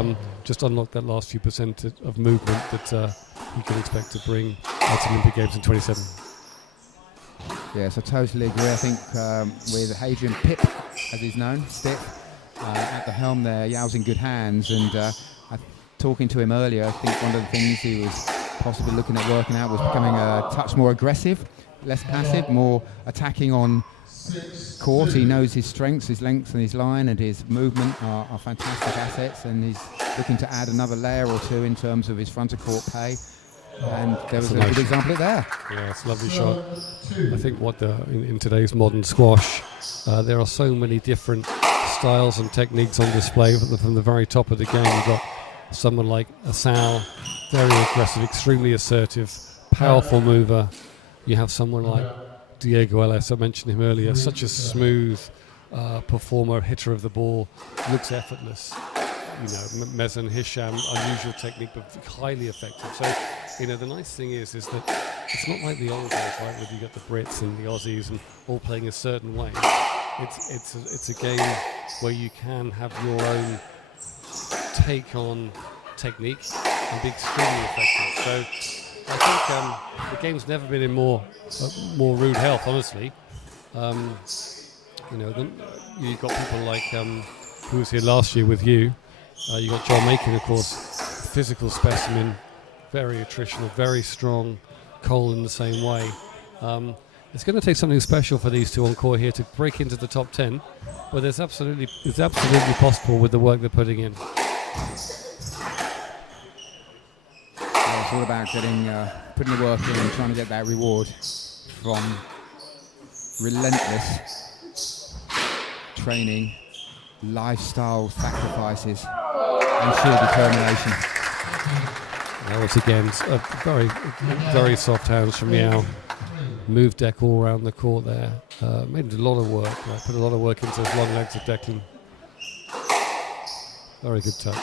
just unlock that last few percent of movement that he can expect to bring at Olympic Games in 27. Yes, I totally agree. I think with Hadrian Pip, as he's known, Stiff, at the helm there, Yow's in good hands, and talking to him earlier, I think one of the things he was possibly looking at working out was becoming a touch more aggressive, less passive, more attacking on court. He knows his strengths, his length and his line and his movement are fantastic assets, and he's looking to add another layer or two in terms of his front of court play. And there was a good example of it there. Yeah, it's a lovely shot. I think in today's modern squash, there are so many different styles and techniques on display from the very top of the game. You've got someone like Asal, very aggressive, extremely assertive, powerful mover. You have someone like Diego Ellis, I mentioned him earlier, such a smooth performer, hitter of the ball, looks effortless. Mezen Hisham, unusual technique, but highly effective. So, the nice thing is that it's not like the old days, right, where you got the Brits and the Aussies and all playing a certain way. It's a game where you can have your own take on technique and be extremely effective. So I think the game's never been in more rude health, honestly. You've got people like who was here last year with you. You got John Macon, of course, physical specimen, very attritional, very strong. Cole in the same way. It's going to take something special for these two on court here to break into the top 10, but it's absolutely possible with the work they're putting in. It's all about putting the work in and trying to get that reward from relentless training, lifestyle sacrifices, and sheer determination. Once again, very, very soft hands from Yow. Move deck all around the court there. Made a lot of work. Put a lot of work into those long legs of Declan. Very good touch.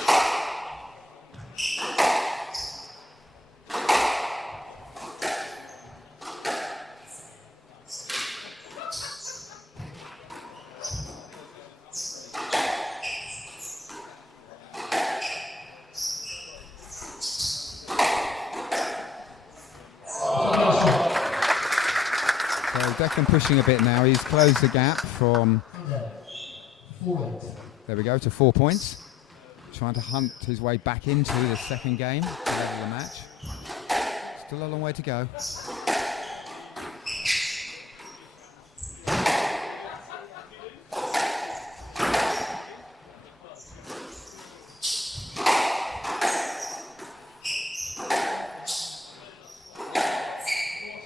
Declan pushing a bit now. He's closed the gap from, there we go, to 4 points. Trying to hunt his way back into the second game to level the match. Still a long way to go.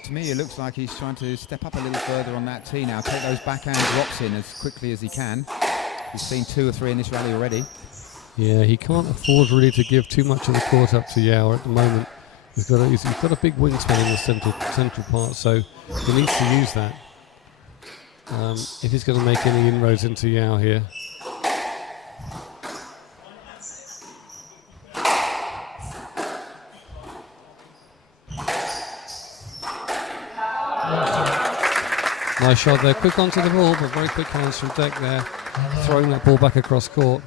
To me, it looks like he's trying to step up a little further on that tee now, take those backhand drops in as quickly as he can. He's seen 2 or 3 in this rally already. Yeah, he can't afford really to give too much of the court up to Yow at the moment. He's got a big wingspan in the central part, so he needs to use that if he's going to make any inroads into Yow here. Nice shot there, quick onto the ball, but very quick hands from Deck there, throwing that ball back across court.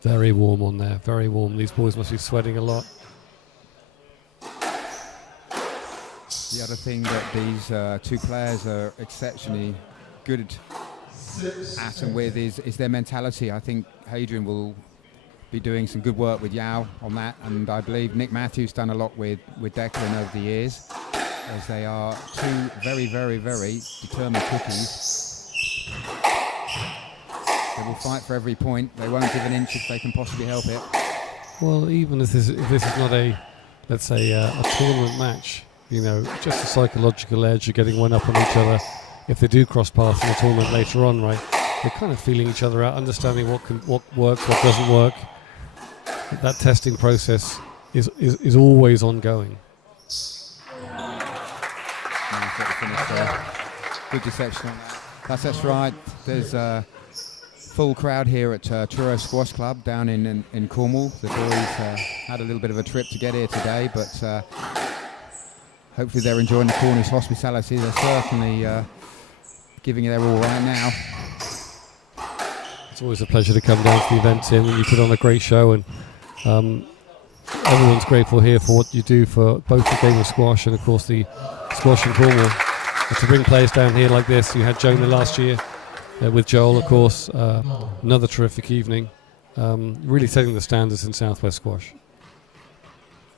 Very warm on there, very warm. These boys must be sweating a lot. The other thing that these two players are exceptionally good at and with is their mentality. I think Hadrian will be doing some good work with Yow on that, and I believe Nick Matthews done a lot with Declan over the years, as they are two very, very, very determined cookies. They will fight for every point. They won't give an inch if they can possibly help it. Well, even if this is not a, let's say, a tournament match, you know, just a psychological edge, you're getting one up on each other. If they do cross paths in the tournament later on, right, they're kind of feeling each other out, understanding what works, what doesn't work. That testing process is always ongoing. Good deception on that. That's right. There's a full crowd here at Truro Squash Club down in Cornwall. The boys had a little bit of a trip to get here today, but hopefully they're enjoying the Cornish hospitality. They're certainly giving it their all right now. It's always a pleasure to come down to the event, Tim, and you put on a great show, and everyone's grateful here for what you do for both the game of squash and, of course, the squash in Cornwall. And to bring players down here like this, you had Jonah last year with Joel, of course, another terrific evening, really setting the standards in Southwest squash.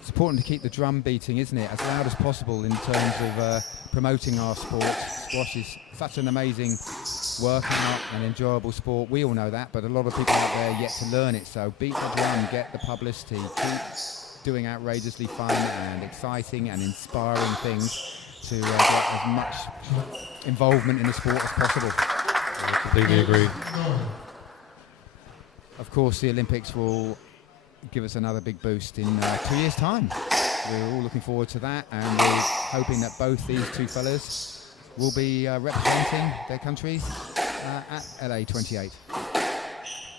It's important to keep the drum beating, isn't it, as loud as possible in terms of promoting our sport. Squash is such an amazing workout and enjoyable sport. We all know that, but a lot of people out there yet to learn it. So beat the drum, get the publicity, keep doing outrageously fun and exciting and inspiring things to get as much involvement in the sport as possible. I completely agree. Of course, the Olympics will give us another big boost in 2 years' time. We're all looking forward to that, and we're hoping that both these two fellas will be representing their countries at LA 28.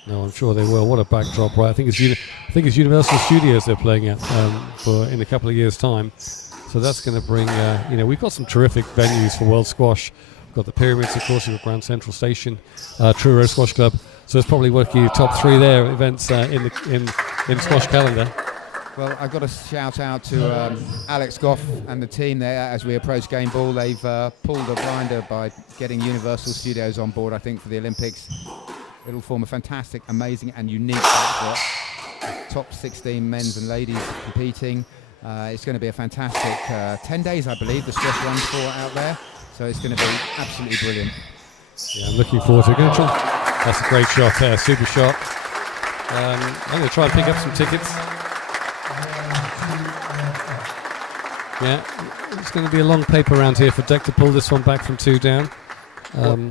No, I'm sure they will. What a backdrop, right? I think it's Universal Studios they're playing at for in a couple of years' time. So that's going to bring, we've got some terrific venues for World Squash. We've got the Pyramids, of course, we've got Grand Central Station, Truro Squash Club. So it's probably working top three there events in the squash calendar. Well, I've got to shout out to Alex Goff and the team there as we approach game ball. They've pulled a blinder by getting Universal Studios on board, I think, for the Olympics. It'll form a fantastic, amazing and unique backdrop. Top 16 men's and ladies competing. It's going to be a fantastic 10 days, I believe, the squash runs for out there. So it's going to be absolutely brilliant. Yeah, I'm looking forward to it. That's a great shot there, super shot. I'm going to try and pick up some tickets. Yeah, it's going to be a long paper round here for Deck to pull this one back from 2 down.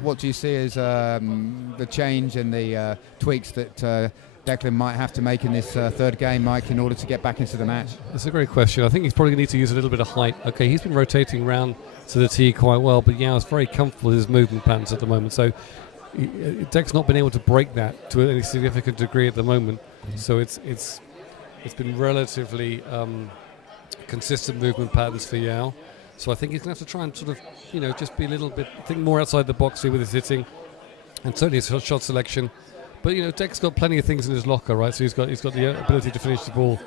What do you see as the change and the tweaks that Declan might have to make in this third game, Mike, in order to get back into the match? That's a great question. I think he's probably going to need to use a little bit of height. Okay, he's been rotating round to the tee quite well, but Yow's very comfortable with his movement patterns at the moment. So Deck's not been able to break that to any significant degree at the moment. So it's been relatively consistent movement patterns for Yow. So I think he's going to have to try and sort of, just be a little bit, think more outside the box here with his hitting, and certainly his shot selection. But Deck's got plenty of things in his locker, right? So he's got the ability to finish the ball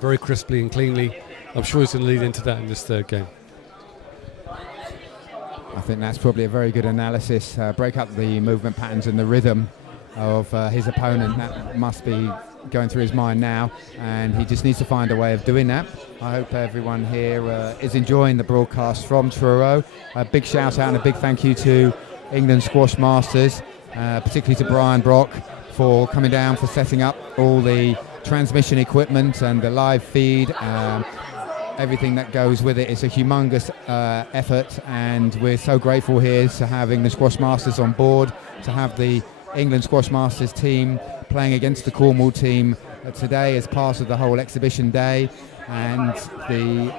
very crisply and cleanly. I'm sure he's going to lead into that in this third game. I think that's probably a very good analysis. Break up the movement patterns and the rhythm of his opponent. That must be going through his mind now, and he just needs to find a way of doing that. I hope everyone here is enjoying the broadcast from Truro. A big shout out and a big thank you to England Squash Masters, particularly to Brian Brock for coming down, for setting up all the transmission equipment and the live feed, everything that goes with it. It's a humongous effort, and we're so grateful here to have England Squash Masters on board, to have the England Squash Masters team playing against the Cornwall team today as part of the whole exhibition day, and the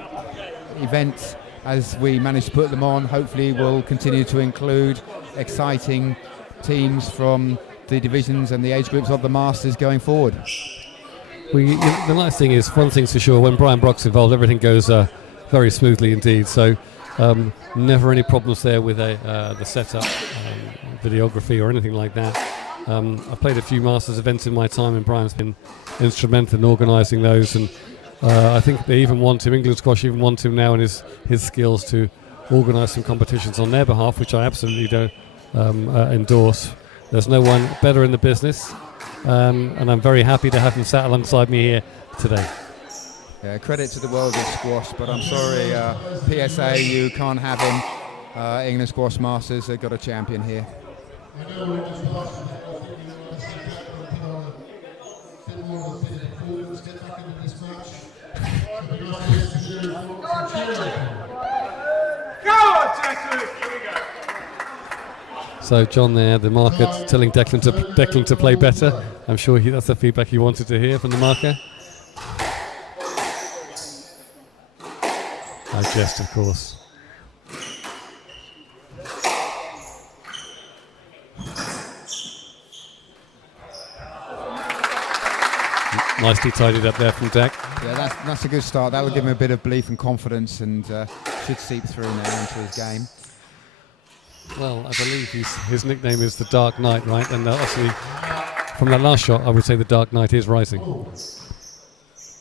event, as we manage to put them on, hopefully will continue to include exciting teams from the divisions and the age groups of the Masters going forward. The nice thing is, one thing's for sure, when Brian Brock's involved, everything goes very smoothly indeed. So never any problems there with the setup, videography or anything like that. I've played a few Masters events in my time, and Brian's been instrumental in organising those. And I think they even want him, England Squash even want him now in his skills to organise some competitions on their behalf, which I absolutely don't endorse. There's no one better in the business and I'm very happy to have him sat alongside me here today. Yeah, credit to the world of squash, but I'm sorry, PSA, you can't have him. England Squash Masters, they've got a champion here. So John there, the marker, telling Declan to play better. I'm sure that's the feedback he wanted to hear from the marker. I jest, of course. Nicely tidied up there from Deck. Yeah, that's a good start. That'll give him a bit of belief and confidence, and should seep through now into his game. Well, I believe his nickname is the Dark Knight, right? And obviously, from that last shot, I would say the Dark Knight is rising.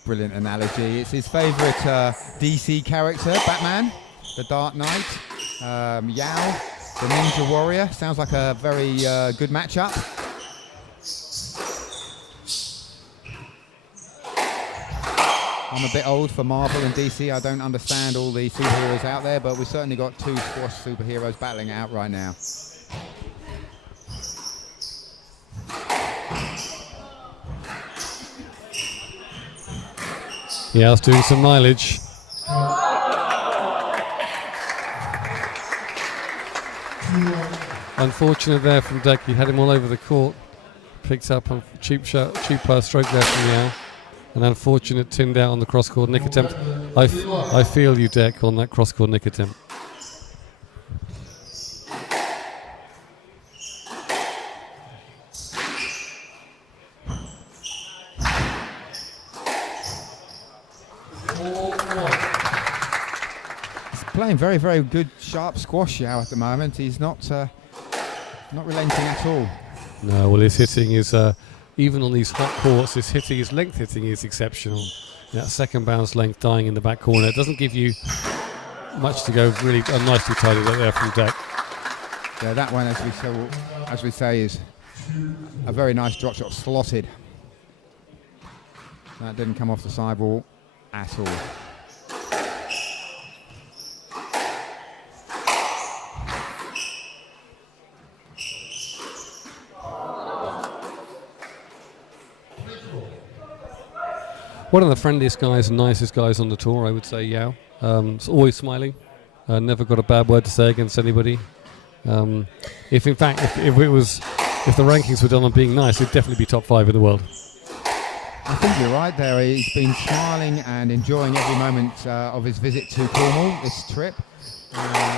Brilliant analogy. It's his favourite DC character, Batman, the Dark Knight. Yow, the Ninja Warrior. Sounds like a very good matchup. I'm a bit old for Marvel and DC. I don't understand all the superheroes out there, but we've certainly got two squash superheroes battling out right now. Yeah, I was doing some mileage. Unfortunate there from Deck. He had him all over the court. Picked up a cheap stroke there from Yow. An unfortunate tinned out on the cross-court nick attempt. I feel you, Deck, on that cross-court nick attempt. He's playing very, very good, sharp squash Yow at the moment. He's not relenting at all. No, well, his hitting is... even on these hot courts, his length hitting is exceptional. That second bounce length dying in the back corner. It doesn't give you much to go. Really nicely tidied up there from Deck. Yeah, that one, as we say, is a very nice drop shot, slotted. That didn't come off the sidewall at all. One of the friendliest guys and nicest guys on the tour, I would say, Yow. It's always smiling. Never got a bad word to say against anybody. If the rankings were done on being nice, he'd definitely be top 5 in the world. I think you're right there. He's been smiling and enjoying every moment of his visit to Cornwall, this trip.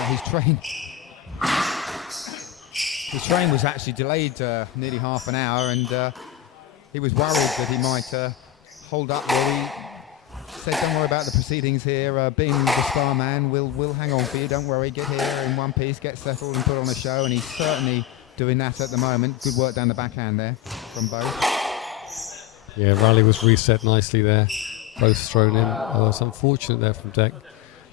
His train was actually delayed nearly half an hour, and he was worried that he might hold up. Well, he said, "Don't worry about the proceedings here. Being the star man, we'll hang on for you. Don't worry. Get here in one piece, get settled, and put on a show." And he's certainly doing that at the moment. Good work down the backhand there from both. Yeah, rally was reset nicely there. Both thrown in. It's unfortunate there from Deck.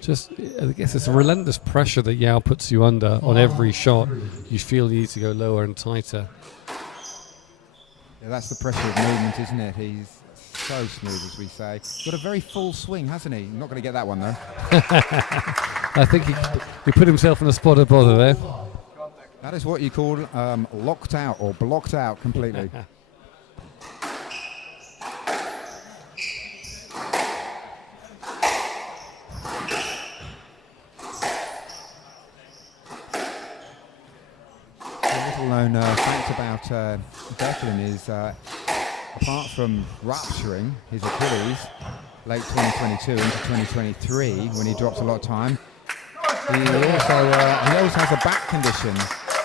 Just, I guess it's a relentless pressure that Yow puts you under on every shot. You feel you need to go lower and tighter. Yeah, that's the pressure of movement, isn't it? He's so smooth, as we say. Got a very full swing, hasn't he? Not going to get that one, though. I think he put himself in a spot of bother there. That is what you call locked out or blocked out completely. A little known fact about Declan is apart from rupturing his Achilles late 2022 into 2023 when he dropped a lot of time, he also has a back condition.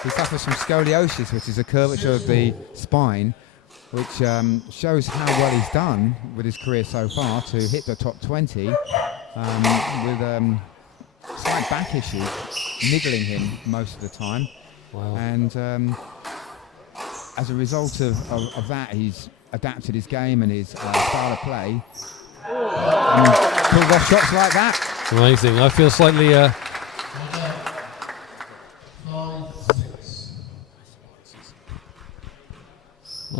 He suffers from scoliosis, which is a curvature of the spine, which shows how well he's done with his career so far to hit the top 20 with slight back issues niggling him most of the time. Wow. And as a result of that, he's adapted his game and his style of play and pulled off shots like that. Amazing. I feel slightly...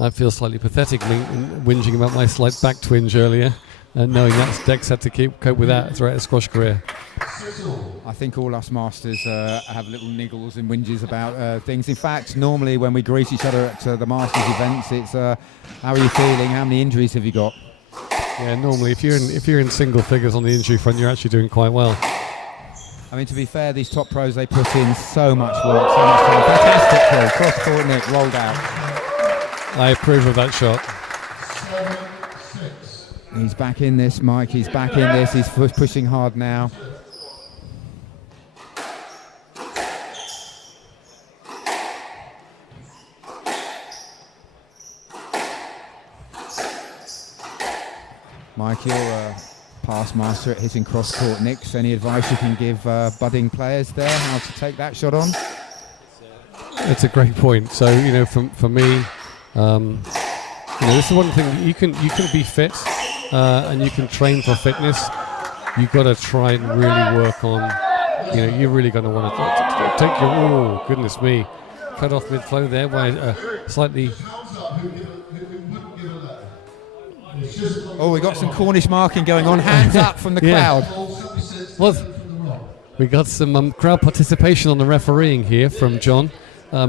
I feel slightly pathetic whinging about my slight back twinge earlier, knowing that Dex had to cope with that throughout his squash career. I think all us masters have little niggles and whinges about things. In fact, normally when we greet each other at the masters events, it's how are you feeling? How many injuries have you got? Yeah, normally if you're in single figures on the injury front, you're actually doing quite well. I mean, to be fair, these top pros, they put in so much work, so much time. Fantastic throw, cross court nick, rolled out. I approve of that shot. 7-6. He's back in this, Mike. He's back in this. He's pushing hard now. Mike, you're a past master at hitting cross-court nicks. Any advice you can give budding players there, how to take that shot on? It's a great point. So, for me, this is one thing. You can be fit and you can train for fitness. You've got to try and really work on, you're really going to want to take your, oh, goodness me, cut off mid-flow there by slightly... Oh, we got some Cornish marking going on. Hands up from the crowd. Well, we got some crowd participation on the refereeing here from John.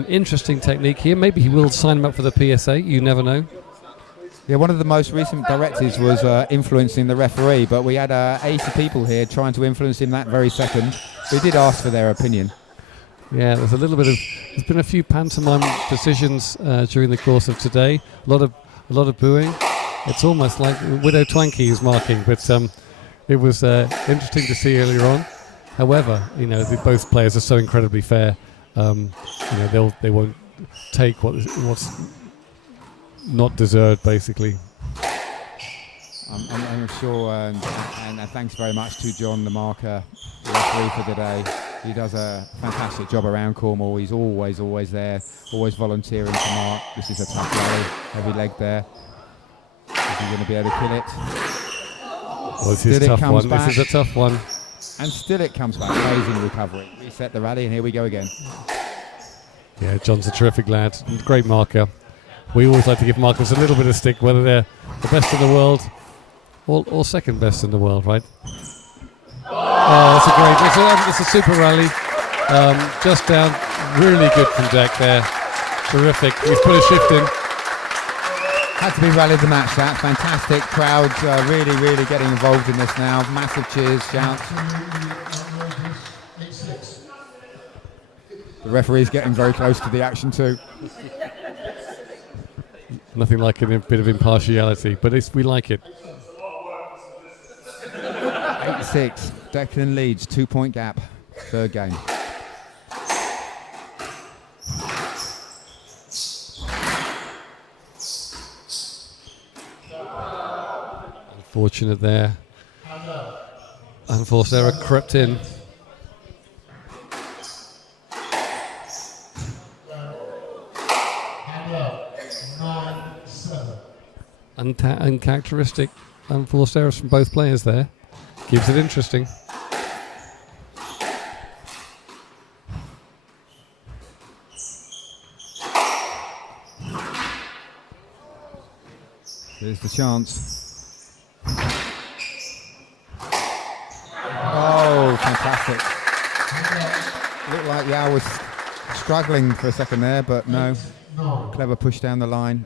Interesting technique here. Maybe he will sign him up for the PSA. You never know. Yeah, one of the most recent directives was influencing the referee, but we had 80 people here trying to influence him that very second. We did ask for their opinion. Yeah, there's been a few pantomime decisions during the course of today. A lot of booing. It's almost like Widow Twanky is marking, but it was interesting to see earlier on. However, both players are so incredibly fair. They won't take what's not deserved, basically. I'm sure, and thanks very much to John, the marker referee for the day. He does a fantastic job around Cornwall. He's always there, always volunteering to mark. This is a tough rally, heavy leg there. Is he going to be able to kill it? Well, this is a tough one. This is a tough one. And still it comes back. Amazing recovery. Reset the rally, and here we go again. Yeah, John's a terrific lad. Great marker. We always like to give markers a little bit of stick, whether they're the best in the world or second best in the world, right? Oh, that's a great. It's a super rally. Just down. Really good from Deck there. Terrific. He's put a shift in. Had to be rallied the match, that. Fantastic. Crowds really getting involved in this now. Massive cheers, shouts. The referee's getting very close to the action too. Nothing like a bit of impartiality, but we like it. 8-6. Declan leads, 2-point gap. Third game. Unfortunate there. Unforced error crept in. Uncharacteristic unforced errors from both players there. Keeps it interesting. Here's the chance. Oh, fantastic. Looked like Yow was struggling for a second there, but no. Clever push down the line.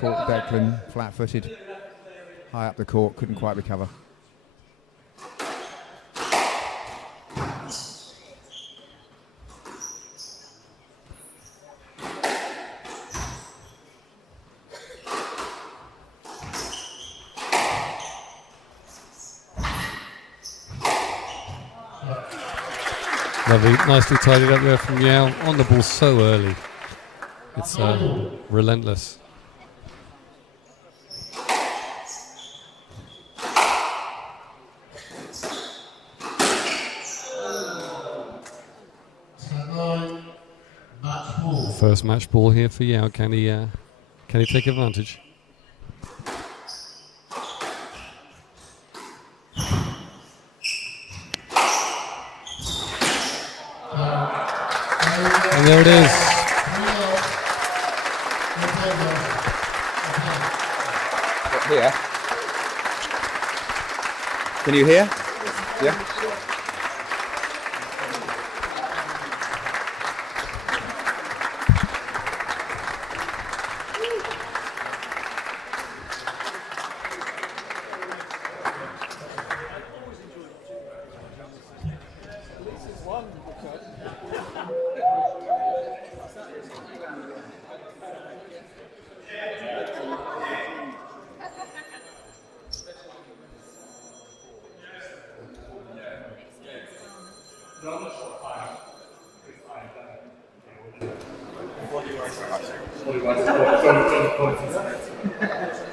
Caught Declan flat-footed. High up the court, couldn't quite recover. Lovely, nicely tidied up there from Yow. On the ball so early. It's relentless. First match ball here for Yow. Can he take advantage? And there it is. Here. Can you hear? Yeah.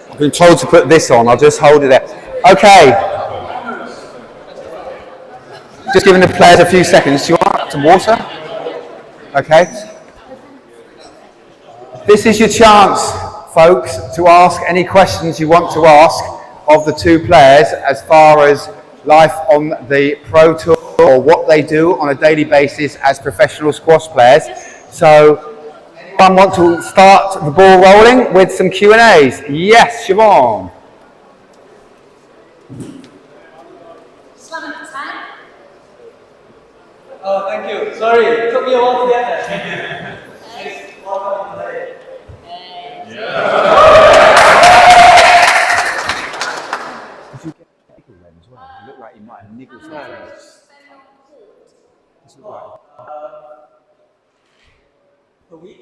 I've been told to put this on, I'll just hold it there. Okay. Just giving the players a few seconds. Do you want some water? Okay. This is your chance, folks, to ask any questions you want to ask of the two players as far as life on the Pro Tour or what they do on a daily basis as professional squash players. So, anyone want to start the ball rolling with some Q&As? Yes, Siobhan. Oh, thank you. Sorry, it took me a while to get there. Welcome today. Did you get nickel then as well? It looked like you might have niggled something. A week?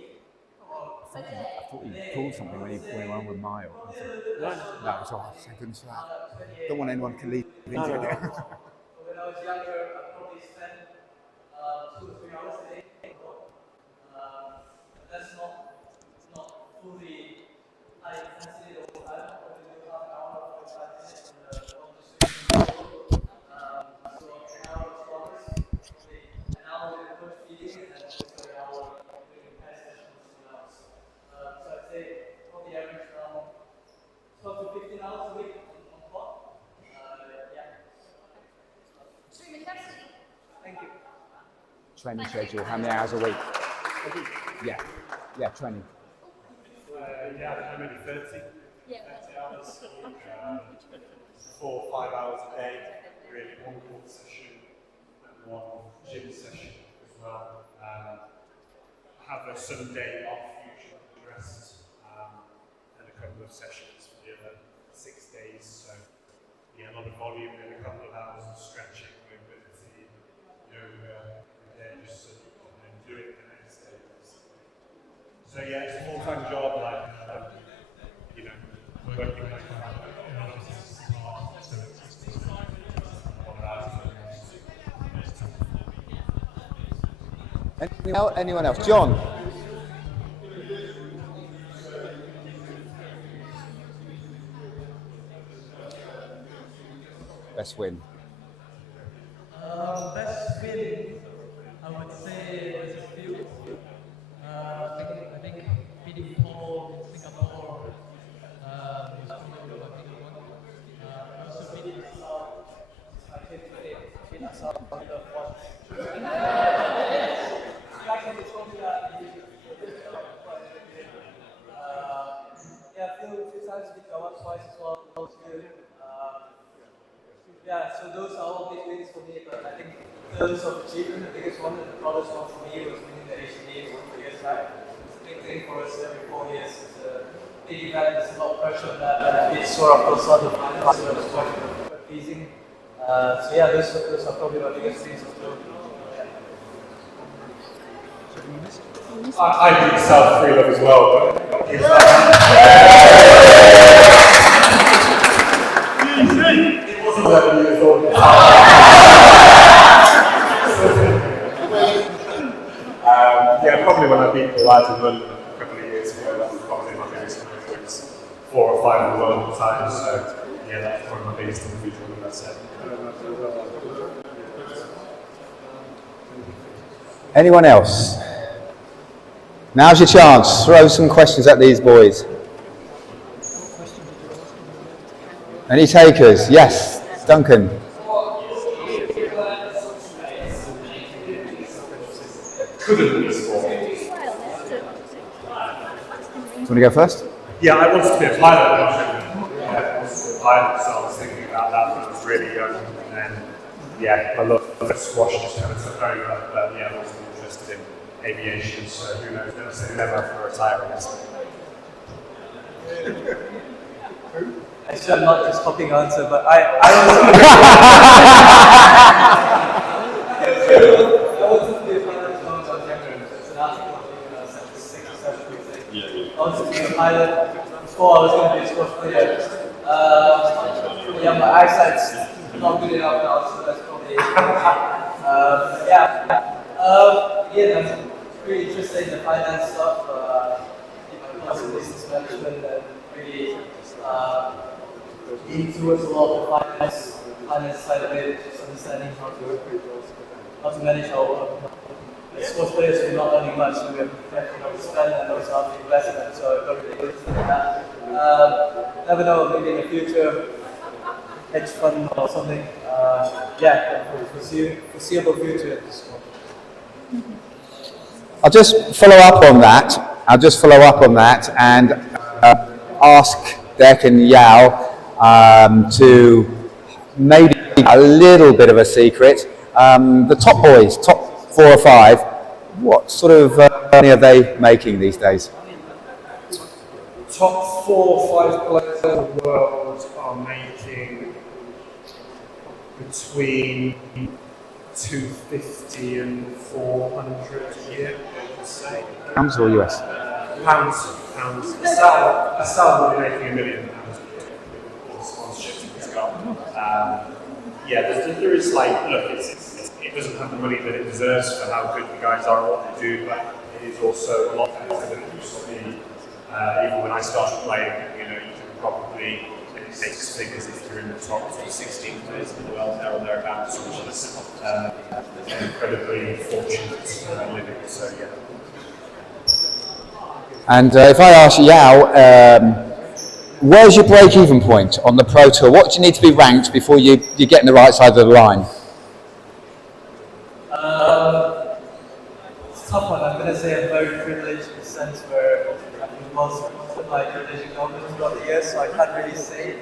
I thought he pulled something when he went on with Myles. No, it's all right. Thank goodness for that. Don't want anyone to leave into it. When I was younger, I probably spent 2 or 3 hours a day. That's not fully high intensity all the time. I only do half an hour, 45 minutes on the long distance. So an hour of squats, an hour with the coach feeding, and then also an hour doing pair sessions. So I'd say probably average around 12 to 15 hours a week on quad. Yeah. Thank you. Training schedule, how many hours a week? Yeah, training. Yeah, maybe 30. 30 hours. 4 or 5 hours a day. Really, 1 court session and 1 gym session as well. I have a Sunday off, usually rest, and a couple of sessions for the other 6 days. So, yeah, a lot of volume and a couple of hours of stretching, mobility, yoga, and then just so you can do it the next day. So yeah, it's a full-time job, like, working like Anyone else? John? Best win? Best win, I would say, was a few. I think beating Paul in Singapore was probably my bigger one. Also beating Assad. I think beating Assad on the one. Actually, told me that yeah, a few times beat Owen twice as well. That was good. Yeah, so those are all big wins for me, but I think in terms of achievement, the biggest one and the proudest one for me was winning the Asian Games 4 years back. It's a big thing for us every 4 years. It's a big event, there's a lot of pressure on that, and it's sort of outside the finals, so it was quite pleasing. So yeah, those are probably my biggest wins of the I beat South Free Love as well, but it wasn't 11 years old. Yeah, probably when I beat the lads in London a couple of years ago, that was probably my biggest win. It was 4 or 5 in the world at the time, so yeah, that's probably my biggest individual win, that's it. Anyone else? Now's your chance. Throw some questions at these boys. Any takers? Yes, Duncan. Couldn't be scored. Do you want to go first? Yeah, I wanted to be a pilot. yeah, I love squash, just kind of took over, but yeah, I wasn't interested in aviation, so who knows, never say never for retiring. Actually, I'm not just copying answer, but I wanted to be a pilot when I was younger. It's an article I think 6 or 7 weeks ago. I wanted to be a pilot before I was going to be a squash player. Yeah, my eyesight's not good enough now, so that's probably yeah, I'm pretty interested in the finance stuff, plus business management, and really leaning towards a lot of the finance side of it, just understanding how to manage our sports players who are not earning much, so we have to spend and also how to invest in them, so I've got really good at that. Never know, maybe in the future, hedge fund or something. Yeah, foreseeable future at this point. I'll just follow up on that. And ask Declan Yow to maybe a little bit of a secret. The top boys, top 4 or 5, what sort of money are they making these days? Top 4 or 5 players in the world are making between 250 and 400 a year, I would say. Pounds or US? Pounds. Sal will be making £1 million with the sponsorship he's got. Yeah, there is like, look, it doesn't have the money that it deserves for how good the guys are and what they do, but it is also a lot better than it used to be. Even when I started playing, you know, you can probably make 6 figures if you're in the top 16 players in the world, there or thereabouts, which is incredibly fortunate living. So yeah. And if I ask Yow, where's your break-even point on the Pro Tour? What do you need to be ranked before you get in the right side of the line? It's a tough one. I'm going to say I'm very privileged in the sense where I've been most of my privilege and government throughout the years, so I can't really say.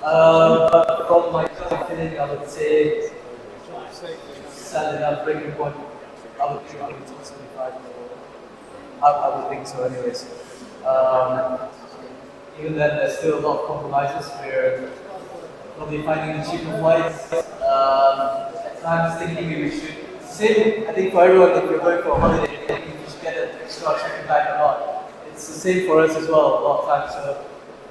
But from my feeling, I would say standing up breaking point, I would think it's 25. I would think so anyways. Even then, there's still a lot of compromises. We're probably finding the cheaper flights. At times thinking we should, same, I think for everyone, if you're going for a holiday, thinking we should get an extra chicken back or not. It's the same for us as well, a lot of times. So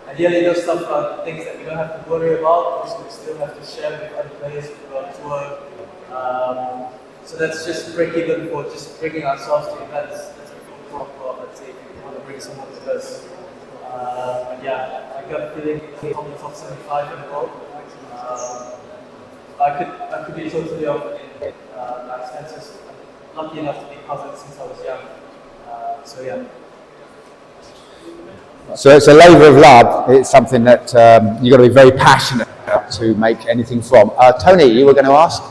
ideally those stuff are things that we don't have to worry about, because we still have to share with other players who are on tour. So that's just break even for just bringing ourselves to events. Let's say if you want to bring someone with us. Yeah, I got a feeling on the top 75 in the world. I could be totally off in my expenses. I'm lucky enough to be covered since I was young. So yeah. So it's a labour of love. It's something that you've got to be very passionate about to make anything from. Tony, you were going to ask?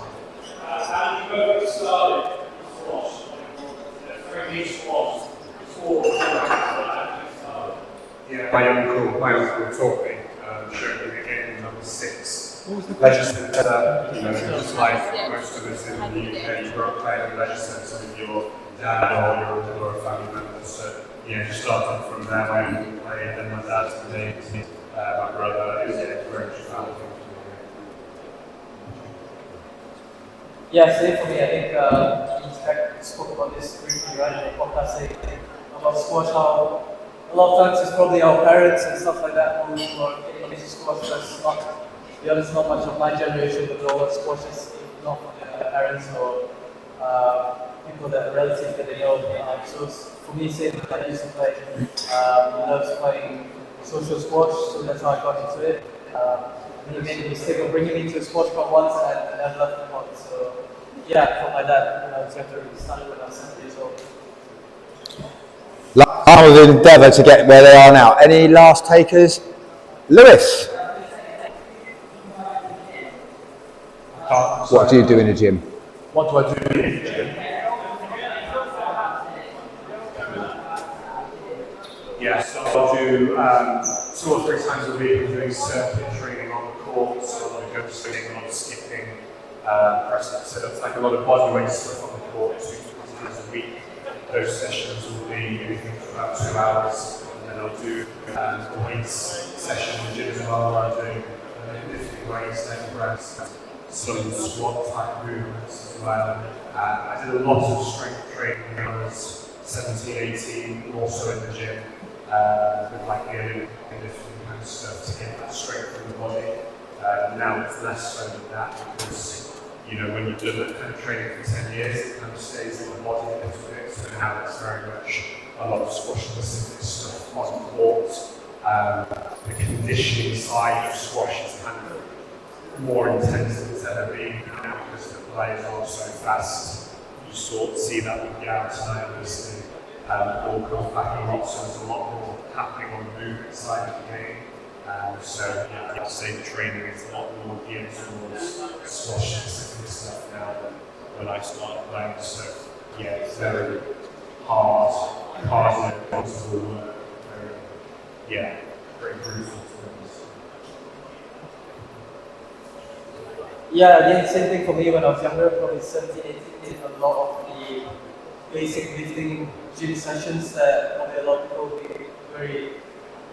My uncle taught me, showed me the game number 6. Leisure Centre, you know, just like most of us in the UK, you grew up playing in Leisure Centre with your dad or a family member. So, yeah, just started from there. My uncle played, then my dad's played, my brother, it was very much family. Yeah, same for me. I think Inspect spoke about this briefly, right, in the podcast, saying about squash, how a lot of times it's probably our parents and stuff like that who are getting into squash. That's not, to be honest, not much of my generation would know what squash is, not from their parents or people that are relatives that they know. So for me, same I used to play, loves playing social squash, so that's how I got into it. He made the mistake of bringing me to a sports club once and I've left the pot. So yeah, from my dad, I was going to really start when I was 7 years old. Last with an endeavour to get where they are now. Any last takers? Lewis? What do you do in a gym? What do I do in a gym? Yeah, so I'll do 2 or 3 times a week. I'm doing circuit training on the court, so a lot of go swimming, a lot of skipping, press up, sit ups, like a lot of body weight stuff on the court, 2 to 3 times a week. Those sessions will be anything for about 2 hours, and then I'll do a weights session in the gym as well, where I'm doing lifting weights, leg press, some squat type movements as well. I did a lot of strength training when I was 17, 18, also in the gym, with like the Olympic lifting kind of stuff to get that strength in the body. Now it's less so than that, because you know, when you've done that kind of training for 10 years, it kind of stays in the body a little bit. So now it's very much a lot of squash specific stuff on court. The conditioning side of squash is kind of more intense than it's ever been now, because the players are so fast. You sort of see that with Yow tonight, obviously. The ball comes back a lot, so there's a lot more happening on the movement side of the game. So yeah, I'd say the training is a lot more geared towards squash specific stuff now than when I started playing. So yeah, it's very hard and impossible work. Very brutal. Yeah, again, same thing for me when I was younger, probably 17, 18, did a lot of the basic lifting gym sessions that probably a lot of people will be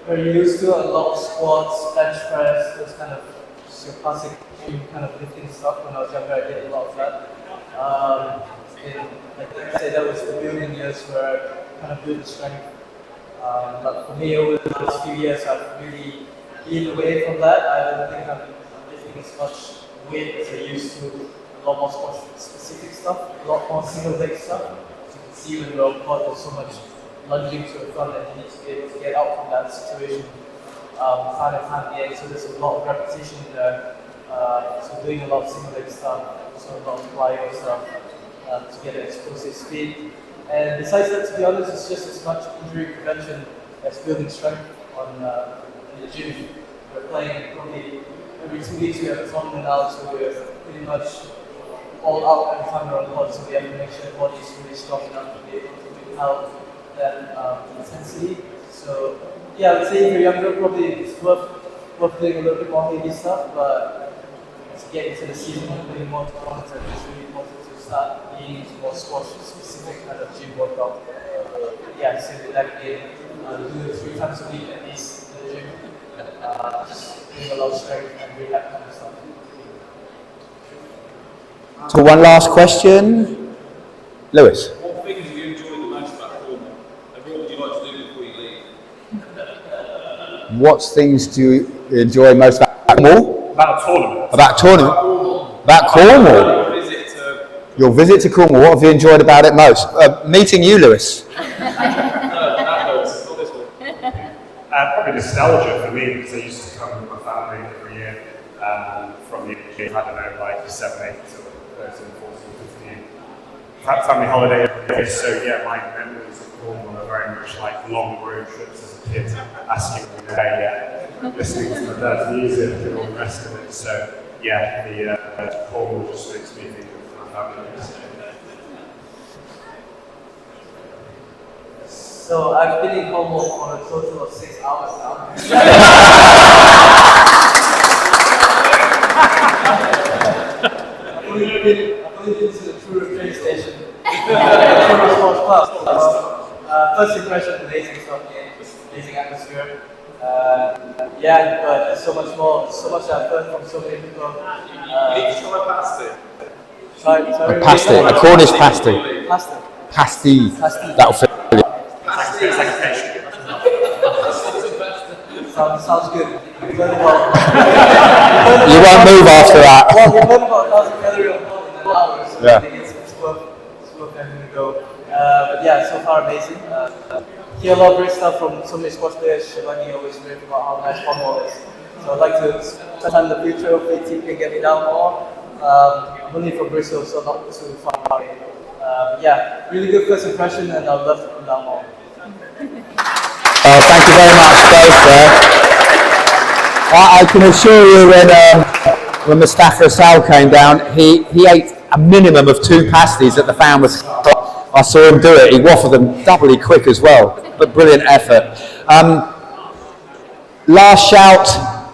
very used to. A lot of squats, bench press, those kind of your classic gym kind of lifting stuff. When I was younger, I did a lot of that. Like I said, that was the building years where I kind of built the strength. But for me, over the last few years, I've really been away from that. I don't think I'm lifting as much weight as I used to. A lot more sport specific stuff, a lot more single leg stuff. As you can see when we're on court, there's so much lunging to the front and you need to be able to get out from that situation time and time again. So there's a lot of repetition there. So doing a lot of single leg stuff, also a lot of plyo stuff to get an explosive speed. And besides that, to be honest, it's just as much injury prevention as building strength in the gym. We're playing probably every 2 weeks. We have a tournament now, so we're pretty much all out every time we're on court. So we have to make sure the body is really strong enough to be able to withhold that intensity. So yeah, I would say if you're younger, probably it's worth doing a little bit more heavy stuff, but to get into the season and putting more tournaments, it's really important to start being into more squash specific kind of gym workout. Yeah, so that game, do it 3 times a week at least in the gym, just doing a lot of strength and rehab kind of stuff. So one last question, Lewis. What things do you enjoy the most about Cornwall? And what would you like to do before you leave? What things do you enjoy most about Cornwall? About a tournament. About a tournament? About Cornwall? Your visit to Cornwall, what have you enjoyed about it most? Meeting you, Lewis. Probably nostalgia for me, because I used to come with my family every year from the age of, I don't know, like 7, 8 to 13, 14, 15. Family holiday every year, so yeah, my memories of Cornwall are very much like long road trips as a kid, asking me listening to my dad's music and all the rest of it. So yeah, the Cornwall just makes me think of my family. So I've been in Cornwall for a total of 6 hours now. I've only been to the Truro train station. Truro Sports Club. First impression, amazing stuff, amazing atmosphere. Yeah, but there's so much more, so much I've heard from so many people. You need to try pasty. A pasty, a Cornish pasty. Pasty. That'll fit. Sounds good. You won't move after that. Well, you learn about 1,000 calories on board in an hour, so I think it's worth having to go. But yeah, so far amazing. Hear a lot of great stuff from so many sports players. Jonny always raved about how nice Cornwall is. So I'd like to spend the future, hopefully the team can get me down more. I'm only from Bristol, so not too far away. Yeah, really good first impression, and I'd love to come down more. Thank you very much, both there. I can assure you when Mustafa Sal came down, he ate a minimum of 2 pasties at the Founders Club. I saw him do it. He waffled them doubly quick as well, but brilliant effort. Last shout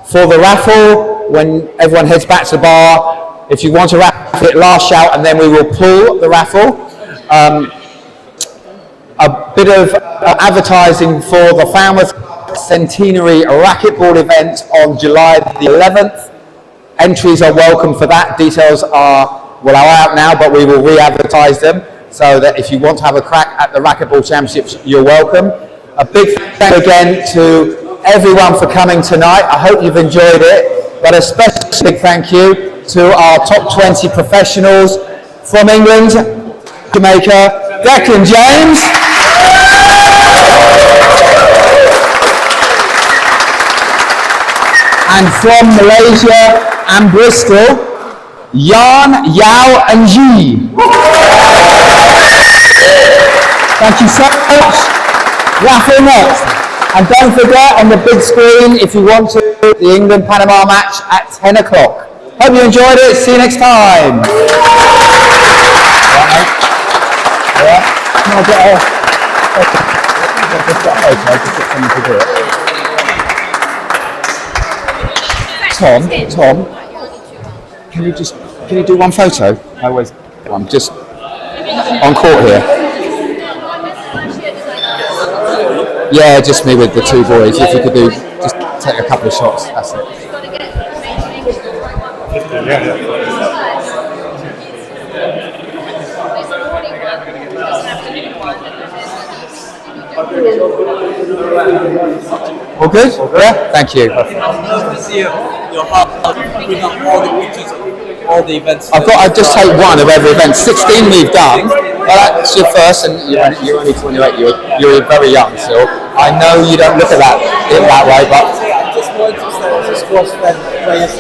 for the raffle when everyone heads back to the bar. If you want to raffle it, last shout, and then we will pull the raffle. A bit of advertising for the Falmouth Centenary Racquetball event on July the 11th. Entries are welcome for that. Details are out now, but we will re-advertise them so that if you want to have a crack at the Racquetball Championships, you're welcome. A big thank you again to everyone for coming tonight. I hope you've enjoyed it, but a special big thank you to our top 20 professionals from England, Jamaica, Declan James, and from Malaysia and Bristol, Eain Yow and Ji. Thank you so much. Raffle next. And don't forget, on the big screen, if you want to, the England-Panama match at 10 o'clock. Hope you enjoyed it. See you next time. Can I get Tom, can you do one photo? I always one, just on court here. Yeah, just me with the two boys. If you could do, just take a couple of shots. That's it. All good? Yeah. Thank you. All the events. I've just take one of every event. 16 we've done. Well, that's your first, and you're only 28. You're very young still. I know you don't look at that in that way, but. I just wanted to say it's a squash event players.